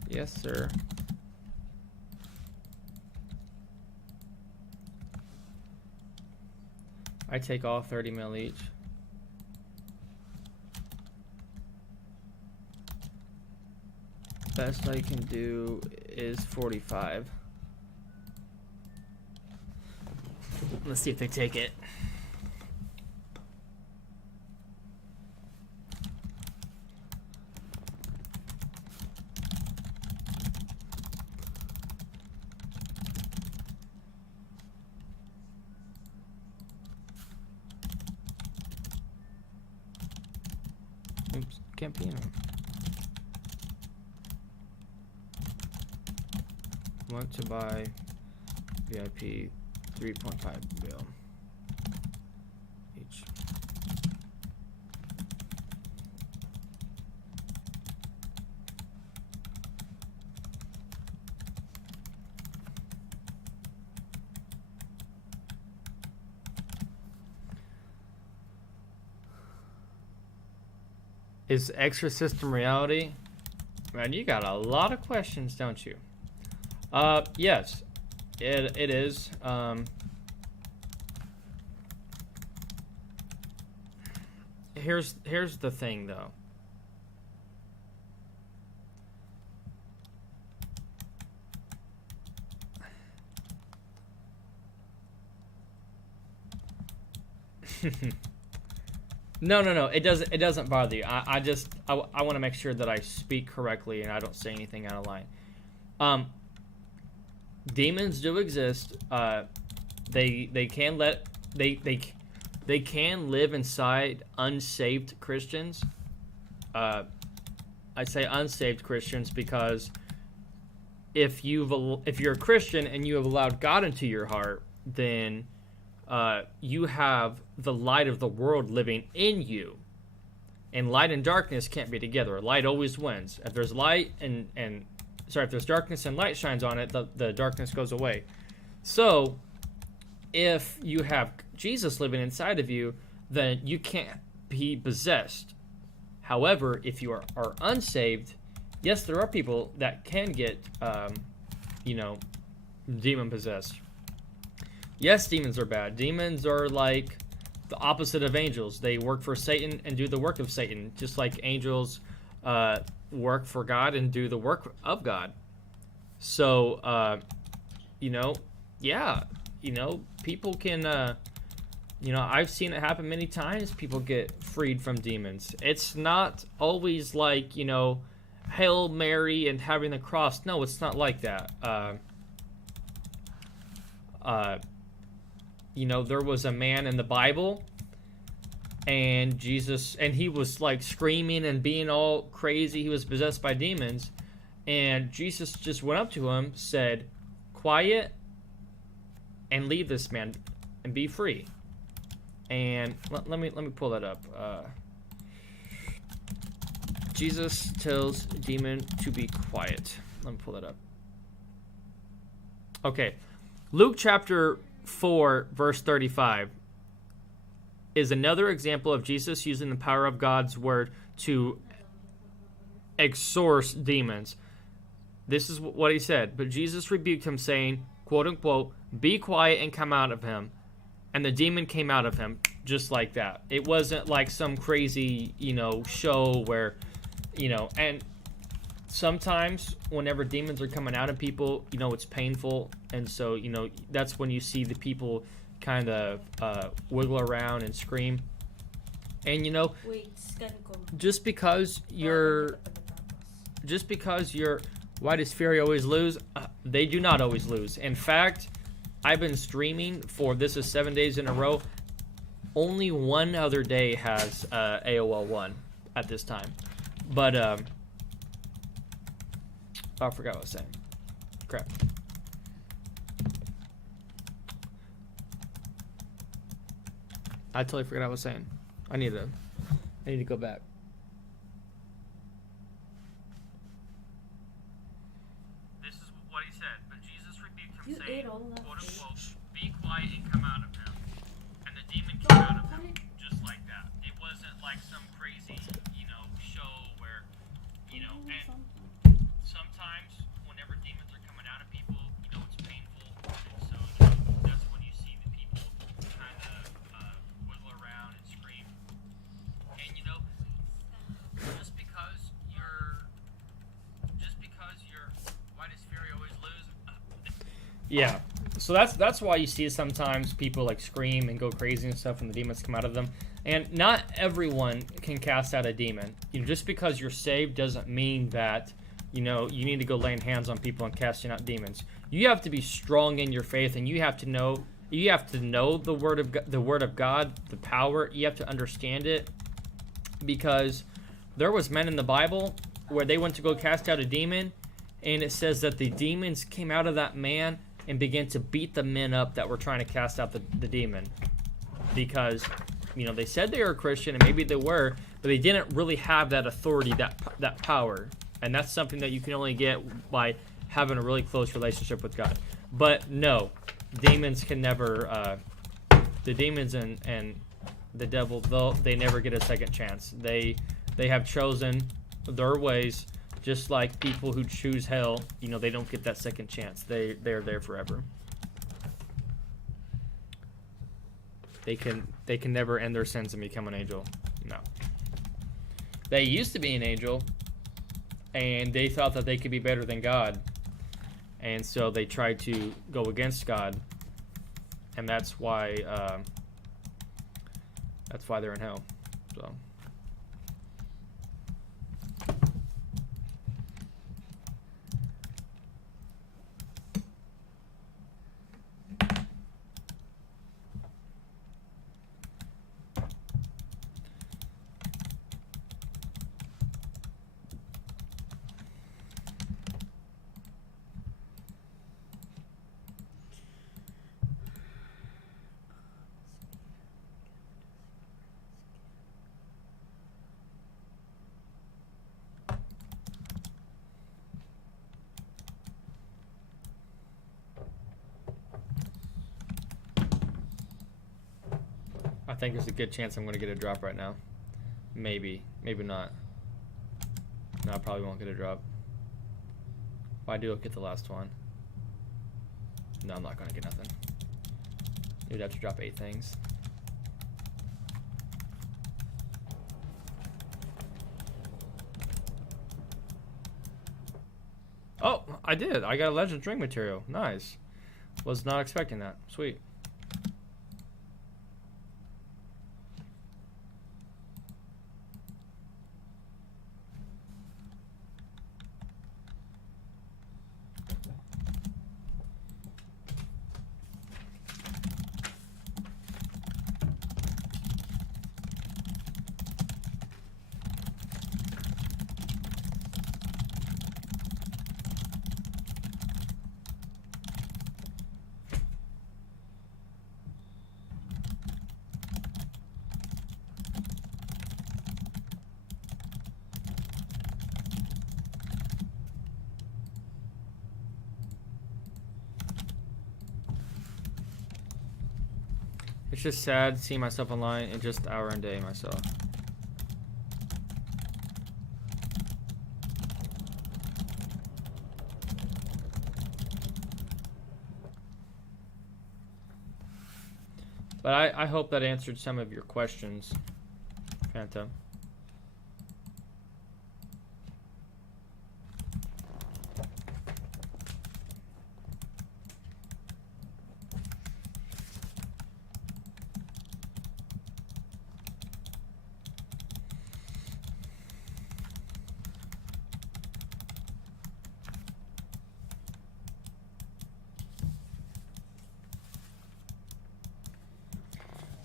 Yes, sir. I take all 30 mil each. Best I can do is 45. Let's see if they take it. Oops, can't be in them. Want to buy VIP 3.5 mil each. Is extra system reality? Man, you got a lot of questions, don't you? Yes, it is. Here's the thing, though. No. It doesn't bother you. I want to make sure that I speak correctly and I don't say anything out of line. Demons do exist. They can live inside unsaved Christians. I say unsaved Christians because if you're a Christian and you have allowed God into your heart, then you have the light of the world living in you. And light and darkness can't be together. Light always wins. If there's light if there's darkness and light shines on it, the darkness goes away. So, if you have Jesus living inside of you, then you can't be possessed. However, if you are unsaved, yes, there are people that can get, demon possessed. Yes, demons are bad. Demons are like the opposite of angels. They work for Satan and do the work of Satan, just like angels work for God and do the work of God. So, people can, I've seen it happen many times. People get freed from demons. It's not always like, Hail Mary and having the cross. No, it's not like that. There was a man in the Bible, and Jesus, and he was like screaming and being all crazy. He was possessed by demons, and Jesus just went up to him, said, "Quiet, and leave this man, and be free." And let me pull that up. Jesus tells demon to be quiet. Let me pull that up. Okay, Luke chapter 4, verse 35 is another example of Jesus using the power of God's word to exorcise demons. This is what he said. But Jesus rebuked him, saying, quote unquote, "Be quiet and come out of him." And the demon came out of him just like that. It wasn't like some crazy, show where, and sometimes whenever demons are coming out of people, it's painful. And so, that's when you see the people kind of wiggle around and scream. And, Wait, scan ko. just because you're, why does Fury always lose? They do not always lose. In fact, I've been streaming for, this is 7 days in a row. Only one other day has AOL 1 at this time. But, I forgot what I was saying. Crap. I totally forgot what I was saying. I need to go back. This is what he said, but Jesus rebuked him, You saying, ate all that quote fish. unquote, "Be quiet and come out of him." And the demon came out of him just like that. It wasn't like some crazy, show where, and sometimes whenever demons are coming out of people, it's painful. And so that's when you see the people kind of wiggle around and scream. And just because you're, why does Fury always lose? Yeah. So that's why you see sometimes people like scream and go crazy and stuff when the demons come out of them. And not everyone can cast out a demon. Just because you're saved doesn't mean that you need to go laying hands on people and casting out demons. You have to be strong in your faith, and you have to know the word of God, the power. You have to understand it, because there was men in the Bible where they went to go cast out a demon, and it says that the demons came out of that man and began to beat the men up that were trying to cast out the demon, because they said they were a Christian, and maybe they were, but they didn't really have that authority, that power. And that's something that you can only get by having a really close relationship with God. But no, demons can never, the demons and the devil, they never get a second chance. They have chosen their ways, just like people who choose hell, they don't get that second chance. They're there forever. They can never end their sins and become an angel. No. They used to be an angel, and they thought that they could be better than God. And so they tried to go against God. And that's why they're in hell. So I think there's a good chance I'm going to get a drop right now. Maybe. Maybe not. No, I probably won't get a drop. If I do, I'll get the last one. No, I'm not gonna get nothing. You'd have to drop 8 things. Oh, I did. I got a legend drink material. Nice. Was not expecting that. Sweet. It's just sad seeing myself online in just hour and day myself. But I hope that answered some of your questions, Phantom.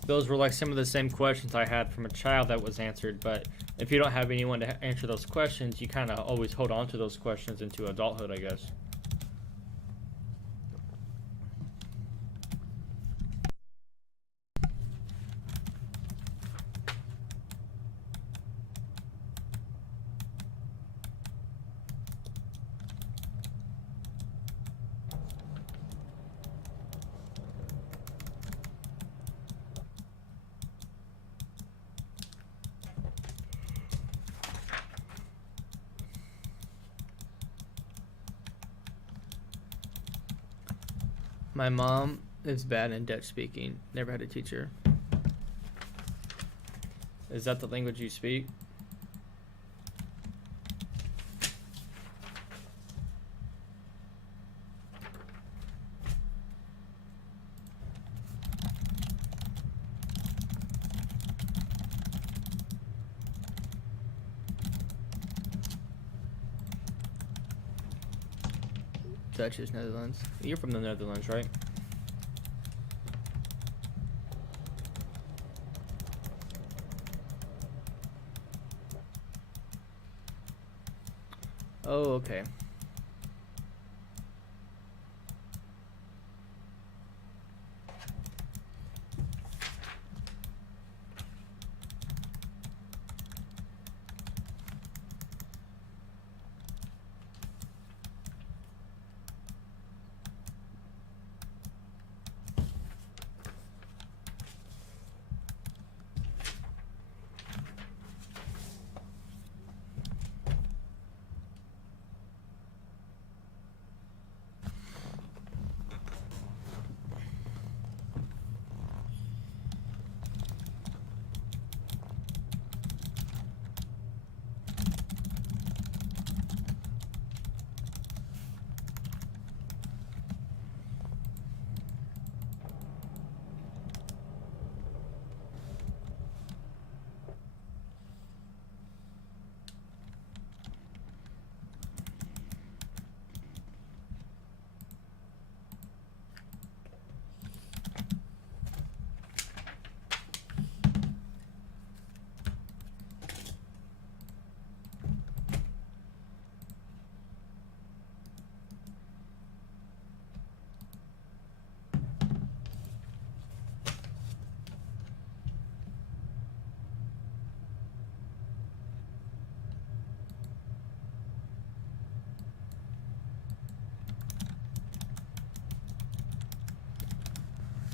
Those were like some of the same questions I had from a child that was answered, but if you don't have anyone to answer those questions, you kind of always hold on to those questions into adulthood, I guess. My mom is bad in Dutch speaking. Never had a teacher. Is that the language you speak? Dutch is Netherlands. You're from the Netherlands, right? Oh, okay.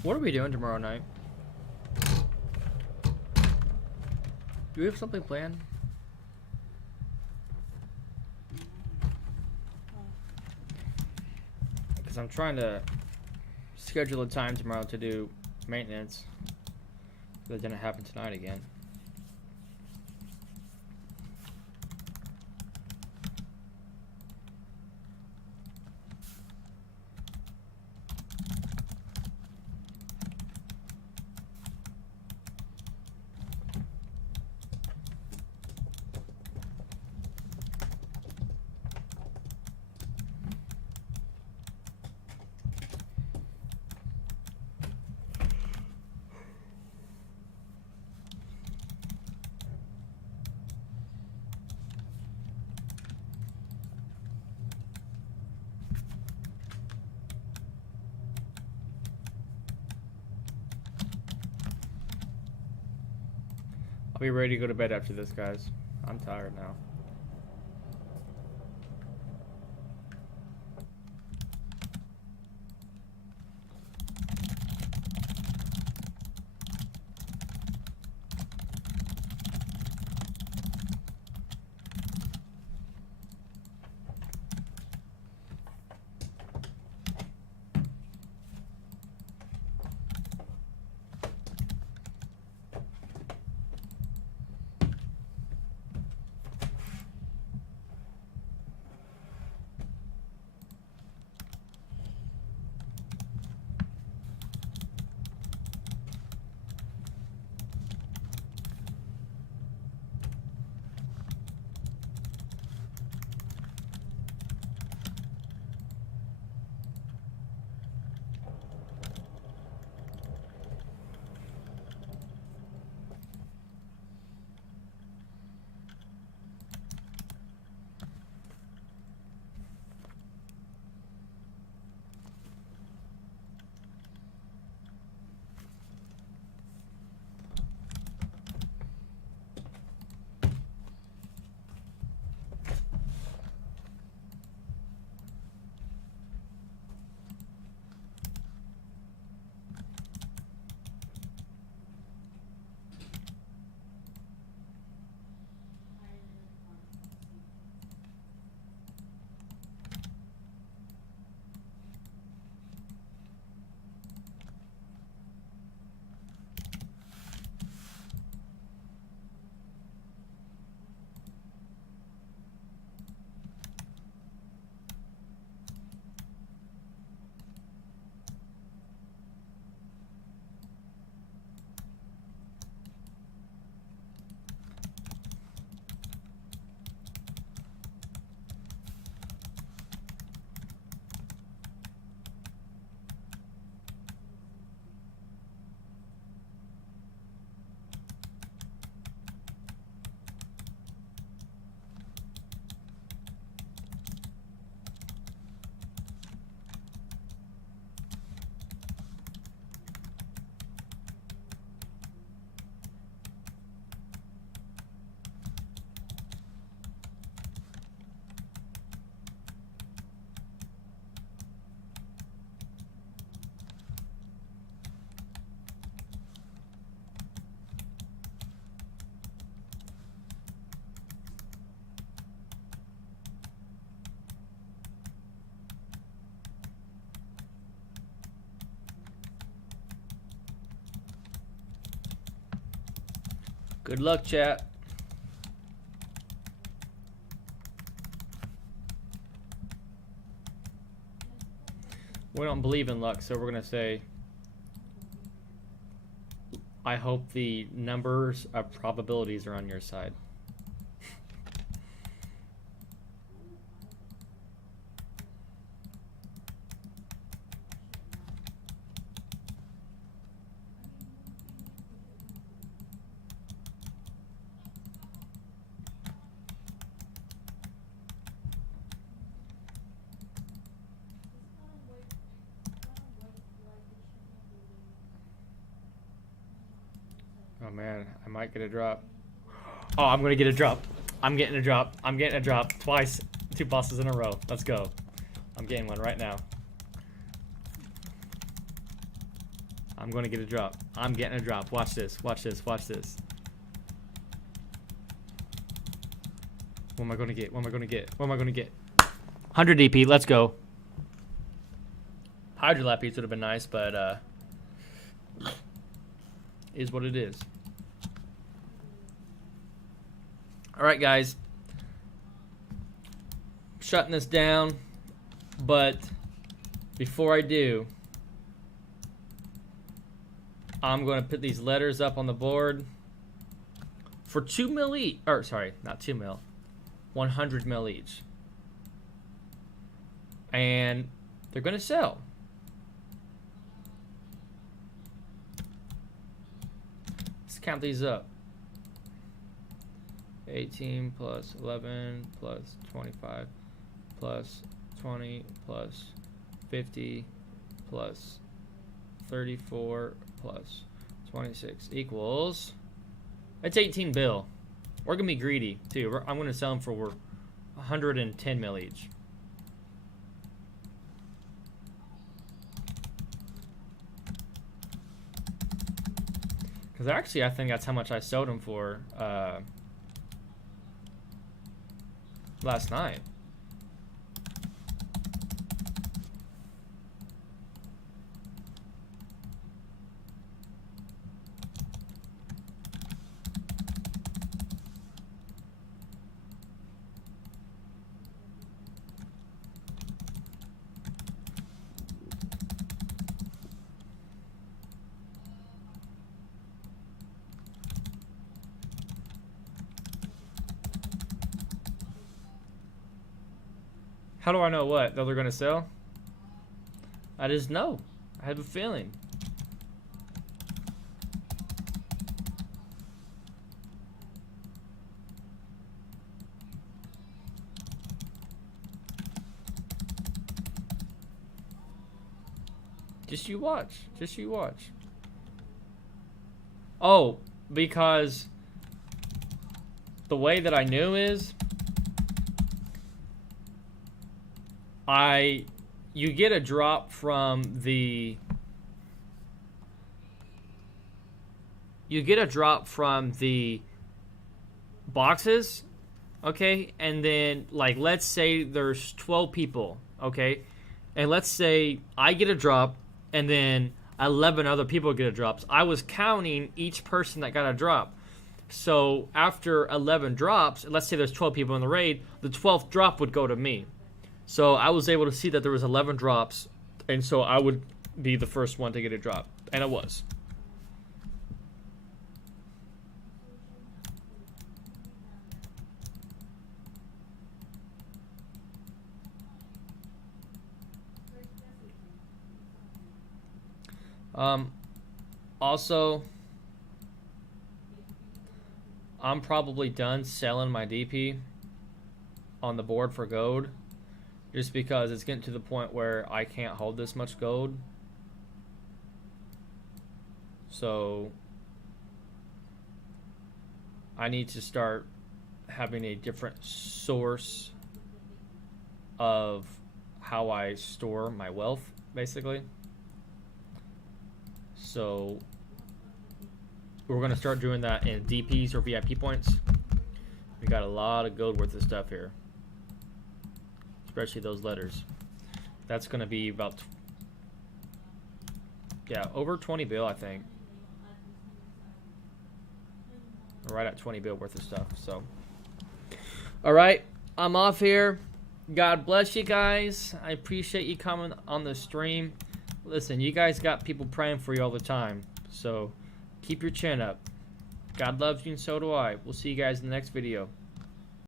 What are we doing tomorrow night? Do we have something planned? Because I'm trying to schedule a time tomorrow to do maintenance. That didn't happen tonight again. I'll be ready to go to bed after this, guys. I'm tired now. Good luck, chat. We don't believe in luck, so we're gonna say, I hope the numbers of probabilities are on your side. Oh man, I might get a drop. Oh, I'm gonna get a drop. I'm getting a drop. I'm getting a drop. Twice. 2 bosses in a row. Let's go. I'm getting one right now. I'm gonna get a drop. I'm getting a drop. Watch this. Watch this. Watch this. What am I gonna get? What am I gonna get? What am I gonna get? 100 DP. Let's go. Hydrolap piece would have been nice, but is what it is. All right, guys. Shutting this down, but before I do, I'm going to put these letters up on the board for 2 mil each. Or sorry, not 2 mil, 100 mil each, and they're going to sell. Let's count these up. 18 plus 11 plus 25 plus 20 plus 50 plus 34 plus 26 equals, that's 18 bill. We're gonna be greedy too. I'm gonna sell them for 110 mil each. Because actually I think that's how much I sold them for last night. How do I know what? That they're going to sell? I just know. I have a feeling. Just you watch. Just you watch. Oh, because the way that I knew is you get a drop from the boxes, okay? And then, like, let's say there's 12 people, okay? And let's say I get a drop and then 11 other people get a drop. So I was counting each person that got a drop. So after 11 drops, let's say there's 12 people in the raid, the 12th drop would go to me. So I was able to see that there was 11 drops, and so I would be the first one to get a drop, and it was. Also, I'm probably done selling my DP on the board for gold. Just because it's getting to the point where I can't hold this much gold. So I need to start having a different source of how I store my wealth, basically. So we're going to start doing that in DPs or VIP points. We got a lot of gold worth of stuff here. Especially those letters. That's going to be about, yeah, over 20 bill, I think. Right at 20 bill worth of stuff, so. All right, I'm off here. God bless you guys. I appreciate you coming on the stream. Listen, you guys got people praying for you all the time, so keep your chin up. God loves you and so do I. We'll see you guys in the next video.